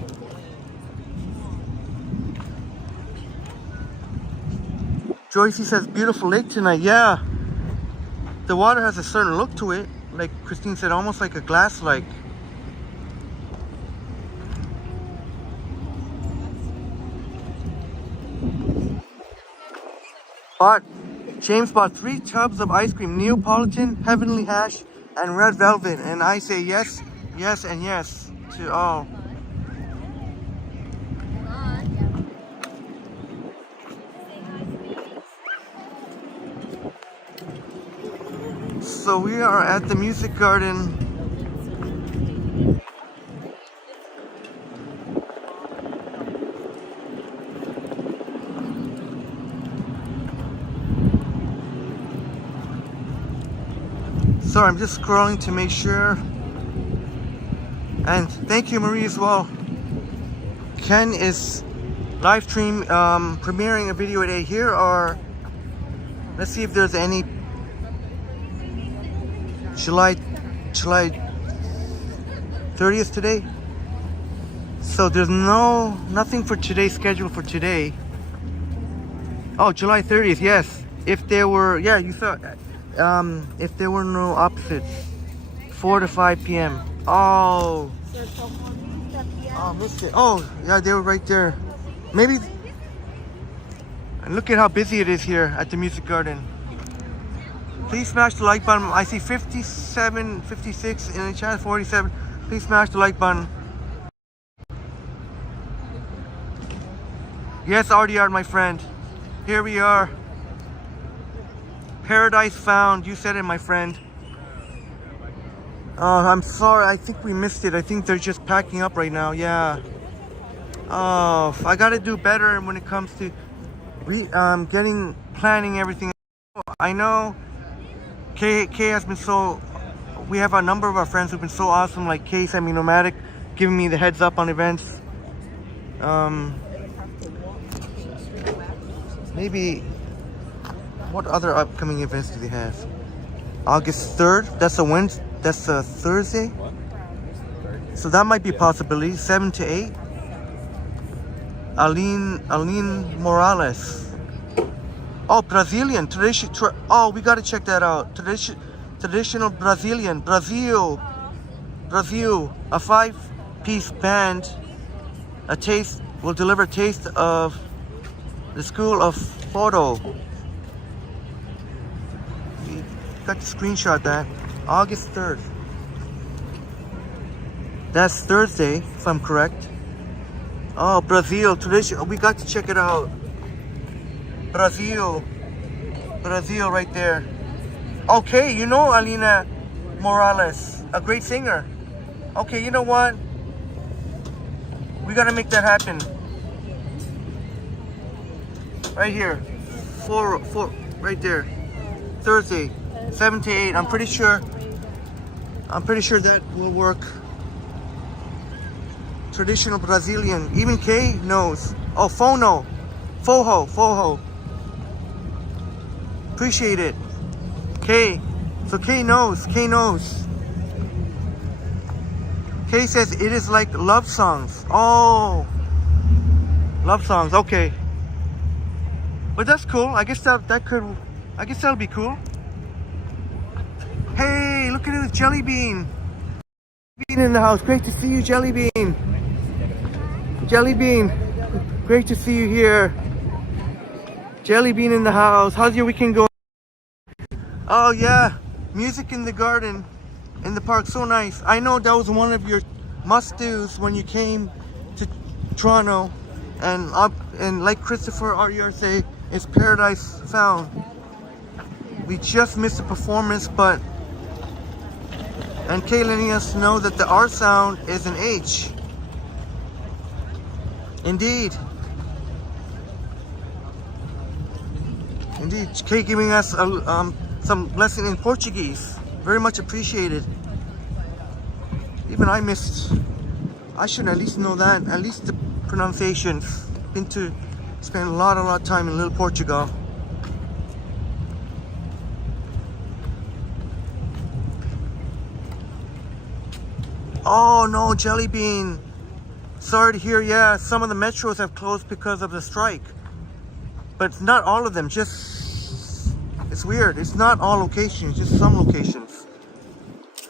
Joycey says beautiful lake tonight. Yeah, the water has a certain look to it, like Christine said, almost like a glass lake. James bought 3 tubs of ice cream, Neapolitan, Heavenly Hash, and Red Velvet, and I say yes, yes, and yes to all. So we are at the Music Garden. Sorry, I'm just scrolling to make sure. And thank you, Marie, as well. Ken is live stream premiering a video today. Here are, let's see if there's any July 30th today. So there's nothing for today scheduled for today. Oh, July 30th, yes. If there were, yeah, you saw, if there were no opposites, 4 to 5 p.m. Oh, missed it. Oh, yeah, they were right there. Maybe, and look at how busy it is here at the Music Garden. Please smash the like button. I see 57, 56 in the chat, 47. Please smash the like button. Yes, RDR, my friend. Here we are. Paradise found. You said it, my friend. I'm sorry. I think we missed it. I think they're just packing up right now. Yeah. Oh, I gotta do better when it comes to planning everything. I know Kay has been so. We have a number of our friends who've been so awesome, like Kay Semi-Nomadic, giving me the heads up on events. Maybe. What other upcoming events do they have? August 3rd. That's a Wednesday. That's a Thursday. So that might be a possibility. 7 to 8. Aline Morales. Oh, Brazilian tradition. Oh, we gotta check that out. Traditional Brazilian. Brazil. A 5-piece band. A taste will deliver a taste of the school of photo. We got to screenshot that. August 3rd. That's Thursday, if I'm correct. Oh, Brazil tradition. We got to check it out. Brazil right there. Okay, you know Alina Morales, a great singer. Okay, you know what? We gotta make that happen. Right here. 4 right there. Thursday, 7 to 8. I'm pretty sure that will work. Traditional Brazilian. Even Kay knows. Oh, Foho. Appreciate it. Kay. So Kay knows. Kay says it is like love songs. Oh. Love songs. Okay. But that's cool. I guess that'll be cool. Hey, look at this Jelly Bean. Bean in the house. Great to see you, Jelly Bean. Jelly Bean. Great to see you here. Jelly Bean in the house. How's your weekend going? Oh yeah, music in the garden, in the park, so nice. I know that was one of your must-dos when you came to Toronto, and like Christopher RER say, it's paradise found. We just missed the performance, and Kay letting us know that the R sound is an H. Indeed. indeed. Kay giving us some lesson in Portuguese. Very much appreciated. Even I missed. I should at least know that. At least the pronunciations. Spent a lot of time in Little Portugal. Oh no, Jelly Bean. Sorry to hear, yeah, some of the metros have closed because of the strike. But not all of them, just, it's weird. It's not all locations, just some locations.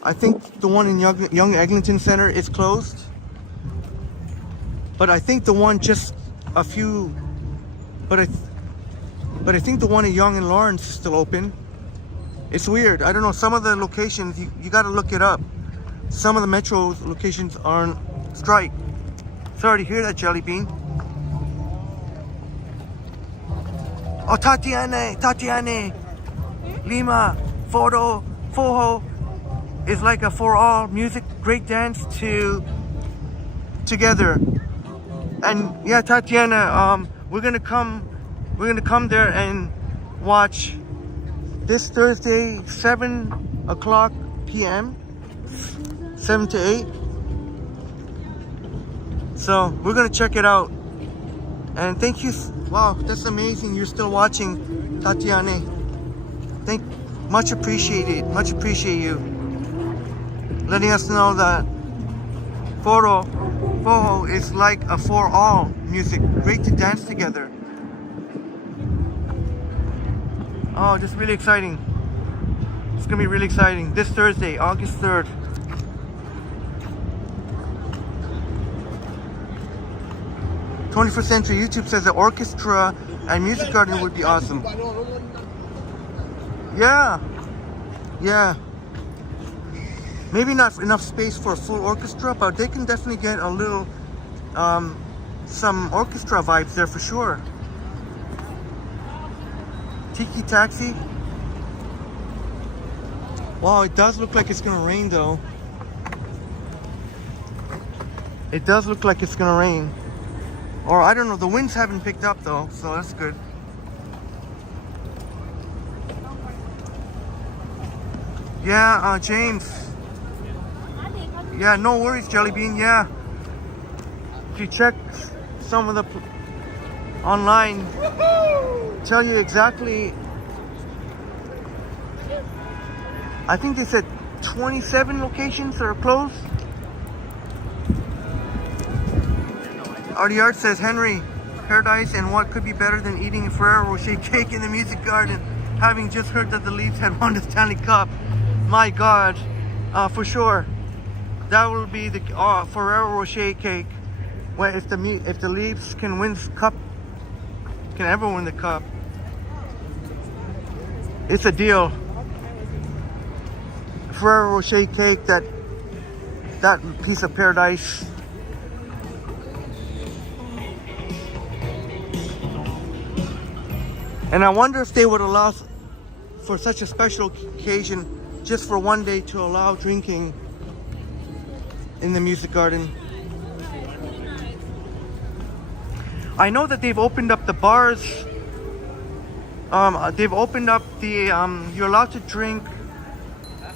I think the one in Young Eglinton Center is closed. But I think the one just a few, but I think the one in Young and Lawrence is still open. It's weird. I don't know, some of the locations, you gotta look it up. Some of the metro locations are on strike. Sorry to hear that, Jelly Bean. Oh, Tatiane, Lima, Foho is like a for all music, great dance together. And yeah, Tatiana, we're gonna come there and watch this Thursday, 7 o'clock p.m. 7 to 8. So we're gonna check it out. And thank you. Wow, that's amazing. You're still watching, Tatiane. Much appreciated. Much appreciate you letting us know that Foho is like a for all music. Great to dance together. Oh, just really exciting. It's gonna be really exciting. This Thursday, August 3rd. 21st Century YouTube says the orchestra and music garden would be awesome. Yeah. Maybe not enough space for a full orchestra, but they can definitely get a little, some orchestra vibes there for sure. Tiki Taxi. Wow, it does look like it's gonna rain though. It does look like it's gonna rain. Or I don't know, the winds haven't picked up though, so that's good. Yeah, James. Yeah, no worries, Jelly Bean, yeah. If you check some of the online, tell you exactly, I think they said 27 locations are closed. RDR says, Henry, paradise, and what could be better than eating a Ferrero Rocher cake in the music garden, having just heard that the Leafs had won the Stanley Cup. My God, for sure. That will be the Ferrero Rocher cake. Well, if the Leafs can win the cup, can ever win the cup, it's a deal. Ferrero Rocher cake, that piece of paradise. And I wonder if they would allow, for such a special occasion, just for one day, to allow drinking in the music garden. I know that they've opened up the bars. They've opened up the, you're allowed to drink,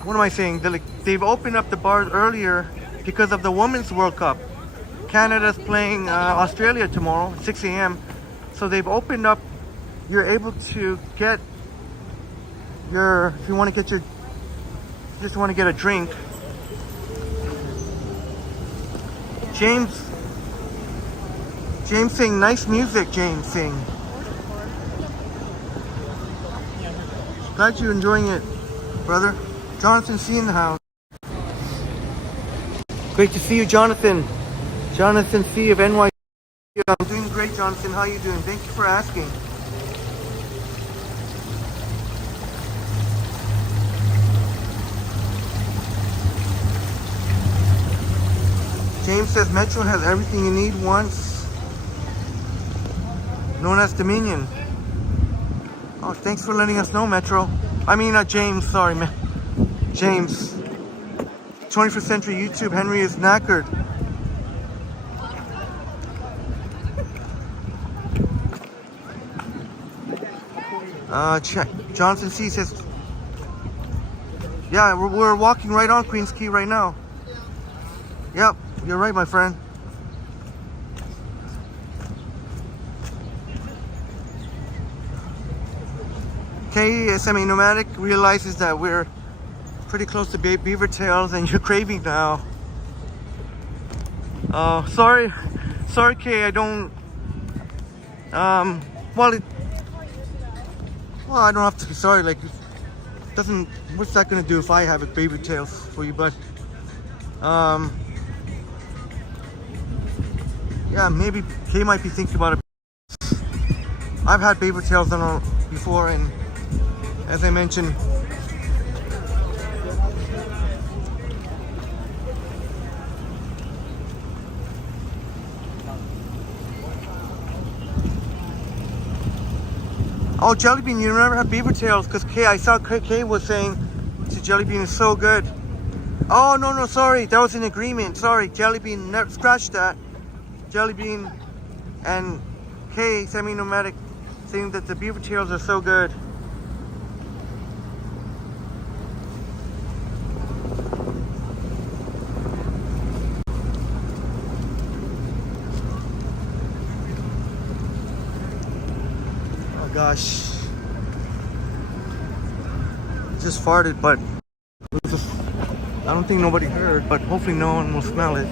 what am I saying? They've opened up the bars earlier because of the Women's World Cup. Canada's playing Australia tomorrow, 6 a.m. So they've opened up. You're able to get your, if you want to get your, just want to get a drink. James saying, nice music, James saying. Glad you're enjoying it, brother. Jonathan C in the house. Great to see you, Jonathan. Jonathan C of NY. I'm doing great, Jonathan. How you doing? Thank you for asking. James says Metro has everything you need once, known as Dominion. Oh, thanks for letting us know, Metro. I mean, James, sorry, man. James. 21st Century YouTube, Henry is knackered. Johnson C says, yeah, we're walking right on Queens Quay right now. Yep, you're right, my friend. KSMA Nomadic realizes that we're pretty close to beaver tails and you're craving now. Sorry, Kay, I don't, well, I don't have to be sorry, like, doesn't, what's that gonna do if I have a beaver tails for you, but, yeah, maybe Kay might be thinking about it. I've had beaver tails on before, and as I mentioned, oh, Jelly Bean, you never had beaver tails, because Kay, I saw Kay was saying Jelly Bean is so good. Oh, no, sorry, that was an agreement. Sorry, Jelly Bean, never scratch that. Jelly Bean and Kay, semi-nomadic, saying that the beaver tails are so good. Oh gosh, just farted, but it was just, I don't think nobody heard, but hopefully no one will smell it.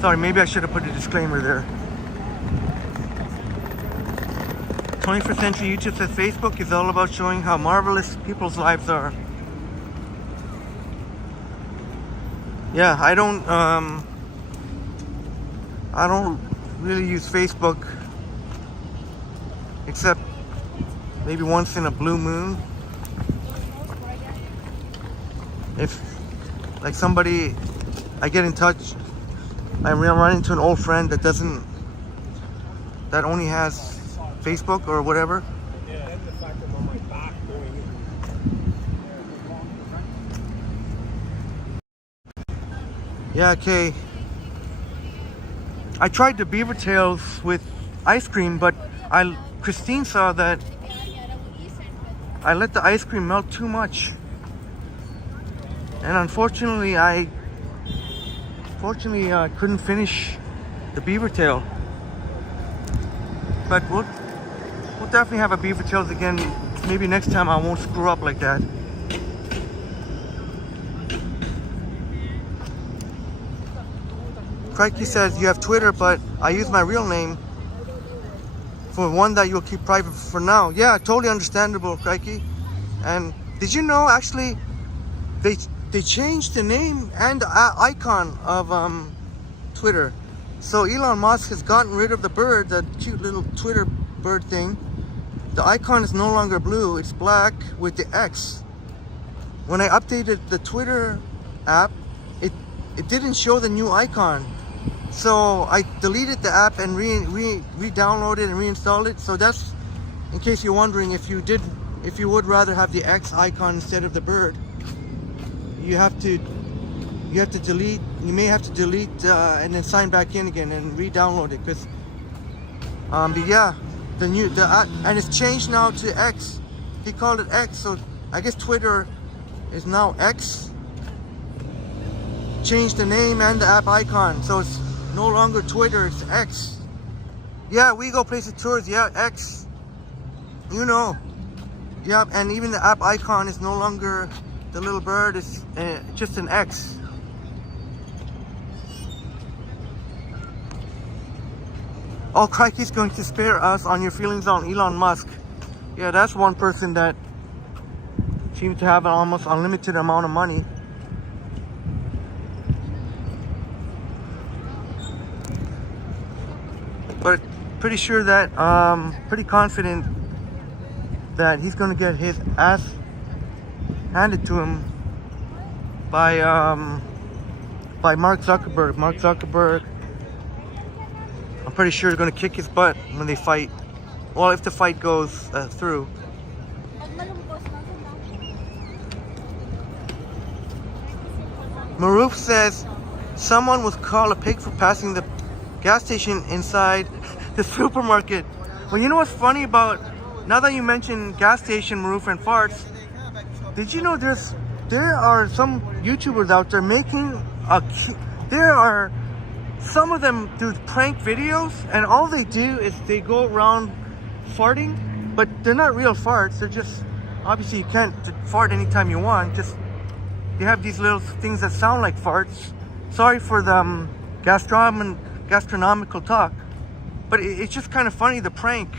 Sorry, maybe I should have put a disclaimer there. 21st Century YouTube says Facebook is all about showing how marvelous people's lives are. Yeah, I don't really use Facebook except maybe once in a blue moon. If like somebody, I get in touch, I run into an old friend that only has Facebook or whatever. Yeah, okay. I tried the beaver tails with ice cream, but Christine saw that I let the ice cream melt too much. And unfortunately, I couldn't finish the beaver tail. But we'll definitely have a beaver tails again. Maybe next time I won't screw up like that. Crikey says you have Twitter, but I use my real name for one that you'll keep private for now. Yeah, totally understandable, Crikey. And did you know actually they changed the name and the icon of Twitter. So Elon Musk has gotten rid of the bird, the cute little Twitter bird thing. The icon is no longer blue, it's black with the X. When I updated the Twitter app, it didn't show the new icon. So I deleted the app and re-downloaded and reinstalled it. So that's in case you're wondering if you would rather have the X icon instead of the bird. You have to delete. You may have to delete and then sign back in again and re-download it, because but yeah, and it's changed now to X. He called it X, so I guess Twitter is now X. Changed the name and the app icon, so it's no longer Twitter, it's X. Yeah, we go places tours. Yeah, X. You know. Yeah, and even the app icon is no longer the little bird, is just an X. Oh, Crikey's going to spare us on your feelings on Elon Musk. Yeah, that's one person that seems to have an almost unlimited amount of money. But pretty sure that, pretty confident that he's going to get his ass handed to him by Mark Zuckerberg. Mark Zuckerberg, I'm pretty sure, is going to kick his butt when they fight. Well, if the fight goes through. Maroof says someone was called a pig for passing the gas station inside the supermarket. Well, you know what's funny about, now that you mentioned gas station roof and farts, did you know there are some YouTubers out there making there are, some of them do prank videos, and all they do is they go around farting, but they're not real farts. They're just, obviously you can't fart anytime you want, just they have these little things that sound like farts. Sorry for the gastronomical talk, but it's just kind of funny, the prank,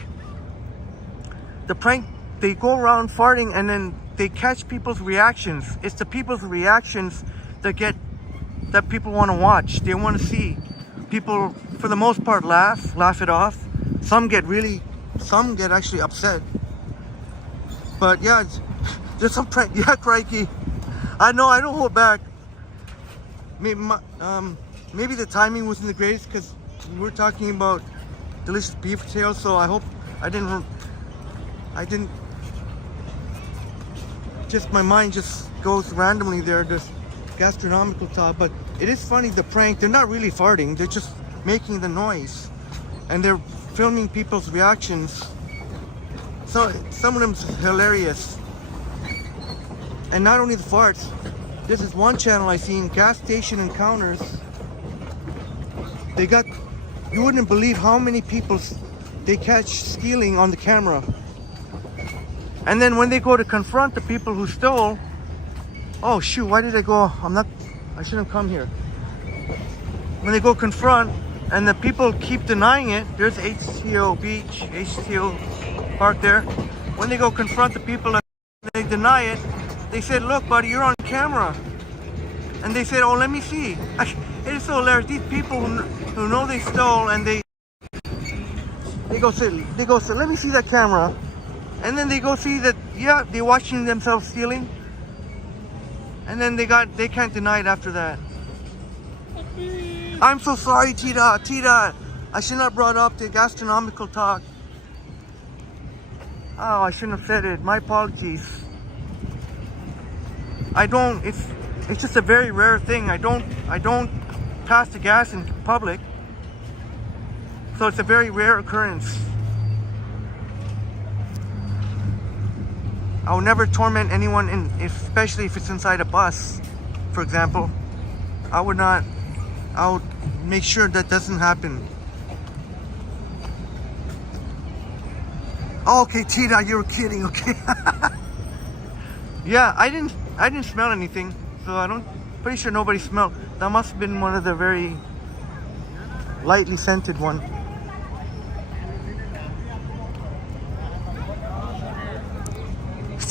they go around farting and then they catch people's reactions. It's the people's reactions that people want to watch. They want to see people, for the most part, laugh it off. Some get actually upset. But yeah, there's some prank. Yeah, crikey. I know, I don't hold back. Maybe the timing wasn't the greatest because we're talking about delicious beef tails, so I hope I didn't, just my mind just goes randomly there, this gastronomical talk. But it is funny, the prank, they're not really farting, they're just making the noise. And they're filming people's reactions. So some of them's hilarious. And not only the farts, this is one channel I seen, gas station encounters. They got, you wouldn't believe how many people they catch stealing on the camera. And then when they go to confront the people who stole, oh shoot, why did I go? I shouldn't come here. When they go confront and the people keep denying it, there's HTO Beach, HTO Park there. When they go confront the people and they deny it, they said, look buddy, you're on camera. And they said, oh, let me see. It is so hilarious. These people who know they stole, and they go say, let me see that camera. And then they go see that, yeah, they're watching themselves stealing. And then they can't deny it after that. I'm so sorry, Tita. I should not have brought up the gastronomical talk. Oh, I shouldn't have said it. My apologies. It's just a very rare thing. I don't pass the gas in public. So it's a very rare occurrence. I will never torment anyone, especially if it's inside a bus, for example. I would make sure that doesn't happen. Oh, okay, Tina, you were kidding, okay? Yeah, I didn't smell anything, so pretty sure nobody smelled. That must have been one of the very lightly scented one.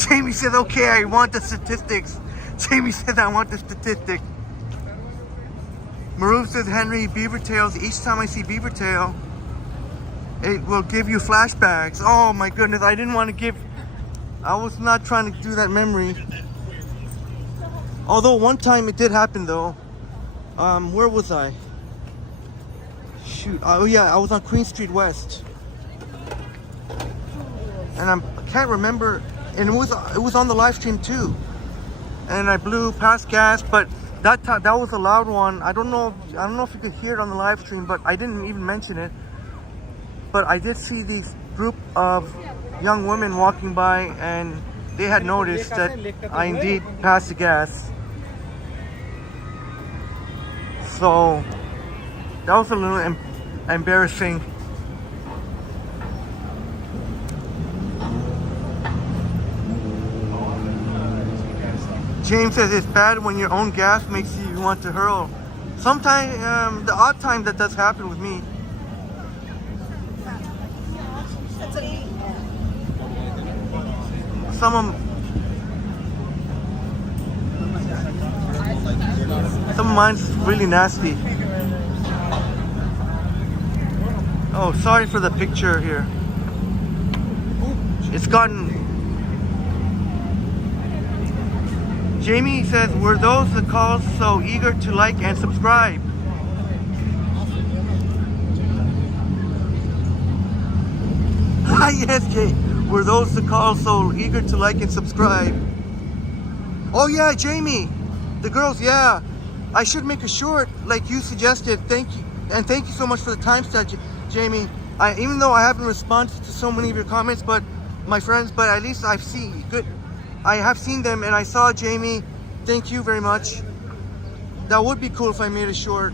Jamie said, okay, I want the statistics. Jamie said, I want the statistics. Maruf says, Henry, beaver tails, each time I see beaver tail, it will give you flashbacks. Oh my goodness, I was not trying to do that memory. Although one time it did happen though. Where was I? Shoot, oh yeah, I was on Queens Street West. And I can't remember, and it was on the live stream too. And I blew past gas, but that was a loud one. I don't know if you could hear it on the live stream, but I didn't even mention it. But I did see this group of young women walking by, and they had noticed that I indeed passed the gas. So that was a little embarrassing. James says it's bad when your own gas makes you want to hurl. Sometimes, the odd time that does happen with me. Some of mine's really nasty. Oh, sorry for the picture here. It's gotten... Jamie says, were those the calls so eager to like and subscribe? Yes, Jay. Were those the calls so eager to like and subscribe? Oh yeah, Jamie. The girls, yeah. I should make a short like you suggested. Thank you. And thank you so much for the timestamp, Jamie. even though I haven't responded to so many of your comments, but my friends, but at least I've seen good. I have seen them, and I saw Jamie. Thank you very much. That would be cool if I made a short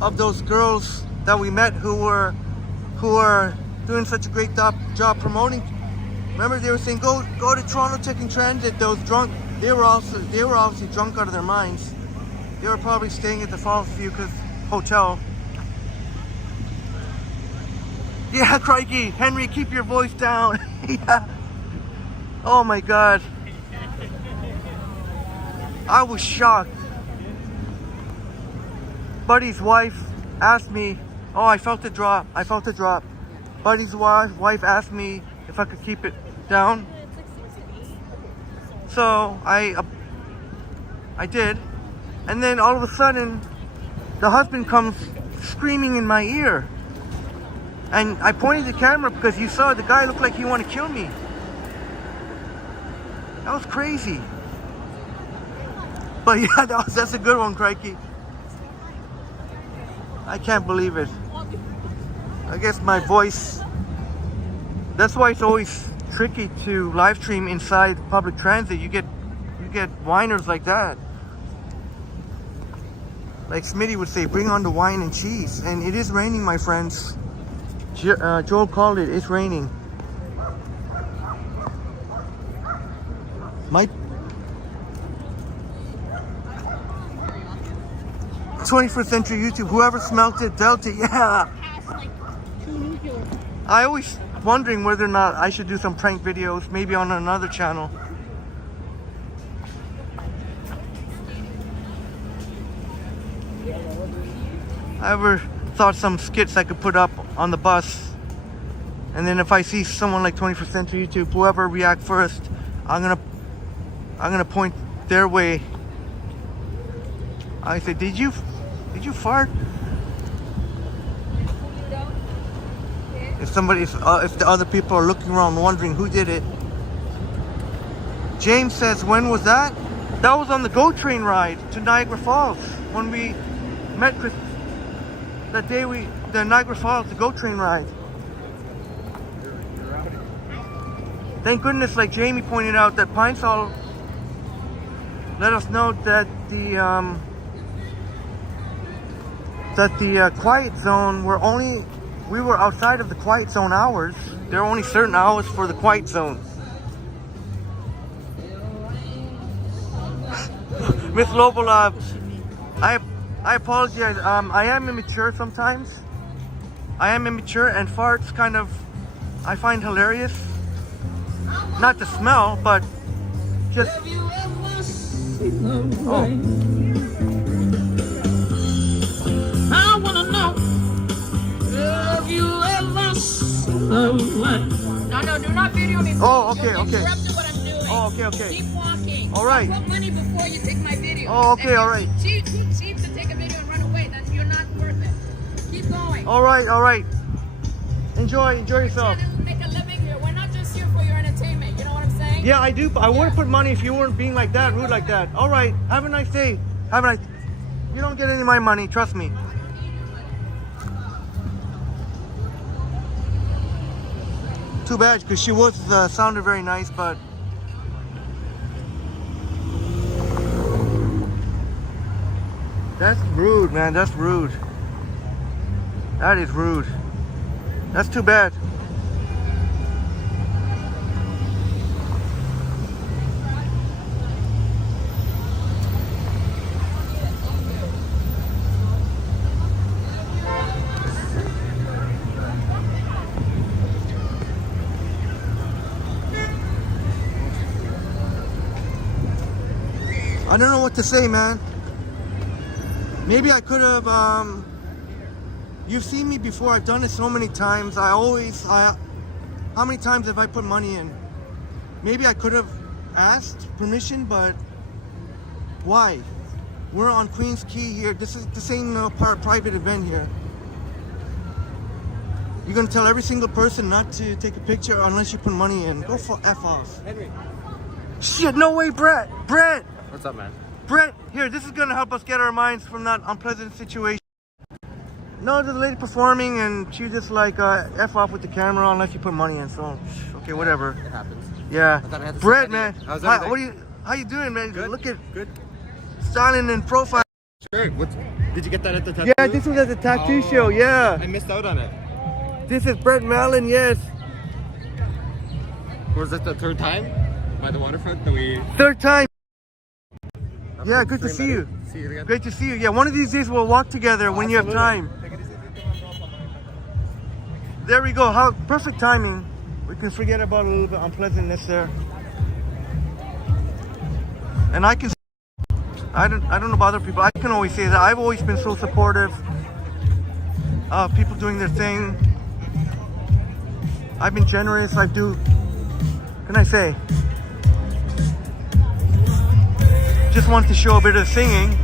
of those girls that we met who are doing such a great job promoting. Remember, they were saying go to Toronto taking transit. Those drunk, they were obviously drunk out of their minds. They were probably staying at the Forest View hotel. Yeah, crikey, Henry, keep your voice down. Yeah. Oh my God. I was shocked. Buddy's wife asked me, oh, I felt the drop. Buddy's wife asked me if I could keep it down. So I did. And then all of a sudden, the husband comes screaming in my ear. And I pointed the camera because you saw the guy looked like he wanted to kill me. That was crazy. But yeah, that's a good one, crikey. I can't believe it. I guess my voice, that's why it's always tricky to live stream inside public transit. You get whiners like that. Like Smitty would say, bring on the wine and cheese. And it is raining, my friends. Joel called it, it's raining. My 21st century YouTube, whoever smelt it, dealt it, yeah. I always wondering whether or not I should do some prank videos, maybe on another channel. I ever thought some skits I could put up on the bus, and then if I see someone like 21st Century YouTube, whoever react first, I'm gonna point their way. I say, did you fart? If the other people are looking around wondering who did it. James says, when was that? That was on the GO train ride to Niagara Falls when we met Chris. That day the Niagara Falls, the GO train ride. Thank goodness, like Jamie pointed out, that Pine Sol let us know that the quiet zone we were outside of the quiet zone hours. There are only certain hours for the quiet zone. Miss Lobola, I apologize. I am immature sometimes. I am immature, and farts kind of I find hilarious. Not the smell, but just. Oh. I wanna know, have you ever seen the light? No, do not video me. Oh, okay, You're okay. interrupting what I'm doing. Oh, okay. Keep walking. All right. I'll put money before you take my video. Oh, okay, all right. Too cheap to take a video and run away. You're not worth it. Keep going. All right. Enjoy yourself. Make a living here. We're not just here for your entertainment. You know what I'm saying? Yeah, I do. I wouldn't put money if you weren't being like that, rude like that. All right. Have a nice day. You don't get any of my money. Trust me. Too bad, because she was sounded very nice, but that's rude, man. That's rude. That is rude. That's too bad. I don't know what to say, man. Maybe I could have, you've seen me before. I've done it so many times. How many times have I put money in? Maybe I could have asked permission, but why? We're on Queens Quay here. This ain't private event here. You're gonna tell every single person not to take a picture unless you put money in. Go for F off. Henry. Shit, no way, Brett. What's up, man? Brett, here, this is gonna help us get our minds from that unpleasant situation. No, the lady performing, and she just like F off with the camera unless you put money in. So, okay, whatever. It happens. Yeah. thought I had to Brett, say man. that. How's How, everything? how you doing, man? Good. Look at Good. styling and profile. Sure. Did you get that at the tattoo? Yeah, this was at the tattoo show. Yeah. I missed out on it. This is Brett Mallon. Yes. Was that the third time by the waterfront that we? Third time. I'm Yeah, good to frame see that you. in. See you again. Great to see you. Yeah, one of these days we'll walk together when you have time. There we go. How perfect timing. We can forget about a little bit unpleasantness there. And I can. I don't know about other people. I can always say that I've always been so supportive of people doing their thing. I've been generous. I do. What can I say? Just want to show a bit of singing.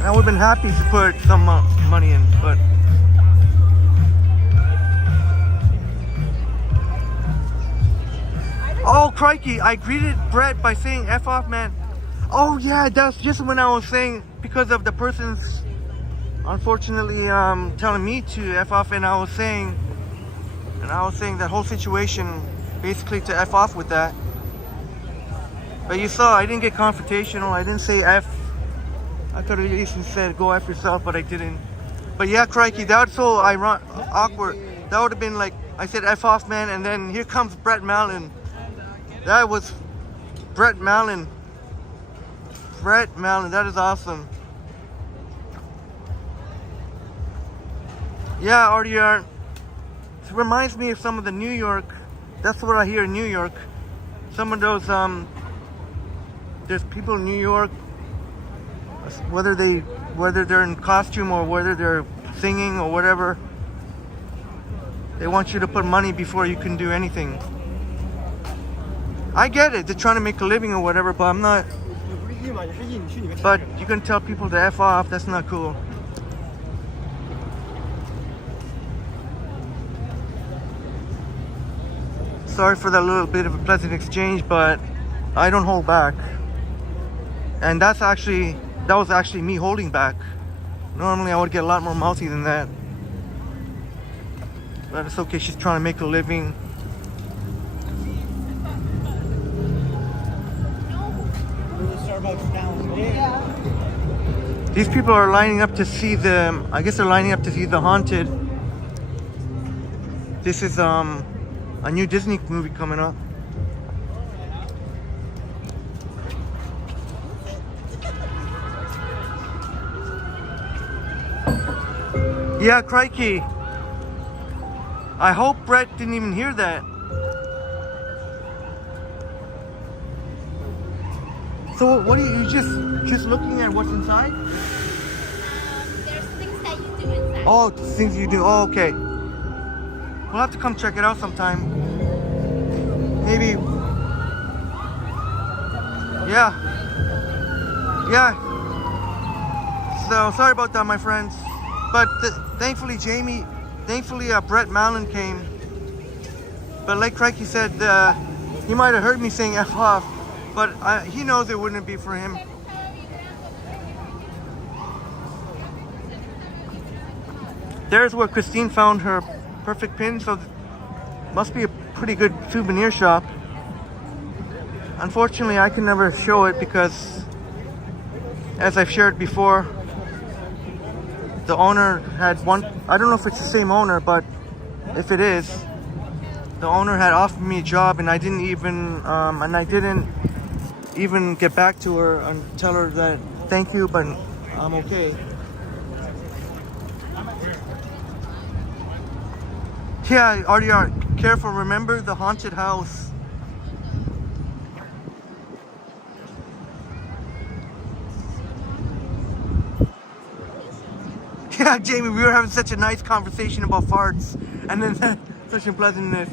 I would have been happy to put some money in, but. Oh, crikey, I greeted Brett by saying F off, man. Oh, yeah, that's just when I was saying, because of the person's unfortunately telling me to F off, and I was saying that whole situation basically to F off with that. But you saw, I didn't get confrontational, I didn't say F. I could have easily said go F yourself, but I didn't. But yeah, crikey, that was so awkward. That would have been like, I said F off, man, and then here comes Brett Mallon. That was Brett Mallon. Brett Mallon, that is awesome. Yeah, RDR. It reminds me of some of the New York. That's what I hear in New York. Some of those, there's people in New York, whether they're in costume or whether they're singing or whatever, they want you to put money before you can do anything. I get it, they're trying to make a living or whatever, but I'm not. But you can tell people to F off, that's not cool. Sorry for that little bit of a pleasant exchange, but I don't hold back. And that was actually me holding back. Normally I would get a lot more mouthy than that. But it's okay, she's trying to make a living. These people are lining up to see I guess they're lining up to see The Haunted. This is a new Disney movie coming up. Yeah, crikey. I hope Brett didn't even hear that. So what are you just looking at what's inside? There's things that you do inside. Oh, things you do. Oh, okay. We'll have to come check it out sometime. Maybe. Yeah. Yeah. So sorry about that, my friends. But thankfully, Brett Mallon came. But like Crikey said, he might have heard me saying F off. But he knows it wouldn't be for him. There's where Christine found her perfect pin, so must be a pretty good souvenir shop. Unfortunately, I can never show it because, as I've shared before, the owner had one. I don't know if it's the same owner, but if it is, the owner had offered me a job, and I didn't even get back to her and tell her that thank you, but I'm okay. Yeah, RDR, careful, remember the haunted house. Yeah, Jamie, we were having such a nice conversation about farts, and then such unpleasantness.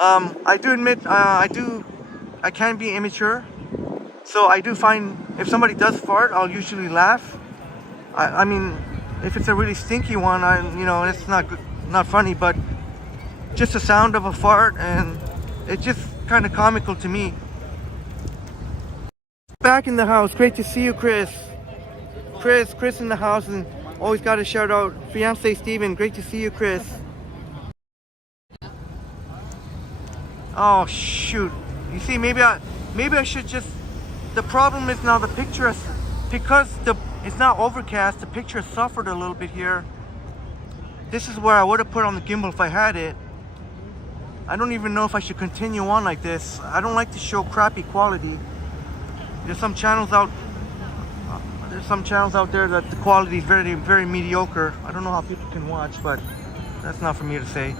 I do admit, I can be immature, so I do find if somebody does fart, I'll usually laugh. I mean, if it's a really stinky one, it's not good, not funny, but just the sound of a fart, and it's just kind of comical to me. Back in the house, great to see you, Chris. Chris in the house, and Always got to shout out fiance Steven. Great to see you, Chris. Oh shoot! You see, maybe I should just. The problem is now the picture, because it's now overcast. The picture suffered a little bit here. This is where I would have put on the gimbal if I had it. I don't even know if I should continue on like this. I don't like to show crappy quality. There's some channels out there that the quality is very, very mediocre. I don't know how people can watch, but that's not for me to say.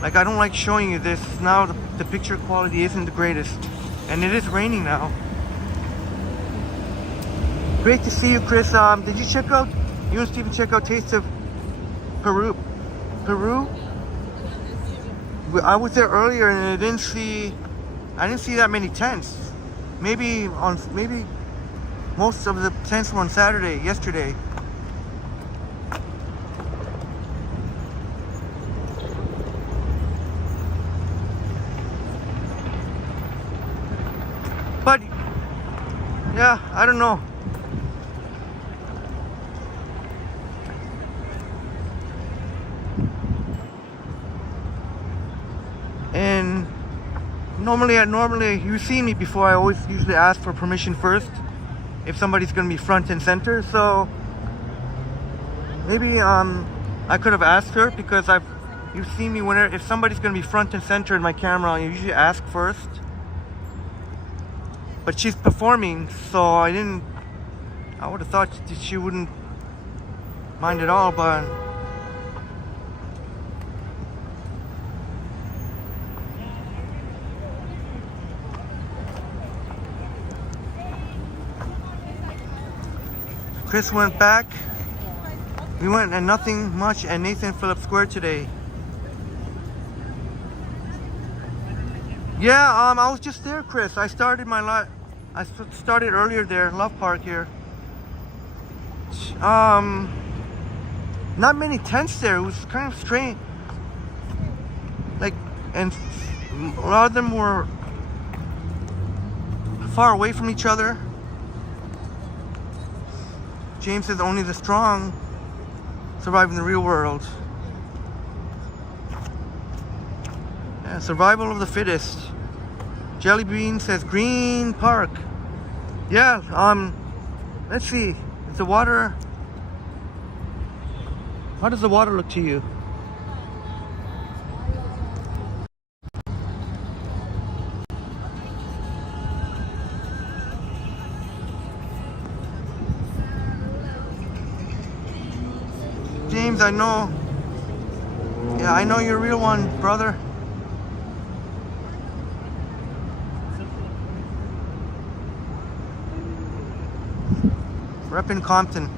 Like, I don't like showing you this. Now the picture quality isn't the greatest. And it is raining now. Great to see you, Chris. Did you and Steven check out Taste of Peru? I was there earlier and I didn't see that many tents. Maybe most of the tents were on yesterday. But yeah, I don't know. And normally you see me before. I always usually ask for permission first if somebody's gonna be front and center. So maybe I could have asked her, because you've seen me if somebody's gonna be front and center in my camera, I usually ask first. But she's performing, so I would have thought that she wouldn't mind at all, but Chris went back. We went and nothing much at Nathan Phillips Square today. Yeah, I was just there, Chris. I started earlier there, Love Park here. Not many tents there. It was kind of strange. Like, and a lot of them were far away from each other. James says only the strong survive in the real world. Yeah, survival of the fittest. Jelly Bean says Green Park. Yeah, let's see. Is the water, how does the water look to you? James, I know. Yeah, I know you're a real one, brother. Rep in Compton.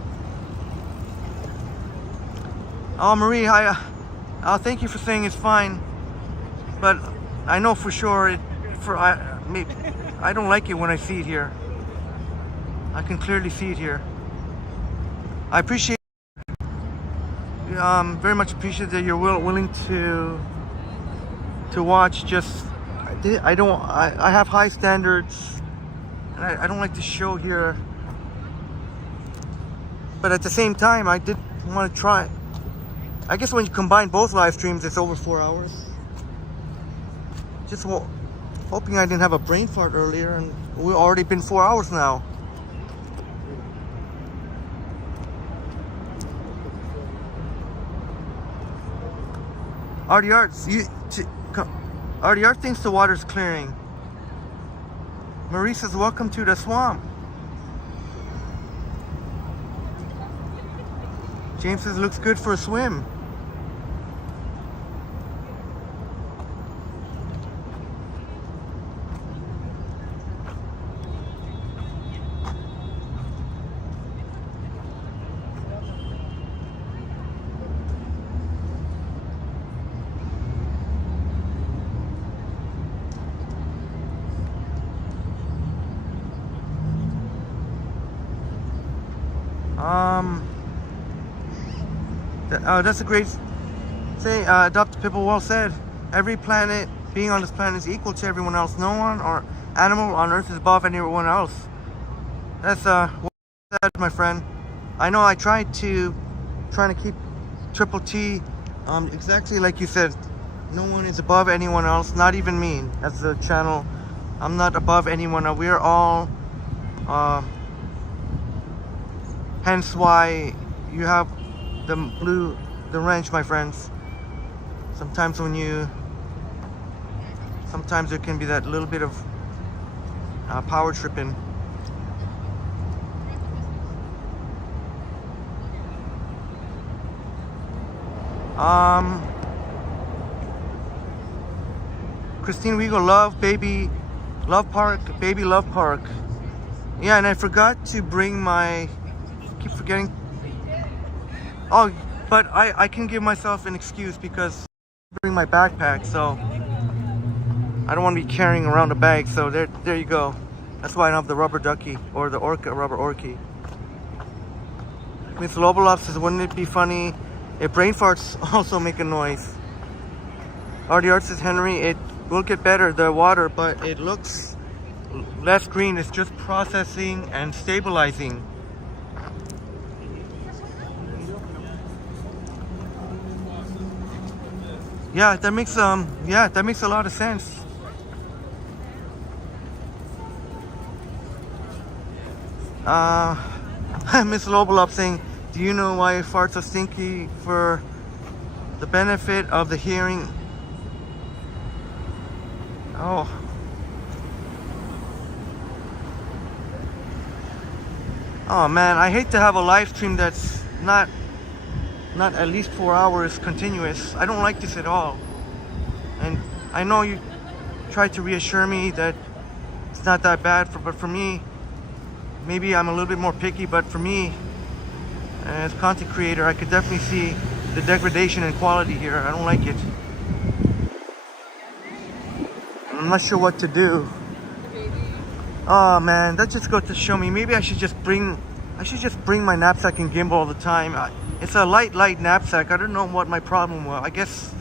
Oh, Marie, thank you for saying it's fine, but I know for sure I don't like it when I see it here. I can clearly see it here. I appreciate, very much appreciate that you're willing to watch. Just I have high standards, and I don't like to show here. But at the same time, I did want to try. I guess when you combine both live streams, it's over 4 hours. Just hoping I didn't have a brain fart earlier, and we've already been 4 hours now. Artie Arts thinks the water's clearing. Marie says, welcome to the swamp. James says, looks good for a swim. That's a great thing. Dr. Pipple well said. Every planet, being on this planet, is equal to everyone else. No one or animal on Earth is above anyone else. That's well said, my friend. I know I trying to keep Triple T exactly like you said. No one is above anyone else, not even me as the channel. I'm not above anyone. We're all hence why you have the wrench, my friends. Sometimes there can be that little bit of power tripping. Christine Weagle, Love Park, Baby Love Park. Yeah, and I forgot to bring my, keep forgetting. Oh, but I can give myself an excuse because I bring my backpack, so I don't want to be carrying around a bag. So there you go. That's why I don't have the rubber ducky or the rubber orky. Miss Lobolov says, wouldn't it be funny if brain farts also make a noise? RD Art says, Henry, it will get better, the water, but it looks less green. It's just processing and stabilizing. Yeah, that makes a lot of sense. Miss Lobolop saying, do you know why farts are stinky? For the benefit of the hearing. Oh. Oh man, I hate to have a live stream that's not at least 4 hours continuous. I don't like this at all. And I know you tried to reassure me that it's not that bad, but for me, maybe I'm a little bit more picky, but for me, as a content creator, I could definitely see the degradation in quality here. I don't like it. I'm not sure what to do. Oh man, that just goes to show me maybe I should just bring my knapsack and gimbal all the time. It's a light knapsack. I don't know what my problem was. I guess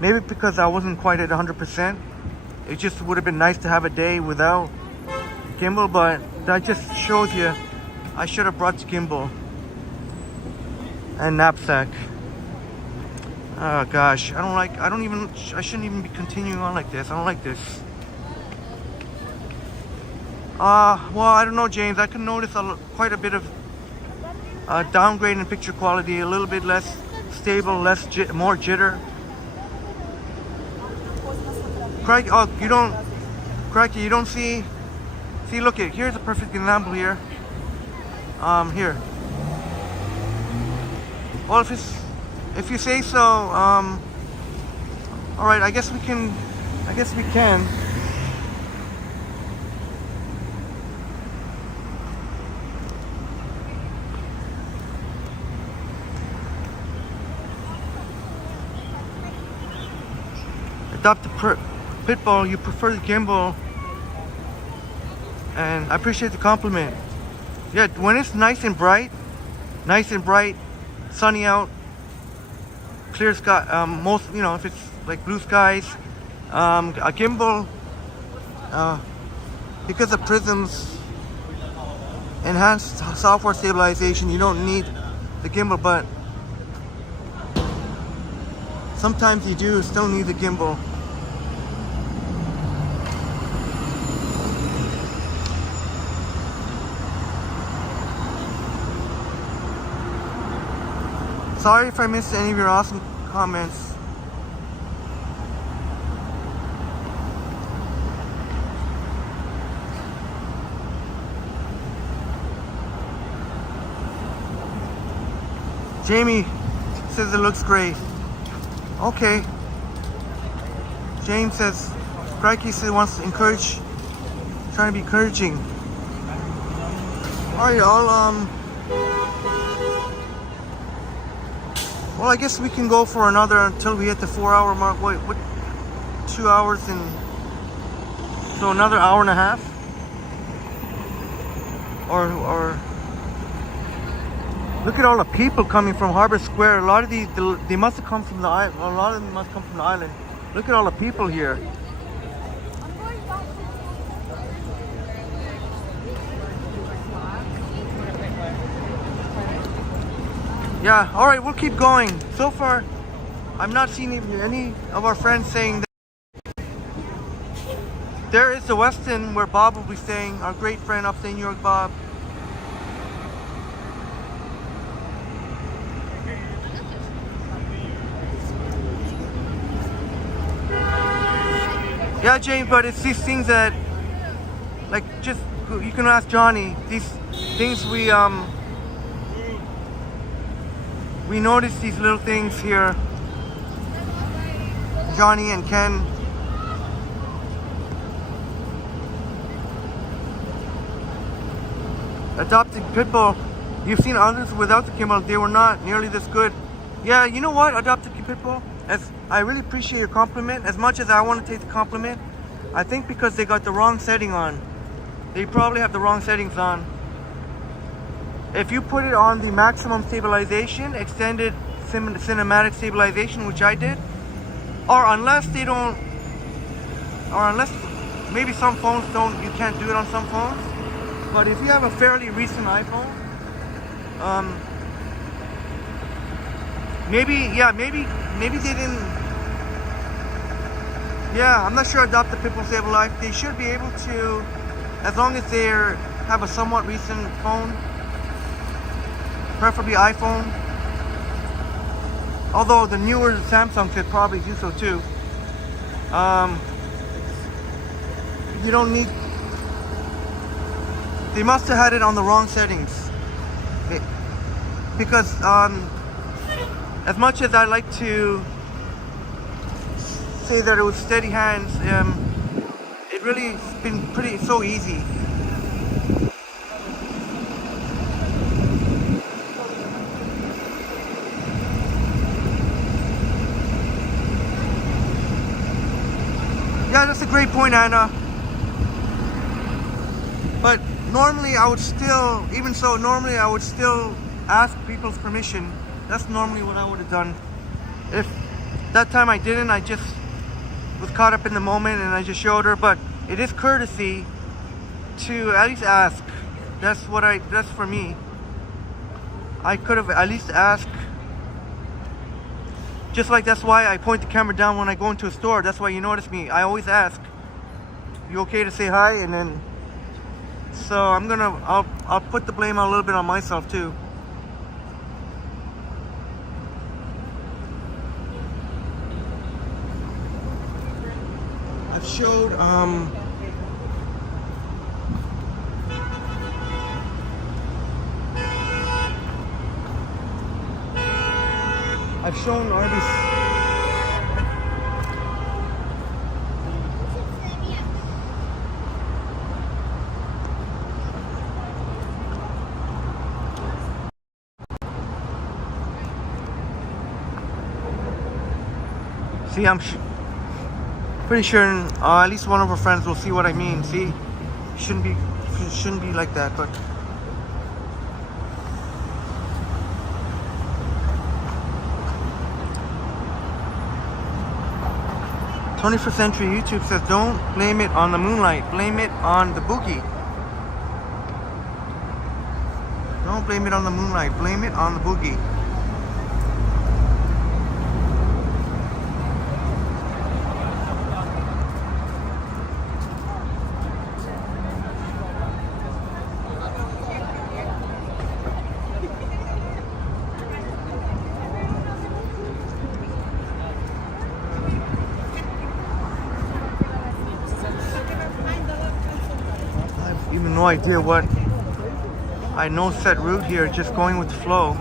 maybe because I wasn't quite at 100%. It just would have been nice to have a day without gimbal, but that just shows you I should have brought the gimbal and knapsack. Oh gosh, I shouldn't even be continuing on like this. I don't like this. Well, I don't know, James. I can notice quite a bit of downgrade in picture quality, a little bit less stable, more jitter. Craig, oh, you don't see, look, here's a perfect example here. Here. Well, if you say so, all right, I guess we can. Adopt the Pitbull, you prefer the gimbal, and I appreciate the compliment. Yeah, when it's nice and bright, sunny out, clear sky, if it's like blue skies, a gimbal, because of Prism's enhanced software stabilization, you don't need the gimbal, but sometimes you do still need the gimbal. Sorry if I missed any of your awesome comments. Jamie says it looks great. Okay. James says, Crikey says wants to encourage, trying to be encouraging. Alright, y'all, well, I guess we can go for another until we hit the 4 hour mark. Wait, what? 2 hours and so another hour and a half? Or look at all the people coming from Harbor Square. A lot of these, they must have come from the island. A lot of them must come from the island. Look at all the people here. Yeah, all right, we'll keep going. So far, I'm not seeing any of our friends saying that. There is the Westin where Bob will be staying, our great friend upstate New York, Bob. Yeah, James, but it's these things that, like, just, you can ask Johnny, these things we notice these little things here. Johnny and Ken. Adopted pit bull. You've seen others without the kennel. They were not nearly this good. Yeah, you know what, adopted pit bull? As I really appreciate your compliment. As much as I want to take the compliment, I think because they got the wrong setting on. They probably have the wrong settings on. If you put it on the maximum stabilization, extended cinematic stabilization, which I did, or unless they don't, or unless maybe some phones don't, you can't do it on some phones. But if you have a fairly recent iPhone, maybe they didn't. Yeah, I'm not sure Adopt a Pit Bull Save a Life. They should be able to, as long as they have a somewhat recent phone, preferably iPhone. Although the newer Samsung could probably do so too. You don't need. They must have had it on the wrong settings. Because as much as I like to say that it was steady hands, it really has been so easy. Yeah, that's a great point, Anna. But normally I would still, even so, normally I would still ask people's permission. That's normally what I would have done. If that time I didn't, I just was caught up in the moment and I just showed her. But it is courtesy to at least ask. That's for me. I could have at least asked. Just like that's why I point the camera down when I go into a store. That's why you notice me. I always ask, you okay to say hi? And then, so I'll put the blame a little bit on myself too. I've showed I've shown RBC. See, I'm pretty sure at least one of our friends will see what I mean. See, shouldn't be like that, but. 21st Century YouTube says, don't blame it on the moonlight, blame it on the boogie. Don't blame it on the moonlight, blame it on the boogie. No idea what. I know set route here, just going with the flow.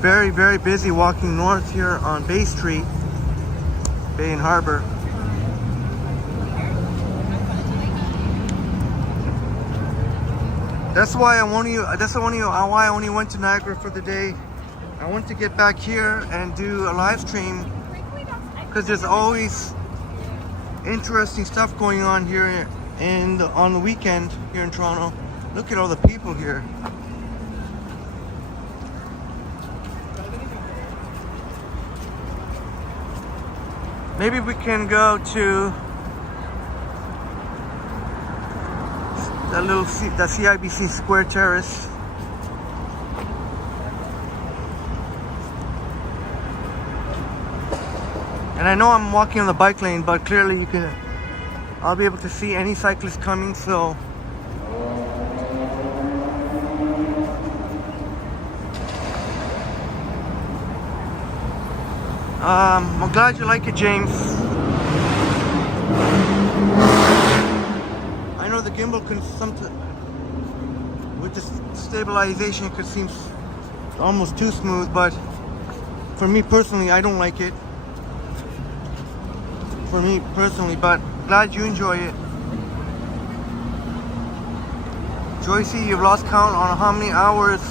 Very, very busy walking north here on Bay Street, Bay and Harbor. That's why I only went to Niagara for the day. I want to get back here and do a live stream because there's always interesting stuff going on here on the weekend here in Toronto. Look at all the people here. Maybe we can go to the CIBC Square Terrace. And I know I'm walking on the bike lane, but clearly I'll be able to see any cyclist coming, so. I'm glad you like it, James. I know the gimbal can sometimes, with the stabilization, it could seem almost too smooth, but for me personally, I don't like it. For me personally, but glad you enjoy it. Joycey, you've lost count on how many hours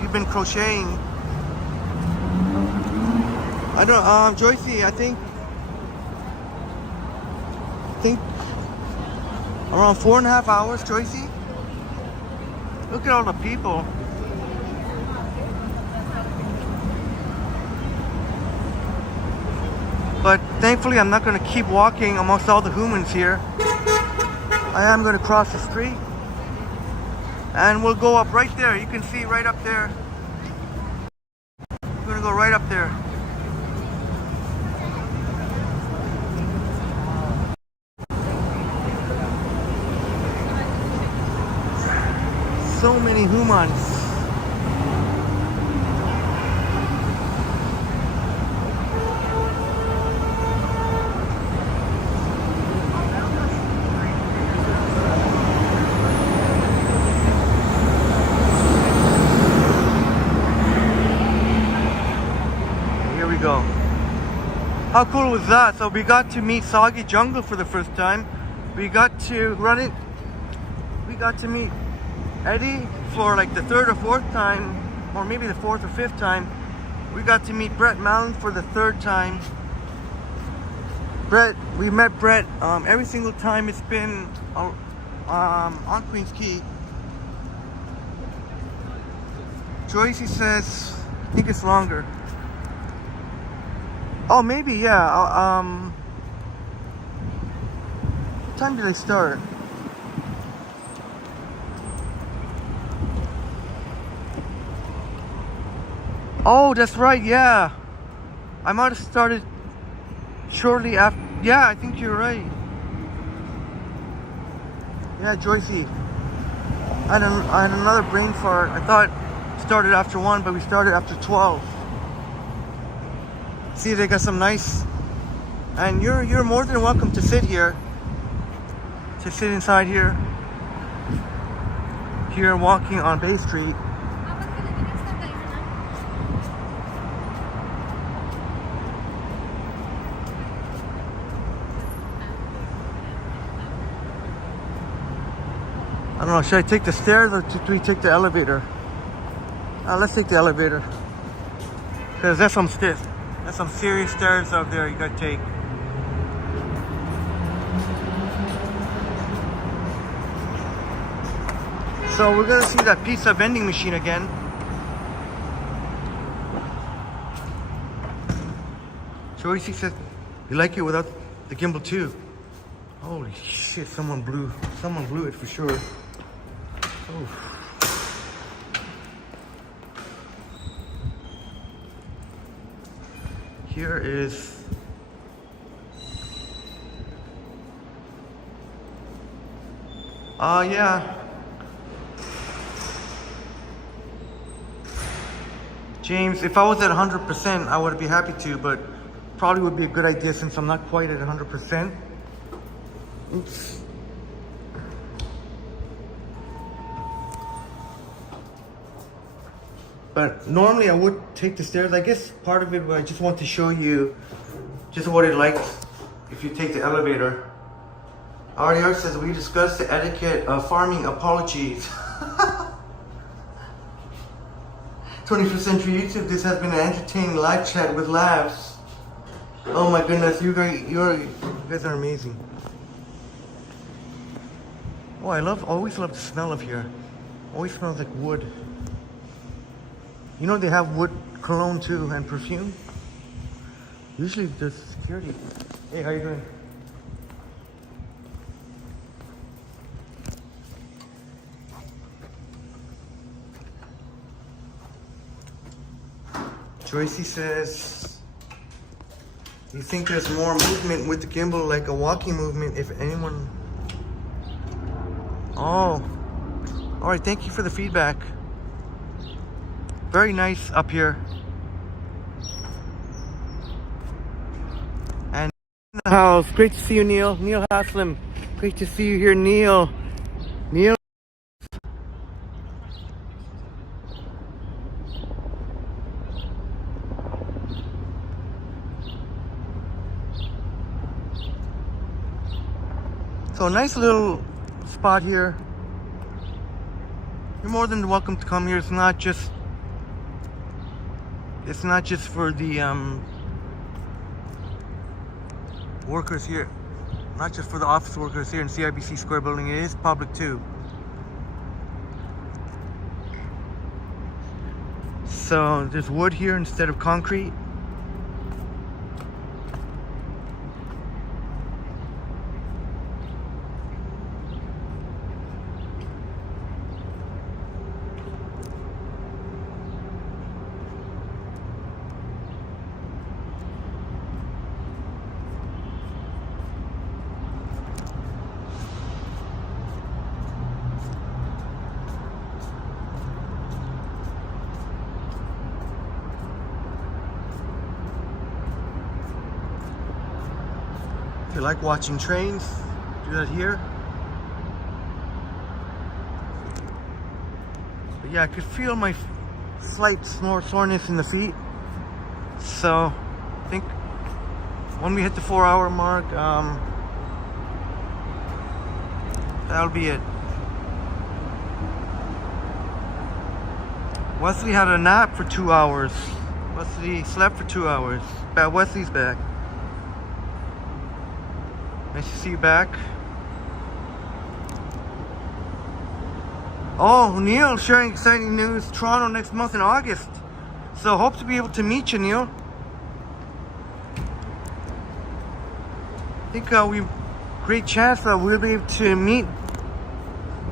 you've been crocheting. I don't, Joycey, I think around 4.5 hours, Joycey. Look at all the people. But thankfully, I'm not going to keep walking amongst all the humans here. I am going to cross the street. And we'll go up right there. You can see right up there. We're going to go right up there. So many humans. Go. How cool was that? So we got to meet Soggy Jungle for the first time. We got to run it. We got to meet Eddie for like the third or fourth time, or maybe the fourth or fifth time. We got to meet Brett Mallon for the third time. We met Brett every single time it's been on Queens Quay. Joycey says, I think it's longer. Oh, maybe, yeah. What time did they start? Oh, that's right, yeah. I might have started shortly after. Yeah, I think you're right. Yeah, Joycey. I had another brain fart. I thought it started after 1, but we started after 12. See, they got some nice, and you're more than welcome to sit here, to sit inside here walking on Bay Street. I don't know, should I take the stairs or do we take the elevator? Let's take the elevator, because that's some stiff. There's some serious stairs up there you gotta take. So we're gonna see that pizza vending machine again. Joycey said, you like it without the gimbal too? Holy shit, someone blew it for sure. Oof. Here is yeah. James, if I was at 100%, I would be happy to, but probably would be a good idea since I'm not quite at 100%. Oops. But normally I would take the stairs. I guess part of it, I just want to show you just what it's like if you take the elevator. RDR says, we discussed the etiquette of farming apologies. 21st century YouTube, this has been an entertaining live chat with laughs. Oh my goodness, you guys are amazing. Oh, always love the smell of here. Always smells like wood. You know they have wood cologne too and perfume? Usually there's security. Hey, how you doing? Joycey says, you think there's more movement with the gimbal, like a walking movement, if anyone... Oh. Alright, thank you for the feedback. Very nice up here. And in the house, great to see you, Neil. Neil Haslam. Great to see you here, Neil. Neil. So a nice little spot here. You're more than welcome to come here. It's not just for the workers here, not just for the office workers here in CIBC Square building. It is public too. So there's wood here instead of concrete. If you like watching trains, do that here. But yeah, I could feel my slight soreness in the feet. So I think when we hit the 4-hour mark, that'll be it. Wesley had a nap for 2 hours. Wesley slept for 2 hours. Wesley's back. Nice to see you back. Oh, Neil sharing exciting news. Toronto next month in August. So hope to be able to meet you, Neil. I think great chance that we'll be able to meet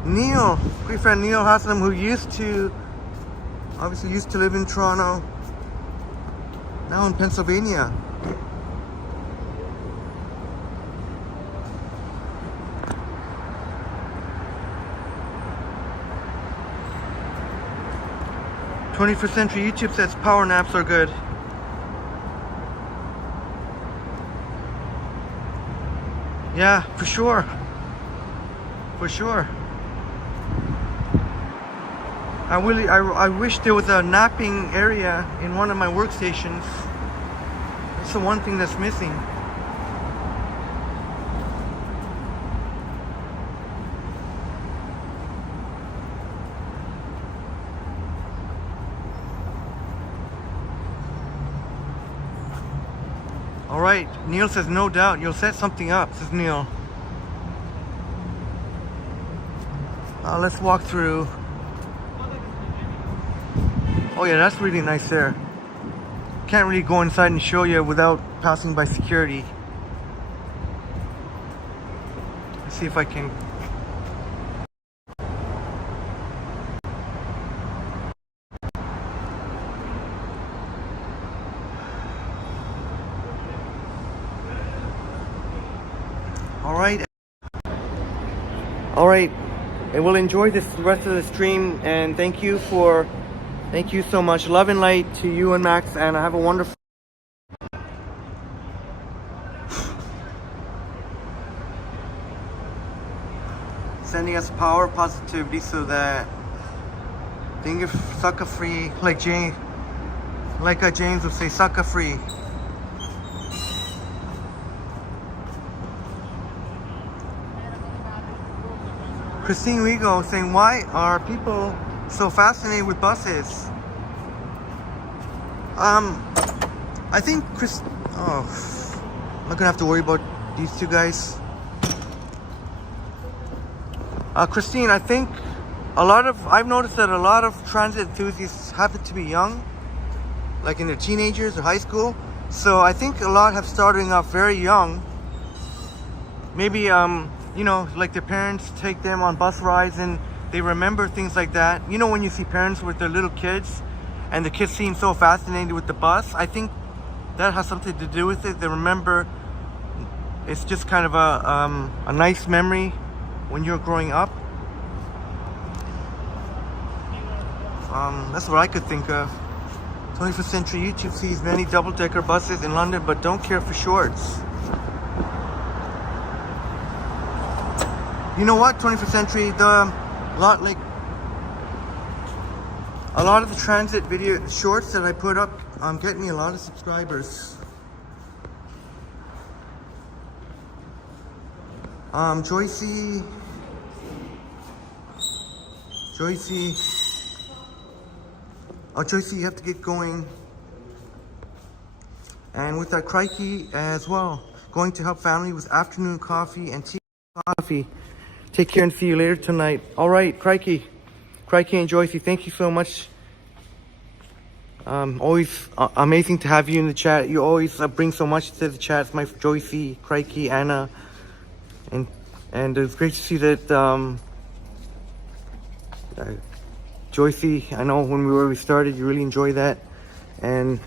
Neil, great friend Neil Haslam, who obviously used to live in Toronto, now in Pennsylvania. "21st Century YouTube says power naps are good." Yeah, for sure. For sure. I wish there was a napping area in one of my workstations. That's the one thing that's missing. All right, Neil says no doubt you'll set something up, says Neil. Let's walk through. Oh yeah, that's really nice there. Can't really go inside and show you without passing by security. Let's see if I can. All right, and we'll enjoy this rest of the stream, and thank you so much. Love and light to you and Max, and have a wonderful sending us power, positivity, so that think of sucker free, like James would say, sucker free. Christine Rigo saying, why are people so fascinated with buses? I think I'm not gonna have to worry about these two guys. Christine, I think I've noticed that a lot of transit enthusiasts happen to be young, like in their teenagers or high school. So I think a lot have starting off very young. Maybe you know, like their parents take them on bus rides and they remember things like that. You know, when you see parents with their little kids and the kids seem so fascinated with the bus, I think that has something to do with it. They remember, it's just kind of a nice memory when you're growing up. That's what I could think of. 21st Century YouTube sees many double-decker buses in London but don't care for shorts. You know what, 21st Century, a lot of the transit video shorts that I put up get me a lot of subscribers. Joycey. Oh, Joycey, you have to get going. And with that, Crikey as well. Going to help family with afternoon coffee and tea coffee. Take care and see you later tonight. All right, Crikey and Joycey, thank you so much. Always amazing to have you in the chat. You always bring so much to the chat. It's my Joycey, Crikey, Anna, and it's great to see that Joycey. I know when we started, you really enjoy that, and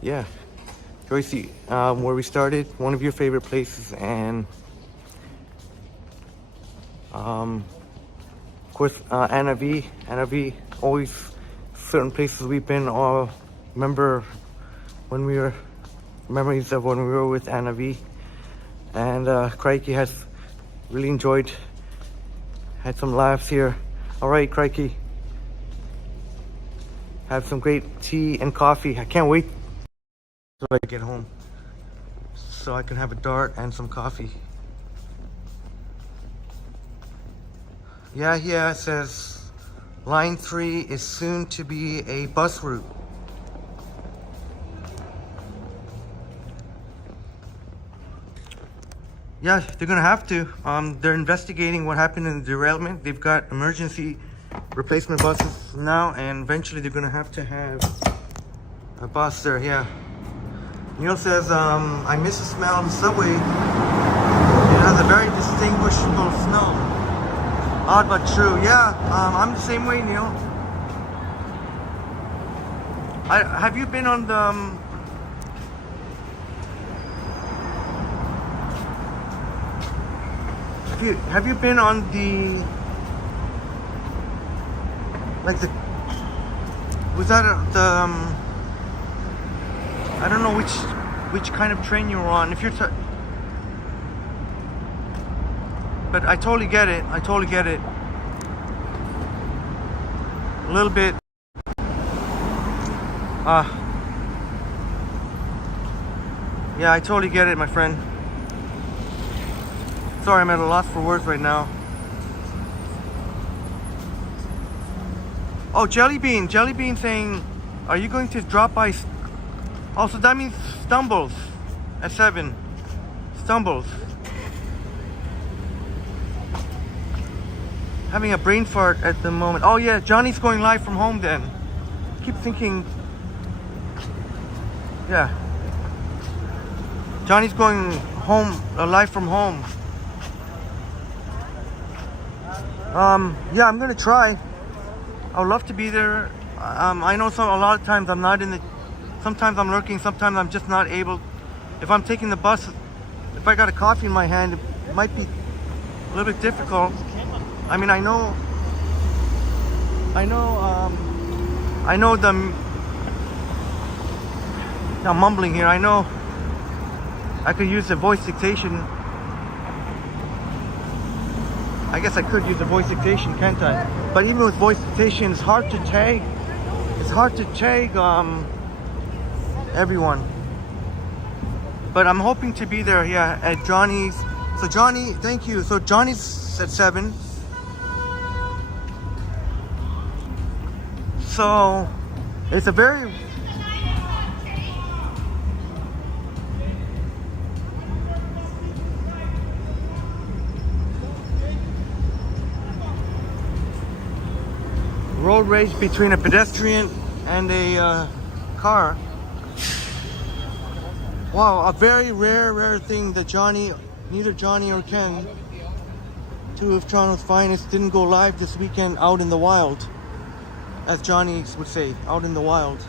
yeah. Joycey, where we started, one of your favorite places, and of course Anna V, always certain places we've been. All remember when we were, memories of when we were with Anna V, and Crikey has really enjoyed, had some laughs here. All right, Crikey, have some great tea and coffee. I can't wait till I get home so I can have a dart and some coffee. Yeah, it says line 3 is soon to be a bus route. Yeah, they're gonna have to. They're investigating what happened in the derailment. They've got emergency replacement buses now, and eventually they're gonna have to have a bus there. Yeah. Neil says, I miss the smell of the subway. It has a very distinguishable smell. Odd but true. Yeah, I'm the same way, Neil. Have you been on the... Have you been on the... Like the... Was that the... I don't know which kind of train you were on. If you're but I totally get it. A little bit. Yeah, I totally get it, my friend. Sorry, I'm at a loss for words right now. Oh, Jellybean saying, are you going to drop by? Oh, so that means Stumbles at 7. Stumbles. Having a brain fart at the moment. Oh yeah, Johnny's going live from home then. Keep thinking. Yeah. Johnny's going home, live from home. Yeah, I'm gonna try. I would love to be there. I know a lot of times I'm not in the... Sometimes I'm lurking, sometimes I'm just not able. If I'm taking the bus, if I got a coffee in my hand, it might be a little bit difficult. I mean, I know the... I'm mumbling here. I know I could use the voice dictation. I guess I could use the voice dictation, can't I? But even with voice dictation, it's hard to tag. Everyone. But I'm hoping to be there, yeah, at Johnny's. So Johnny, thank you. So Johnny's at 7. So it's a very... road rage between a pedestrian and a car. Wow, a very rare thing that neither Johnny or Ken, two of Toronto's finest, didn't go live this weekend out in the wild, as Johnny would say, out in the wild.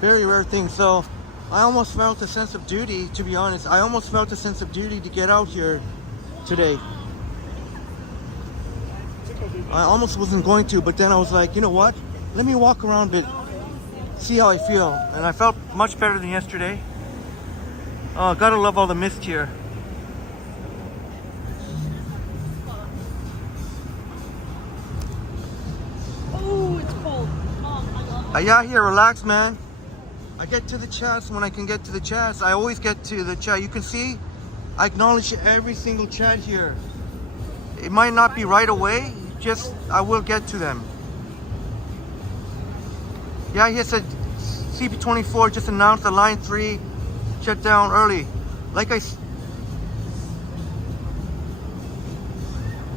Very rare thing. So I almost felt a sense of duty, to be honest. I almost felt a sense of duty to get out here today. I almost wasn't going to, but then I was like, you know what? Let me walk around a bit, see how I feel. And I felt much better than yesterday. Oh, gotta love all the mist here. Oh, it's cold. I got here, relax, man. I get to the chats when I can get to the chats. I always get to the chat. You can see, I acknowledge every single chat here. It might not be right away, just I will get to them. Yeah, he said CP24 just announced that line 3 shut down early.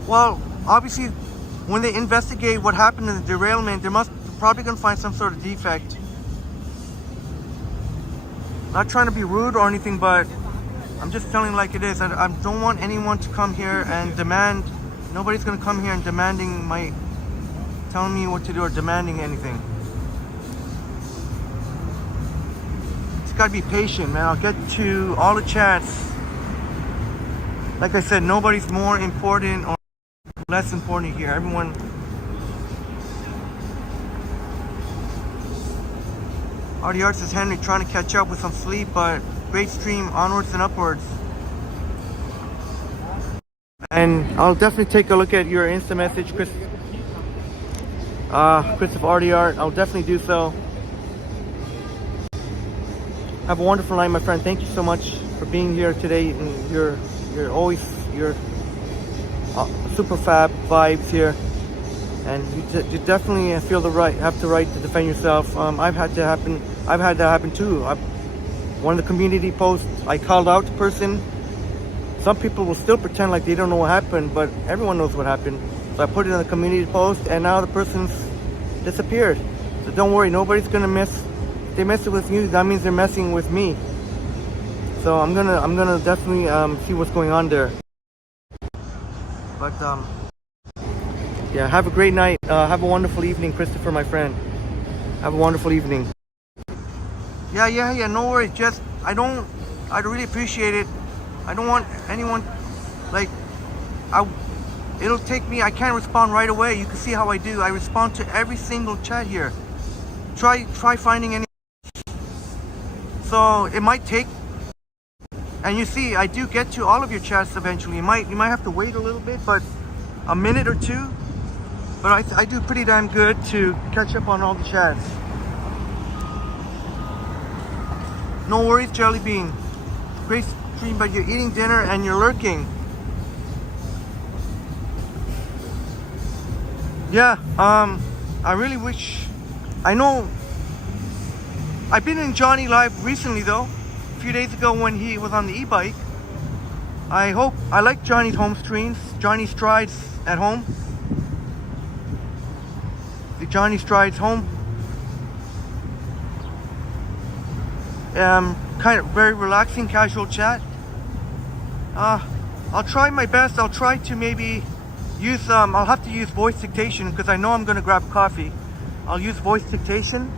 Well, obviously, when they investigate what happened in the derailment, they're probably gonna find some sort of defect. Not trying to be rude or anything, but I'm just telling like it is. I don't want anyone to come here and demand. Nobody's gonna come here and telling me what to do or demanding anything. Just gotta be patient, man. I'll get to all the chats. Like I said, nobody's more important or less important here. Everyone. Artie Arts is Henry trying to catch up with some sleep, but great stream, onwards and upwards. And I'll definitely take a look at your Insta message, Christopher Artie Art. I'll definitely do so. Have a wonderful night, my friend. Thank you so much for being here today. And you're always super fab vibes here. And you definitely have the right to defend yourself. I've had that happen too. One of the community posts, I called out the person. Some people will still pretend like they don't know what happened, but everyone knows what happened. So I put it in the community post, and now the person's disappeared. So don't worry, nobody's gonna mess. If they mess with you, that means they're messing with me. So I'm gonna definitely see what's going on there. But yeah, have a great night. Have a wonderful evening, Christopher, my friend. Have a wonderful evening. Yeah, no worries. Just, I'd really appreciate it. I don't want anyone, it'll take me, I can't respond right away. You can see how I do. I respond to every single chat here. Try finding any. So it might take, and you see, I do get to all of your chats eventually. You might have to wait a little bit, but a minute or two. But I do pretty damn good to catch up on all the chats. No worries, Jelly Bean. Great stream, but you're eating dinner and you're lurking. Yeah, I really wish. I know. I've been in Johnny live recently though. A few days ago when he was on the e-bike. I like Johnny's home streams. Johnny Strides at home. The Johnny Strides home. Kind of very relaxing, casual chat. I'll try my best. I'll try to maybe use, I'll have to use voice dictation because I know I'm going to grab coffee. I'll use voice dictation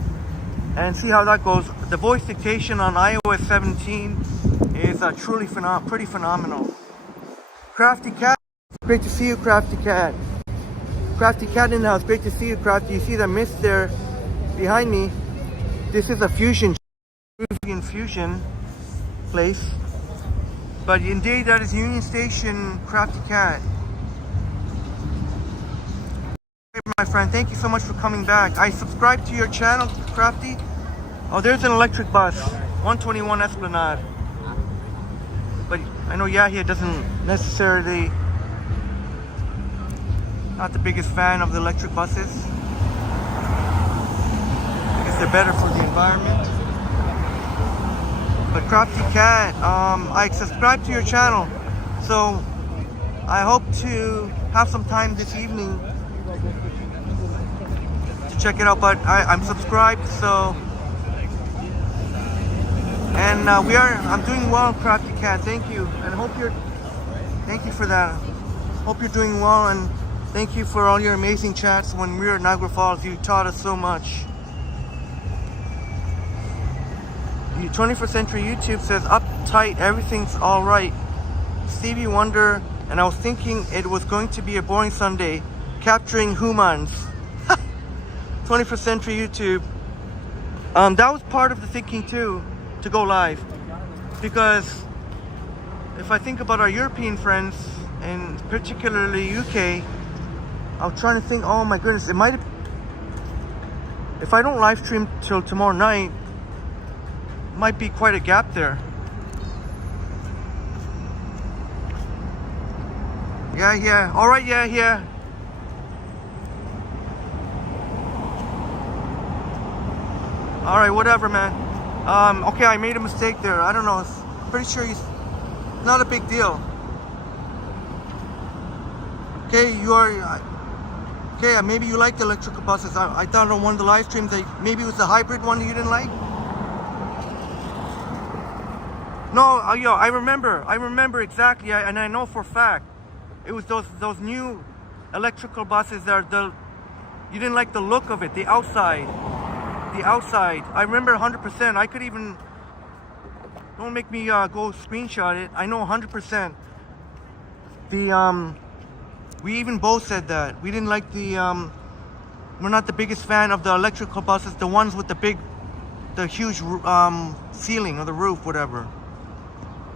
and see how that goes. The voice dictation on iOS 17 is truly pretty phenomenal. Crafty Cat, great to see you, Crafty Cat. Crafty Cat in the house, great to see you, Crafty. You see the mist there behind me? This is a fusion place. But indeed, that is Union Station, Crafty Cat. Hey, my friend, thank you so much for coming back. I subscribe to your channel, Crafty. Oh, there's an electric bus, 121 Esplanade. But I know Yahya doesn't necessarily, not the biggest fan of the electric buses. I guess they're better for the environment. But Crafty Cat, I subscribe to your channel, so I hope to have some time this evening to to check it out, but I'm subscribed, so. And I'm doing well, Crafty Cat. Thank you, and thank you for that. Hope you're doing well, and thank you for all your amazing chats when we were at Niagara Falls. You taught us so much. The 21st Century YouTube says, uptight, everything's all right. Stevie Wonder, and I was thinking it was going to be a boring Sunday, capturing humans. 21st Century YouTube. That was part of the thinking too, to go live, because if I think about our European friends, and particularly UK, I'm trying to think, oh my goodness, it might have, if I don't live stream till tomorrow night, might be quite a gap there. Yeah, all right, yeah. All right, whatever, man. Okay, I made a mistake there. I don't know. I'm pretty sure he's not a big deal. Okay, okay, maybe you like the electrical buses. I thought on one of the live streams that maybe it was the hybrid one that you didn't like. No, I remember exactly, and I know for a fact, it was those new electrical buses that you didn't like the look of it, the outside. I remember 100%. I could even, don't make me go screenshot it. I know 100%. We even both said that we didn't like we're not the biggest fan of the electrical buses, the ones with the huge ceiling or the roof, whatever.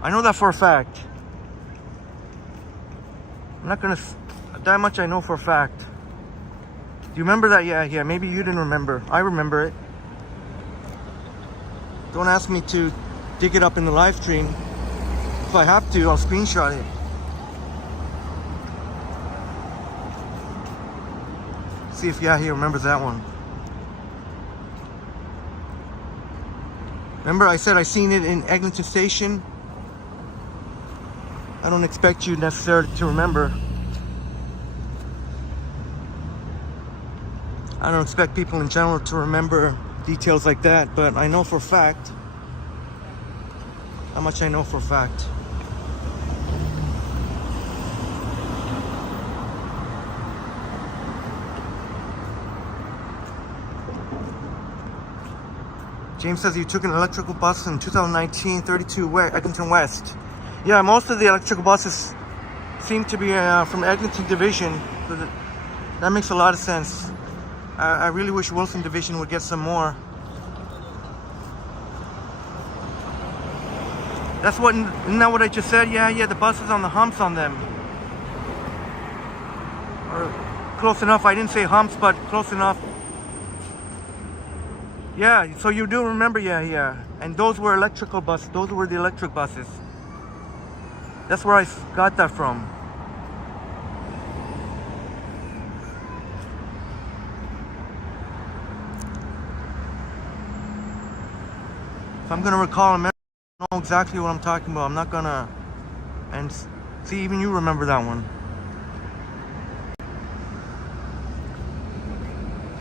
I know that for a fact. I'm not gonna, that much I know for a fact. Do you remember that? Yeah, maybe you didn't remember. I remember it. Don't ask me to dig it up in the live stream. If I have to, I'll screenshot it. See if he remembers that one. Remember I said I seen it in Eglinton Station? I don't expect you necessarily to remember. I don't expect people in general to remember details like that, but I know for a fact. How much I know for a fact. James says you took an electrical bus in 2019, 32 Eglinton West. Yeah, most of the electrical buses seem to be from Eglinton Division. So that makes a lot of sense. I really wish Wilson Division would get some more. That's what, isn't that what I just said? Yeah, the buses on the humps on them. Or close enough. I didn't say humps, but close enough. Yeah, so you do remember, yeah. And those were electrical buses. Those were the electric buses. That's where I got that from. If I'm gonna recall I know exactly what I'm talking about. I'm not gonna, and see, even you remember that one.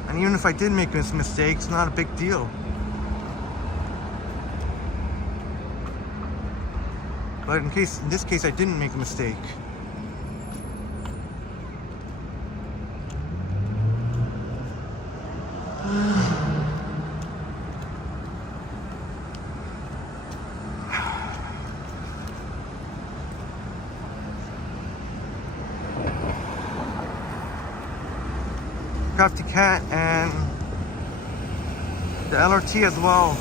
And even if I did make this mistake, it's not a big deal. But in this case, I didn't make a mistake. Crafty Cat and the LRT as well.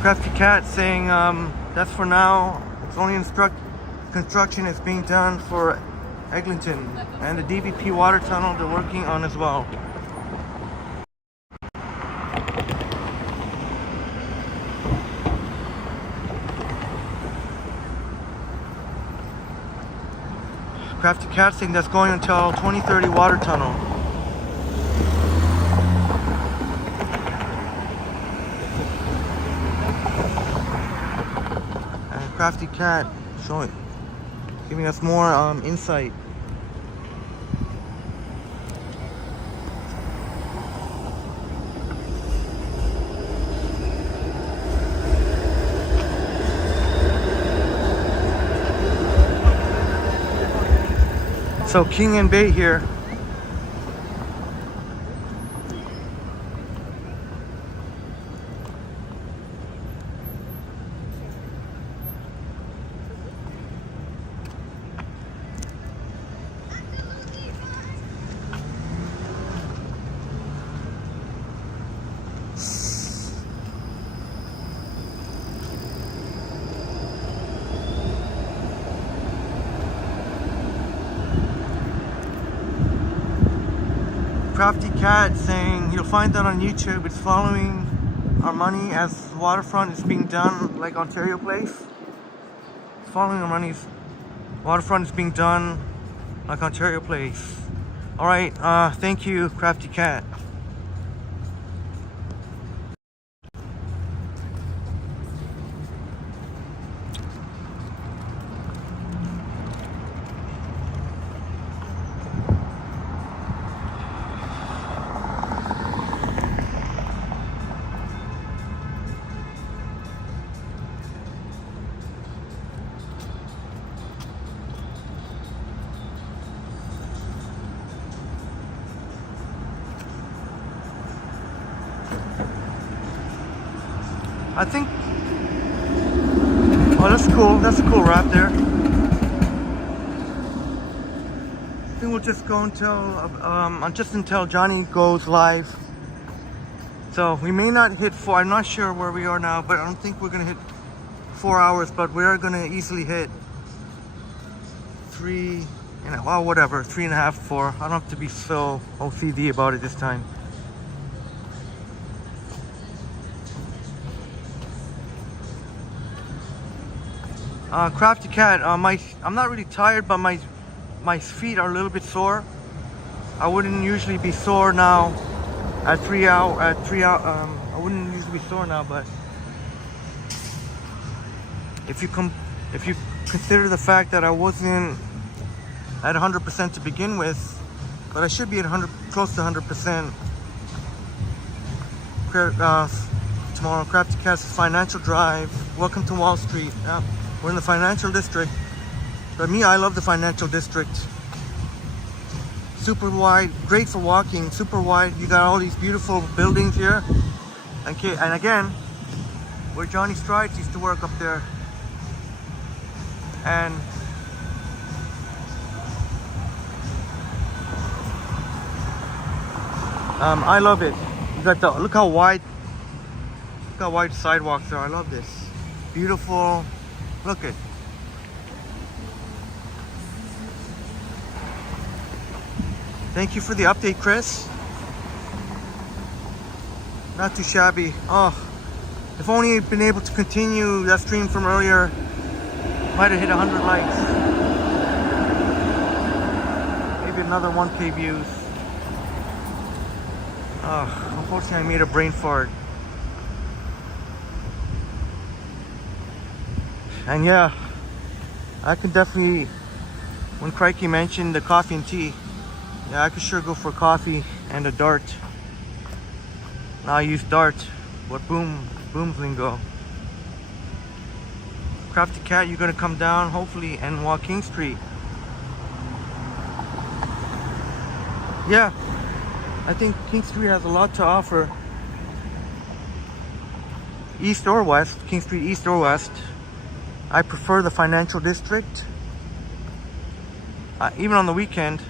Crafty Cat saying that's for now. It's only construction is being done for Eglinton and the DVP water tunnel they're working on as well. Crafty Cat saying that's going until 2030 water tunnel. And Crafty Cat showing, giving us more insight So King and Bay here. Crafty Cat saying you'll find that on YouTube. It's following our money as waterfront is being done like Ontario Place. Following our money's waterfront is being done like Ontario Place. Alright, thank you, Crafty Cat. I think, oh, that's cool. That's a cool wrap there. I think we'll just go until Johnny goes live. So we may not hit 4. I'm not sure where we are now, but I don't think we're gonna hit 4 hours. But we are gonna easily hit 3 and well, whatever, 3.5, 4. I don't have to be so OCD about it this time. Crafty Cat, I'm not really tired, but my feet are a little bit sore. I wouldn't usually be sore now at 3 hours. I wouldn't usually be sore now, but if you consider the fact that I wasn't at 100% to begin with, but I should be at close to 100% tomorrow. Crafty Cat's Financial Drive. Welcome to Wall Street. We're in the financial district. For me, I love the financial district. Super wide, great for walking, super wide. You got all these beautiful buildings here. And again, where Johnny Strides used to work up there. And I love it. You got look how wide the sidewalks are. I love this. Beautiful. Look it. Thank you for the update, Chris. Not too shabby. Oh, if only I'd been able to continue that stream from earlier, might have hit 100 likes. Maybe another 1K views. Oh, unfortunately I made a brain fart. And yeah, I can definitely, when Crikey mentioned the coffee and tea, yeah, I could sure go for coffee and a dart. Now I use dart, what boom's lingo. Crafty Cat, you're gonna come down hopefully and walk King Street. Yeah, I think King Street has a lot to offer. East or west, King Street east or west. I prefer the financial district, even on the weekend.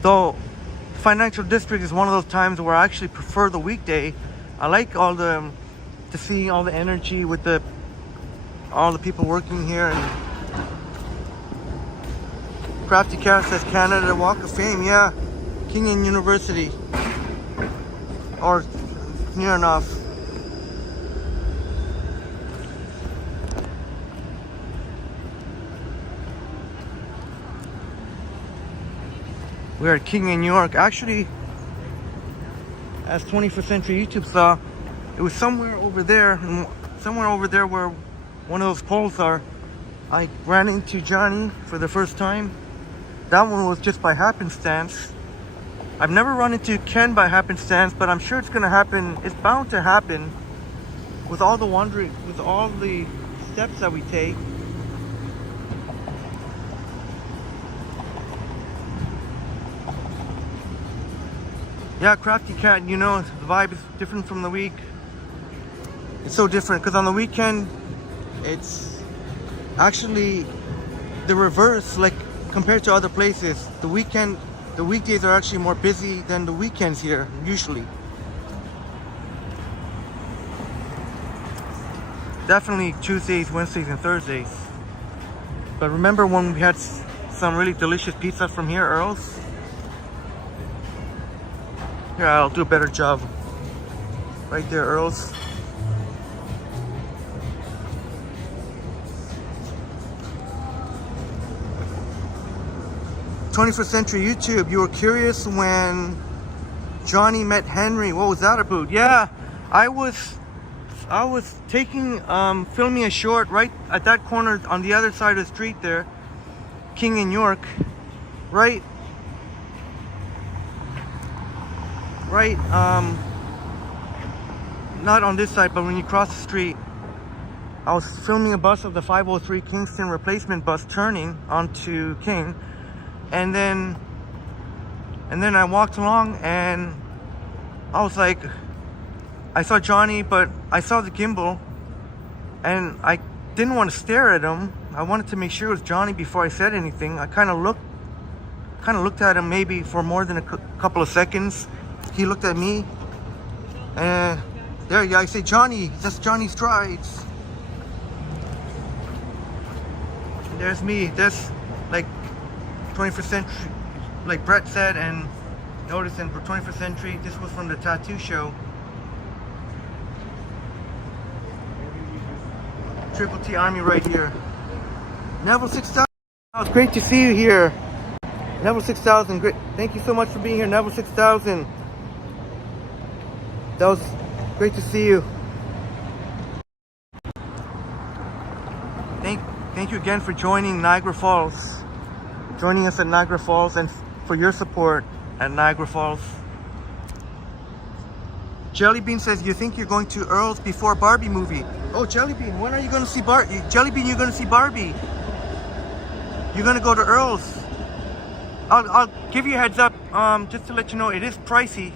Though financial district is one of those times where I actually prefer the weekday. I like to see all the energy with all the people working here. And Crafty Cat says Canada Walk of Fame. Yeah, King University, or near enough. We're at King in New York. Actually, as 21st Century YouTube saw, it was somewhere over there where one of those poles are. I ran into Johnny for the first time. That one was just by happenstance. I've never run into Ken by happenstance, but I'm sure it's gonna happen. It's bound to happen with all the wandering, with all the steps that we take. Yeah, Crafty Cat, you know, the vibe is different from the week. It's so different because on the weekend, it's actually the reverse, like compared to other places. The weekdays are actually more busy than the weekends here, usually. Definitely Tuesdays, Wednesdays, and Thursdays. But remember when we had some really delicious pizza from here, Earl's? Here, I'll do a better job. Right there, Earl's. "21st Century YouTube, you were curious when Johnny met Henry. What was that about?" Yeah, I was taking, filming a short right at that corner on the other side of the street there, King and York, right, not on this side, but when you cross the street, I was filming a bus of the 503 Kingston replacement bus turning onto King, and then I walked along and I was like, I saw Johnny, but I saw the gimbal and I didn't want to stare at him. I wanted to make sure it was Johnny before I said anything. I kind of looked at him maybe for more than a couple of seconds. He looked at me, and there, yeah, I say, "Johnny, that's Johnny Strides." And there's me. That's like 21st Century, like Brett said, and notice in for 21st Century, this was from the tattoo show. Triple T Army right here. Neville 6000. It's great to see you here. Neville 6000, great. Thank you so much for being here, Neville 6000. That was great to see you. Thank you again for joining Niagara Falls. Joining us at Niagara Falls, and for your support at Niagara Falls. Jellybean says, "You think you're going to Earl's before Barbie movie?" Oh, Jellybean, when are you going to see Barbie? Jellybean, you're going to see Barbie. You're going to go to Earl's. I'll give you a heads up, just to let you know, it is pricey.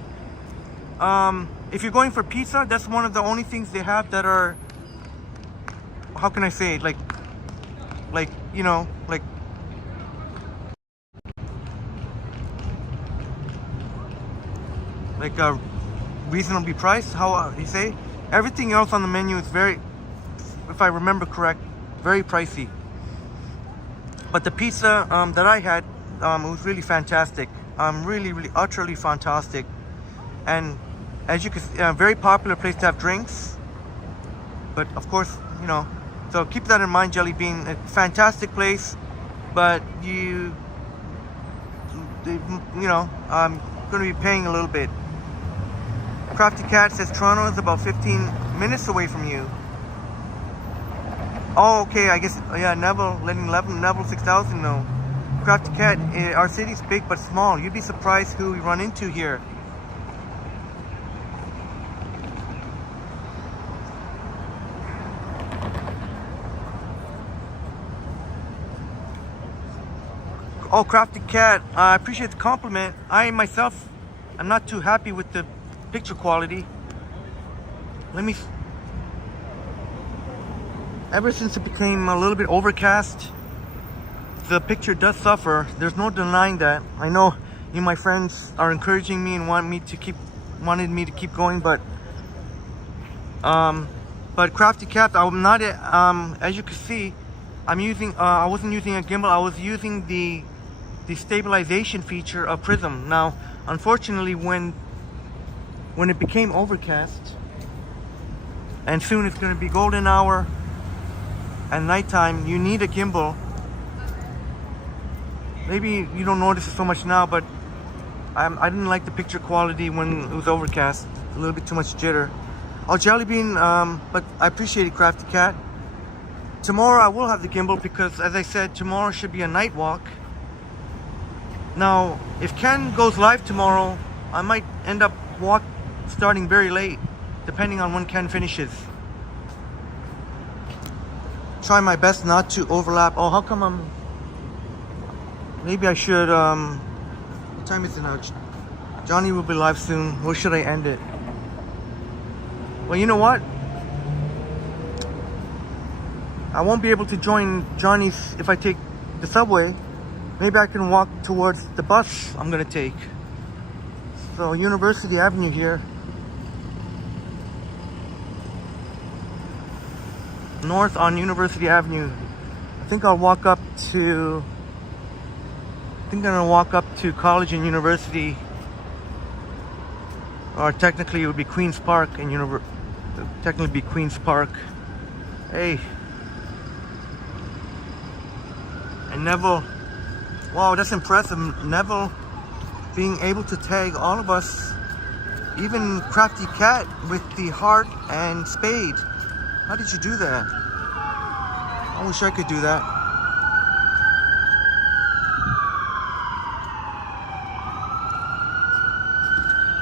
If you're going for pizza, that's one of the only things they have that are, how can I say it, like you know, like reasonably priced. How you say? Everything else on the menu is very, if I remember correct, very pricey. But the pizza that I had, it was really fantastic. Really, utterly fantastic. And as you can see, a very popular place to have drinks. But of course, you know, so keep that in mind, Jellybean. A fantastic place, but you know, I'm going to be paying a little bit. Crafty Cat says Toronto is about 15 minutes away from you. Oh, okay, I guess, yeah, Neville, letting Neville 6000 know. Crafty Cat, our city's big but small. You'd be surprised who we run into here. Oh, Crafty Cat, I appreciate the compliment. I myself, I'm not too happy with the picture quality. Ever since it became a little bit overcast, the picture does suffer. There's no denying that. I know you, my friends, are encouraging me and wanted me to keep going, but Crafty Cat, I'm not, as you can see, I'm using, I wasn't using a gimbal, I was using the stabilization feature of Prism. Now, unfortunately, when it became overcast, and soon it's going to be golden hour and nighttime, you need a gimbal. Maybe you don't notice it so much now, but I didn't like the picture quality when it was overcast. A little bit too much jitter. Oh, Jellybean, but I appreciate it, Crafty Cat. Tomorrow I will have the gimbal because, as I said, tomorrow should be a night walk. Now, if Ken goes live tomorrow, I might end up starting very late, depending on when Ken finishes. Try my best not to overlap. Oh, how come maybe I should, what time is it now? Johnny will be live soon. Where should I end it? Well, you know what? I won't be able to join Johnny's if I take the subway. Maybe I can walk towards the bus I'm gonna take. So University Avenue here. North on University Avenue. I think I'll walk up to, I think I'm gonna walk up to College and University, or technically it would be Queens Park and technically be Queens Park. Hey. And Neville, wow, that's impressive. Neville being able to tag all of us, even Crafty Cat with the heart and spade. How did you do that? I wish I could do that.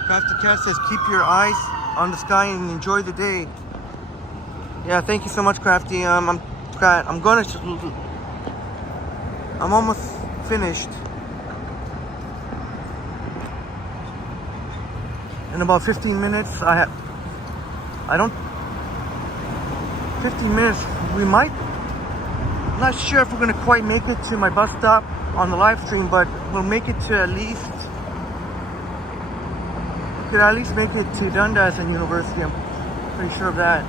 Crafty Cat says, keep your eyes on the sky and enjoy the day. Yeah, thank you so much, Crafty. I'm almost finished. In about 15 minutes, 15 minutes, we might, I'm not sure if we're gonna quite make it to my bus stop on the live stream, but we'll make it to at least make it to Dundas and University. I'm pretty sure of that.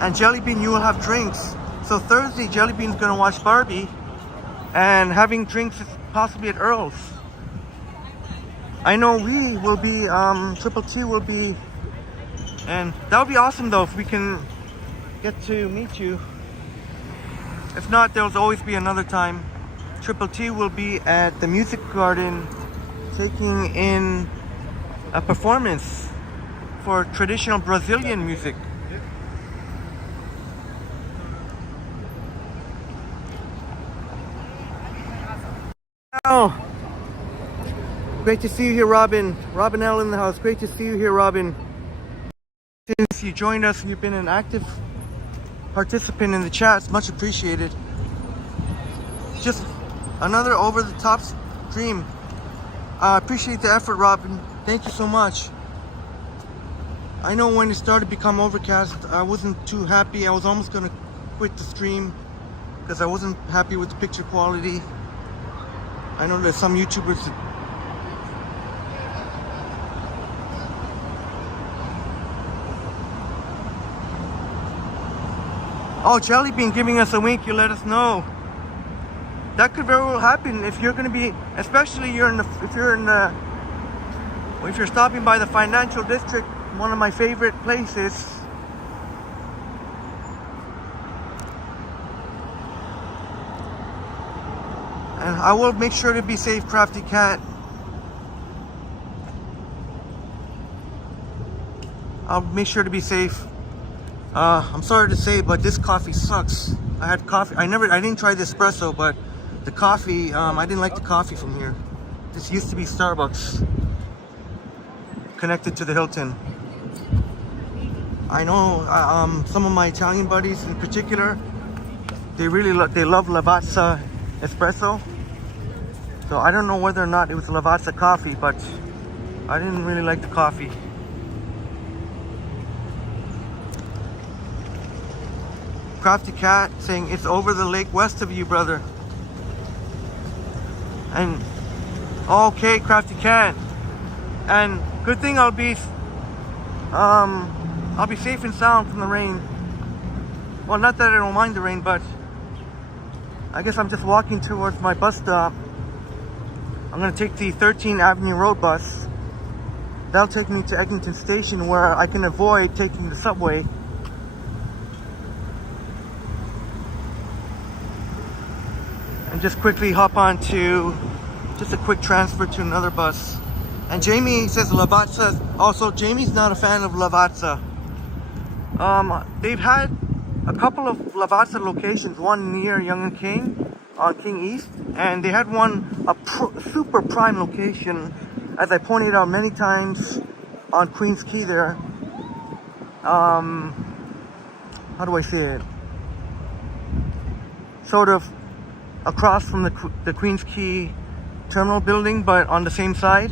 And Jellybean, you will have drinks. So Thursday, Jellybean's gonna watch Barbie and having drinks possibly at Earl's. I know we will be, Triple T will be, and that would be awesome though if we can get to meet you. If not, there'll always be another time. Triple T will be at the Music Garden taking in a performance for traditional Brazilian music. Oh, great to see you here, Robin. Robin L in the house. Great to see you here, Robin. Since you joined us, you've been an active participant in the chats. Much appreciated. Just another over-the-top stream. I appreciate the effort, Robin. Thank you so much. I know when it started to become overcast, I wasn't too happy. I was almost going to quit the stream because I wasn't happy with the picture quality. I know there's some YouTubers that oh, Jellybean giving us a wink, you let us know. That could very well happen if you're going to be, especially if you're stopping by the financial district, one of my favorite places. And I will make sure to be safe, Crafty Cat. I'll make sure to be safe. I'm sorry to say, but this coffee sucks. I had coffee. I didn't try the espresso, but the coffee, I didn't like the coffee from here. This used to be Starbucks, connected to the Hilton. I know some of my Italian buddies in particular, they love Lavazza espresso. So I don't know whether or not it was Lavazza coffee, but I didn't really like the coffee. Crafty Cat saying it's over the lake west of you, brother. And okay, Crafty Cat. And good thing I'll be safe and sound from the rain. Well, not that I don't mind the rain, but I guess I'm just walking towards my bus stop. I'm gonna take the 13th Avenue Road bus. That'll take me to Eglinton Station, where I can avoid taking the subway. And just quickly hop on to just a quick transfer to another bus. And Jamie says Lavazza. Also, Jamie's not a fan of Lavazza. They've had a couple of Lavazza locations, one near Yonge and King on King East, and they had one, a super prime location, as I pointed out many times, on Queens Quay there. How do I say it? Sort of across from the Queens Quay terminal building, but on the same side.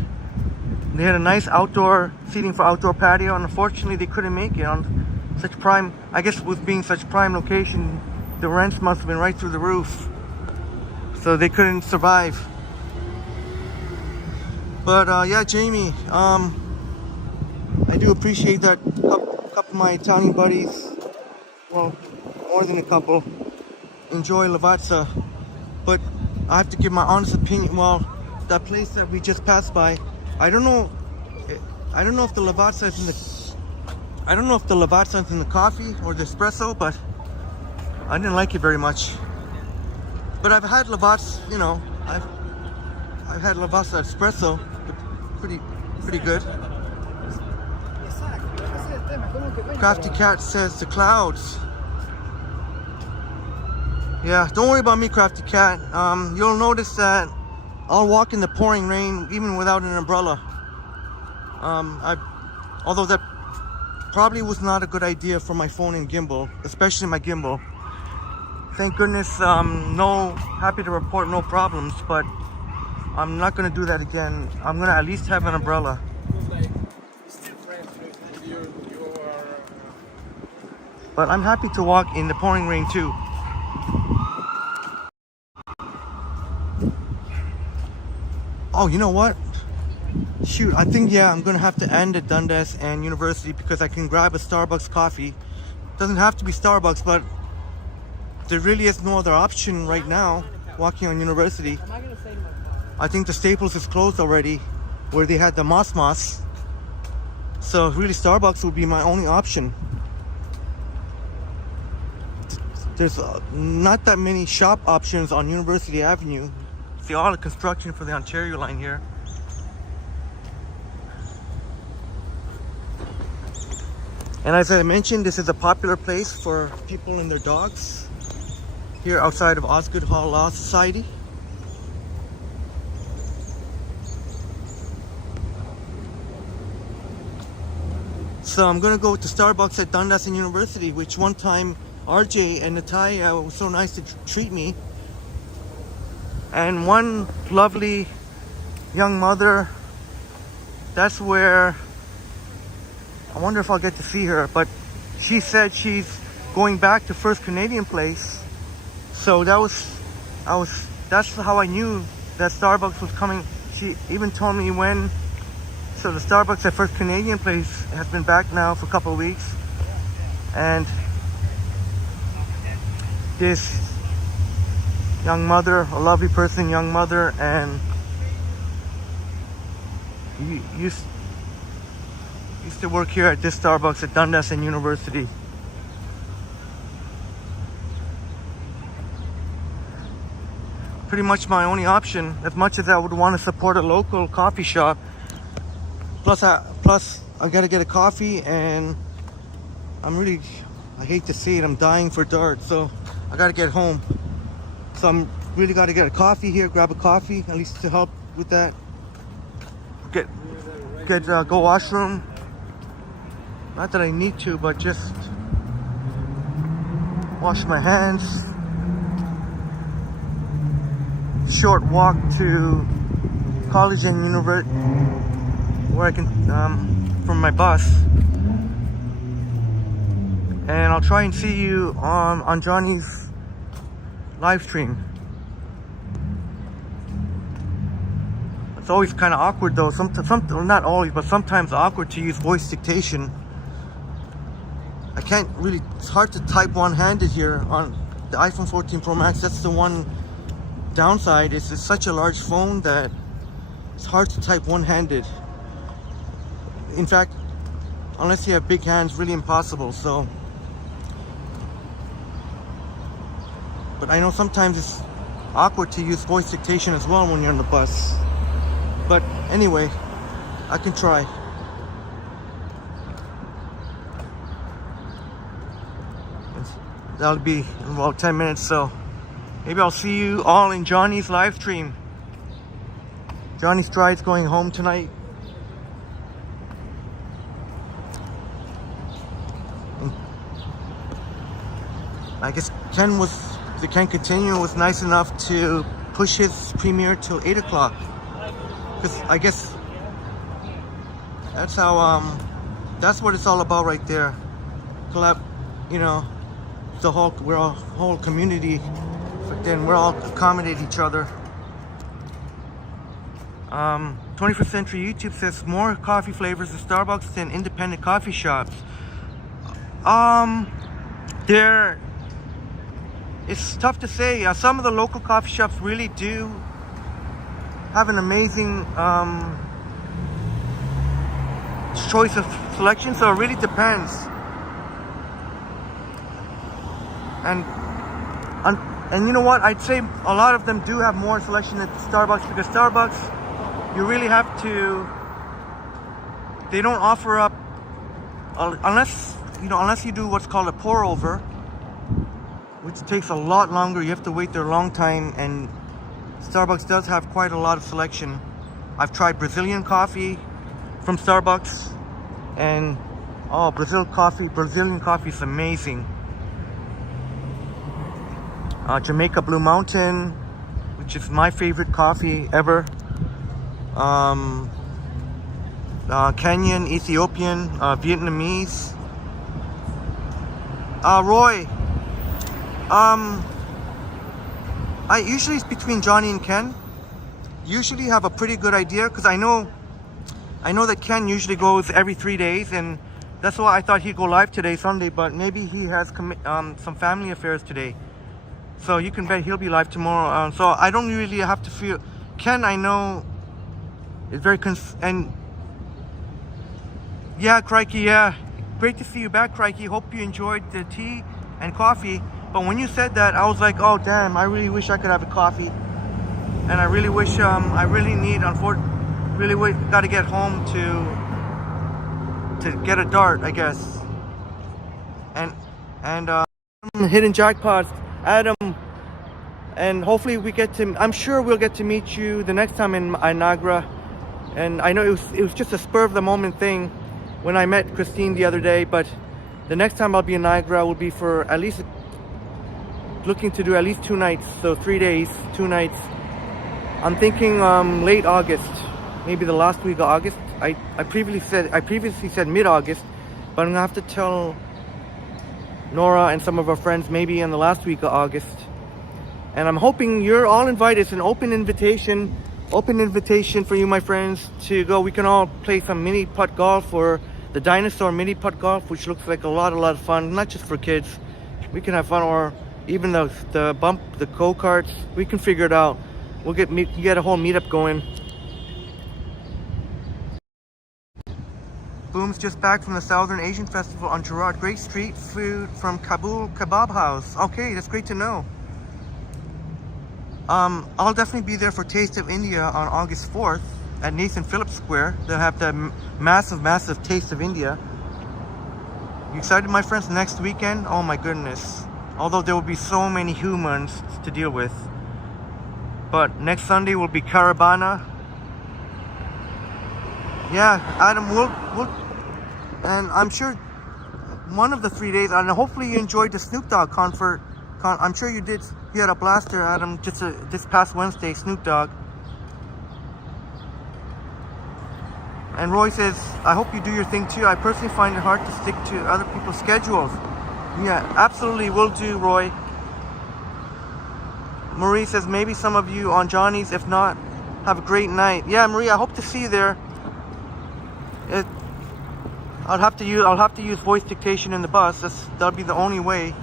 They had a nice outdoor seating for outdoor patio, and unfortunately they couldn't make it on such prime, I guess with being such prime location, the rents must have been right through the roof. So they couldn't survive. But yeah, Jamie, I do appreciate that couple of my Italian buddies, well, more than a couple, enjoy Lavazza. But I have to give my honest opinion. Well, that place that we just passed by, I don't know if the Lavazza is in the coffee or the espresso, but I didn't like it very much. But I've had Lavazza, you know, I've had Lavazza espresso, pretty good. Crafty Cat says the clouds. Yeah, don't worry about me, Crafty Cat. You'll notice that I'll walk in the pouring rain even without an umbrella. Although that probably was not a good idea for my phone and gimbal, especially my gimbal. Thank goodness, happy to report no problems, but I'm not gonna do that again. I'm gonna at least have an umbrella. But I'm happy to walk in the pouring rain too. Oh, you know what? Shoot, I think, yeah, I'm gonna have to end at Dundas and University because I can grab a Starbucks coffee. Doesn't have to be Starbucks, but there really is no other option right now walking on University. I think the Staples is closed already, where they had the Moss. So really Starbucks would be my only option. There's not that many shop options on University Avenue. See all the construction for the Ontario line here. And as I mentioned, this is a popular place for people and their dogs here outside of Osgoode Hall Law Society. So I'm gonna go to Starbucks at Dundas and University, which one time RJ and Natalia was so nice to treat me. And one lovely young mother, that's where I wonder if I'll get to see her, but she said she's going back to First Canadian Place. So that's how I knew that Starbucks was coming. She even told me when. So the Starbucks at First Canadian Place has been back now for a couple of weeks. And this young mother, a lovely person, young mother, and used to work here at this Starbucks at Dundas and University. Pretty much my only option, as much as I would want to support a local coffee shop. Plus I gotta get a coffee, and I hate to say it, I'm dying for Dart, so I gotta get home. So I'm really gotta get a coffee here, grab a coffee, at least to help with that. Go washroom. Not that I need to, but just wash my hands. Short walk to college and university, where I can, from my bus. And I'll try and see you on Johnny's live stream. It's always kind of awkward though. Well, not always, but sometimes awkward to use voice dictation. I can't really, it's hard to type one-handed here on the iPhone 14 Pro Max. That's the one downside. It's such a large phone that it's hard to type one-handed. In fact, unless you have big hands, really impossible. So, but I know sometimes it's awkward to use voice dictation as well when you're on the bus. But anyway, I can try. That'll be in about 10 minutes, so maybe I'll see you all in Johnny's live stream. Johnny Stride's going home tonight. And I guess Ken Continue was nice enough to push his premiere till 8 o'clock. Because I guess that's how, that's what it's all about right there. Collab, you know, we're a whole community, but then we're all accommodate each other. 21st Century YouTube says more coffee flavors at Starbucks than independent coffee shops. It's tough to say. Some of the local coffee shops really do have an amazing choice of selection, so it really depends. And you know what? I'd say a lot of them do have more selection at Starbucks, because Starbucks, you really have to. They don't offer up unless you do what's called a pour over, which takes a lot longer. You have to wait there a long time, and Starbucks does have quite a lot of selection. I've tried Brazilian coffee from Starbucks, and Brazilian coffee is amazing. Jamaica Blue Mountain, which is my favorite coffee ever. Kenyan, Ethiopian, Vietnamese. Roy, I usually, it's between Johnny and Ken. Usually have a pretty good idea, because I know that Ken usually goes every 3 days, and that's why I thought he'd go live today, Sunday, but maybe he has some family affairs today. So you can bet he'll be live tomorrow. So I don't really have to feel. Ken, I know, is very and yeah, Crikey, yeah, great to see you back, Crikey. Hope you enjoyed the tea and coffee. But when you said that, I was like, oh damn, I really wish I could have a coffee, and I really wish I really need, unfortunately, got to get home to get a dart, I guess. And hidden jackpots, Adam, and hopefully I'm sure we'll get to meet you the next time in Niagara. And I know it was just a spur of the moment thing when I met Christine the other day, but the next time I'll be in Niagara will be for at least, looking to do at least 2 nights, so 3 days, 2 nights. I'm thinking late August, maybe the last week of August. I previously said mid-August, but I'm gonna have to tell Nora and some of our friends maybe in the last week of August. And I'm hoping you're all invited. It's an open invitation for you, my friends, to go. We can all play some mini putt golf, or the dinosaur mini putt golf, which looks like a lot of fun, not just for kids. We can have fun, or even the go-karts. We can figure it out. We'll get a whole meetup going. Boom's just back from the Southern Asian Festival on Gerard. Great street food from Kabul Kebab House. Okay, that's great to know. I'll definitely be there for Taste of India on August 4th at Nathan Phillips Square. They'll have the massive Taste of India. You excited, my friends? Next weekend? Oh my goodness. Although there will be so many humans to deal with. But next Sunday will be Caravana. Yeah, Adam, we'll and I'm sure one of the 3 days, and hopefully you enjoyed the Snoop Dogg concert. I'm sure you did. You had a blaster, Adam, just this past Wednesday, Snoop Dogg. And Roy says, I hope you do your thing too. I personally find it hard to stick to other people's schedules. Yeah, absolutely will do, Roy. Marie says, maybe some of you on Johnny's. If not, have a great night. Yeah, Marie, I hope to see you there. I'll have to use voice dictation in the bus. That'll be the only way.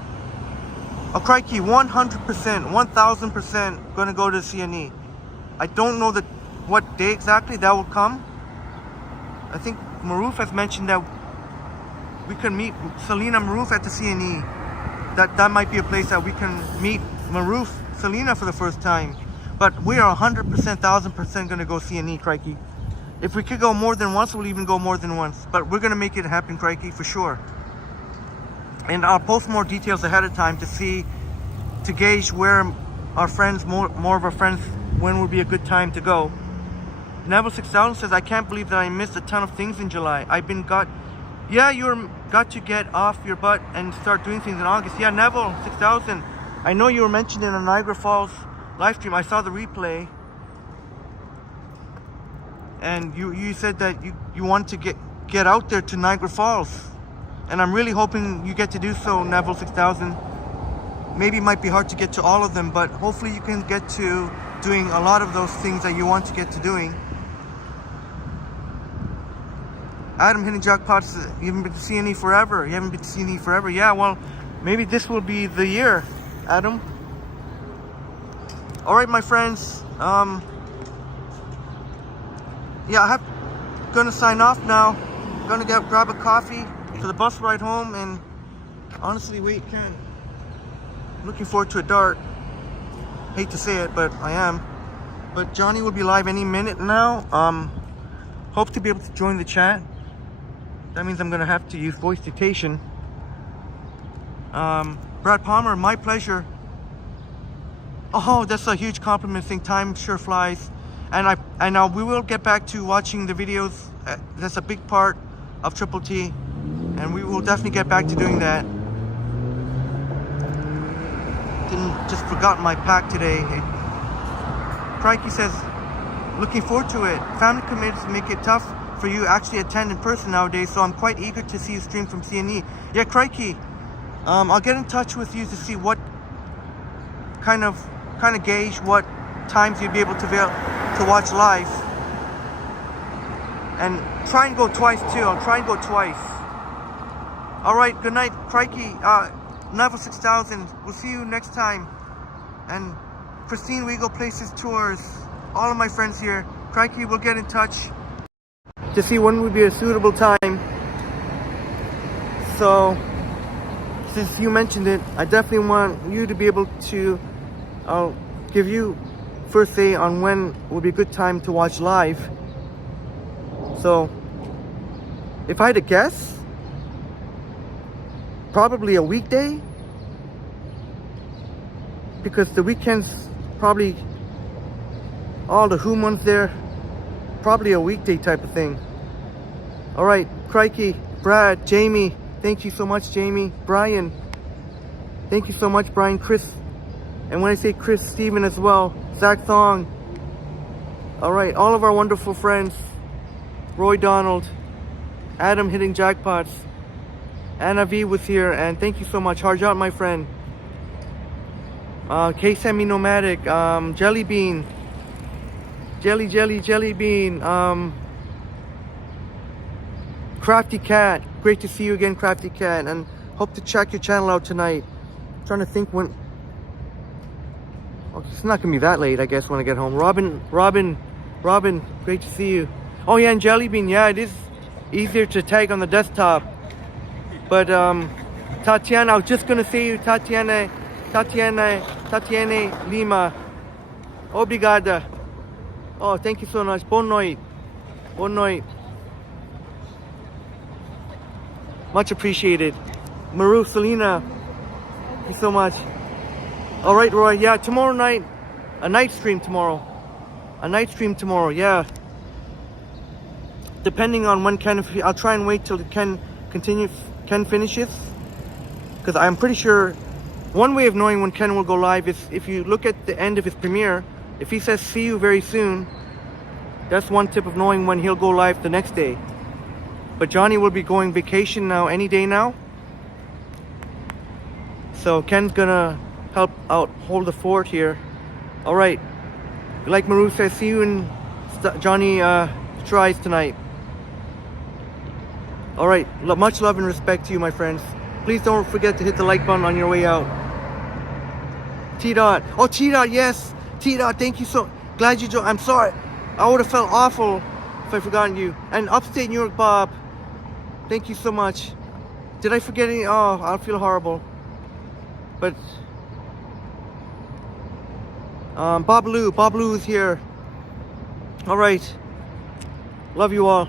Oh, crikey, 100%, 1000% gonna go to CNE. I don't know what day exactly that will come. I think Maroof has mentioned that we can meet Selena Maroof at the CNE. That might be a place that we can meet Maroof, Selena, for the first time. But we are 100%, 1000% gonna go CNE, crikey. If we could go more than once, we'll even go more than once. But we're gonna make it happen, crikey, for sure. And I'll post more details ahead of time to gauge where our friends, more of our friends, when would be a good time to go. Neville 6000 says, I can't believe that I missed a ton of things in July. Yeah, you got to get off your butt and start doing things in August. Yeah, Neville 6000, I know you were mentioned in the Niagara Falls live stream. I saw the replay, and you said that you want to get out there to Niagara Falls, and I'm really hoping you get to do so, Neville 6000. Maybe it might be hard to get to all of them, but hopefully you can get to doing a lot of those things that you want to get to doing. Adam hitting jackpots. You haven't been to CNE forever. You haven't been to CNE forever. Yeah, well, maybe this will be the year, Adam. All right, my friends. Yeah, gonna sign off now. Gonna grab a coffee for the bus ride home, and honestly, looking forward to a dart. Hate to say it, but I am. But Johnny will be live any minute now. Hope to be able to join the chat. That means I'm gonna have to use voice dictation. Brad Palmer, my pleasure. Oh, that's a huge compliment thing. Time sure flies. And we will get back to watching the videos. That's a big part of Triple T. And we will definitely get back to doing that. Just forgot my pack today. Crikey says, looking forward to it. Family commitments make it tough for you to actually attend in person nowadays, so I'm quite eager to see you stream from CNE. Yeah, crikey. I'll get in touch with you to see what kind of gauge what times you'd be able to watch live. And try and go twice too. I'll try and go twice. All right, good night, crikey. Neville 6000. We'll see you next time. And Christine We Go Places Tours. All of my friends here. Crikey, we'll get in touch to see when would be a suitable time. So, since you mentioned it, I definitely want you to be able to, I'll give you first say on when would be a good time to watch live. So, if I had to guess, probably a weekday, because the weekends probably all the Who months there, probably a weekday type of thing. All right, crikey, Brad, Jamie, thank you so much, Jamie. Brian, thank you so much, Brian. Chris, and when I say Chris, Steven as well. Zach Thong. All right, all of our wonderful friends. Roy Donald, Adam hitting jackpots. Anna V was here, and thank you so much. Harjot, my friend. K-Semi Nomadic, Jelly Bean. Jelly Bean. Crafty Cat. Great to see you again, Crafty Cat. And hope to check your channel out tonight. I'm trying to think when. Oh, it's not gonna be that late, I guess, when I get home. Robin, great to see you. Oh yeah, and Jelly Bean, yeah, it is easier to tag on the desktop. But Tatiana, I was just gonna say you, Tatiana Lima. Obrigada. Oh, thank you so much. Boa noite. Much appreciated. Maru Selena, thank you so much. All right, Roy. Yeah, tomorrow night, a night stream tomorrow. Yeah. Depending on when Ken, I'll try and wait till Ken finishes, because I'm pretty sure one way of knowing when Ken will go live is if you look at the end of his premiere. If he says see you very soon, that's one tip of knowing when he'll go live the next day. But Johnny will be going vacation now, any day now. So Ken's gonna help out, hold the fort here. All right, like Maru says, see you in Johnny tries tonight. All right, much love and respect to you, my friends. Please don't forget to hit the like button on your way out. T-Dot. Oh, T-Dot, yes. T-Dot, thank you so. Glad you joined. I'm sorry. I would have felt awful if I forgotten you. And Upstate New York Bob, thank you so much. Did I forget any? Oh, I'll feel horrible. But Bob Lou is here. All right. Love you all.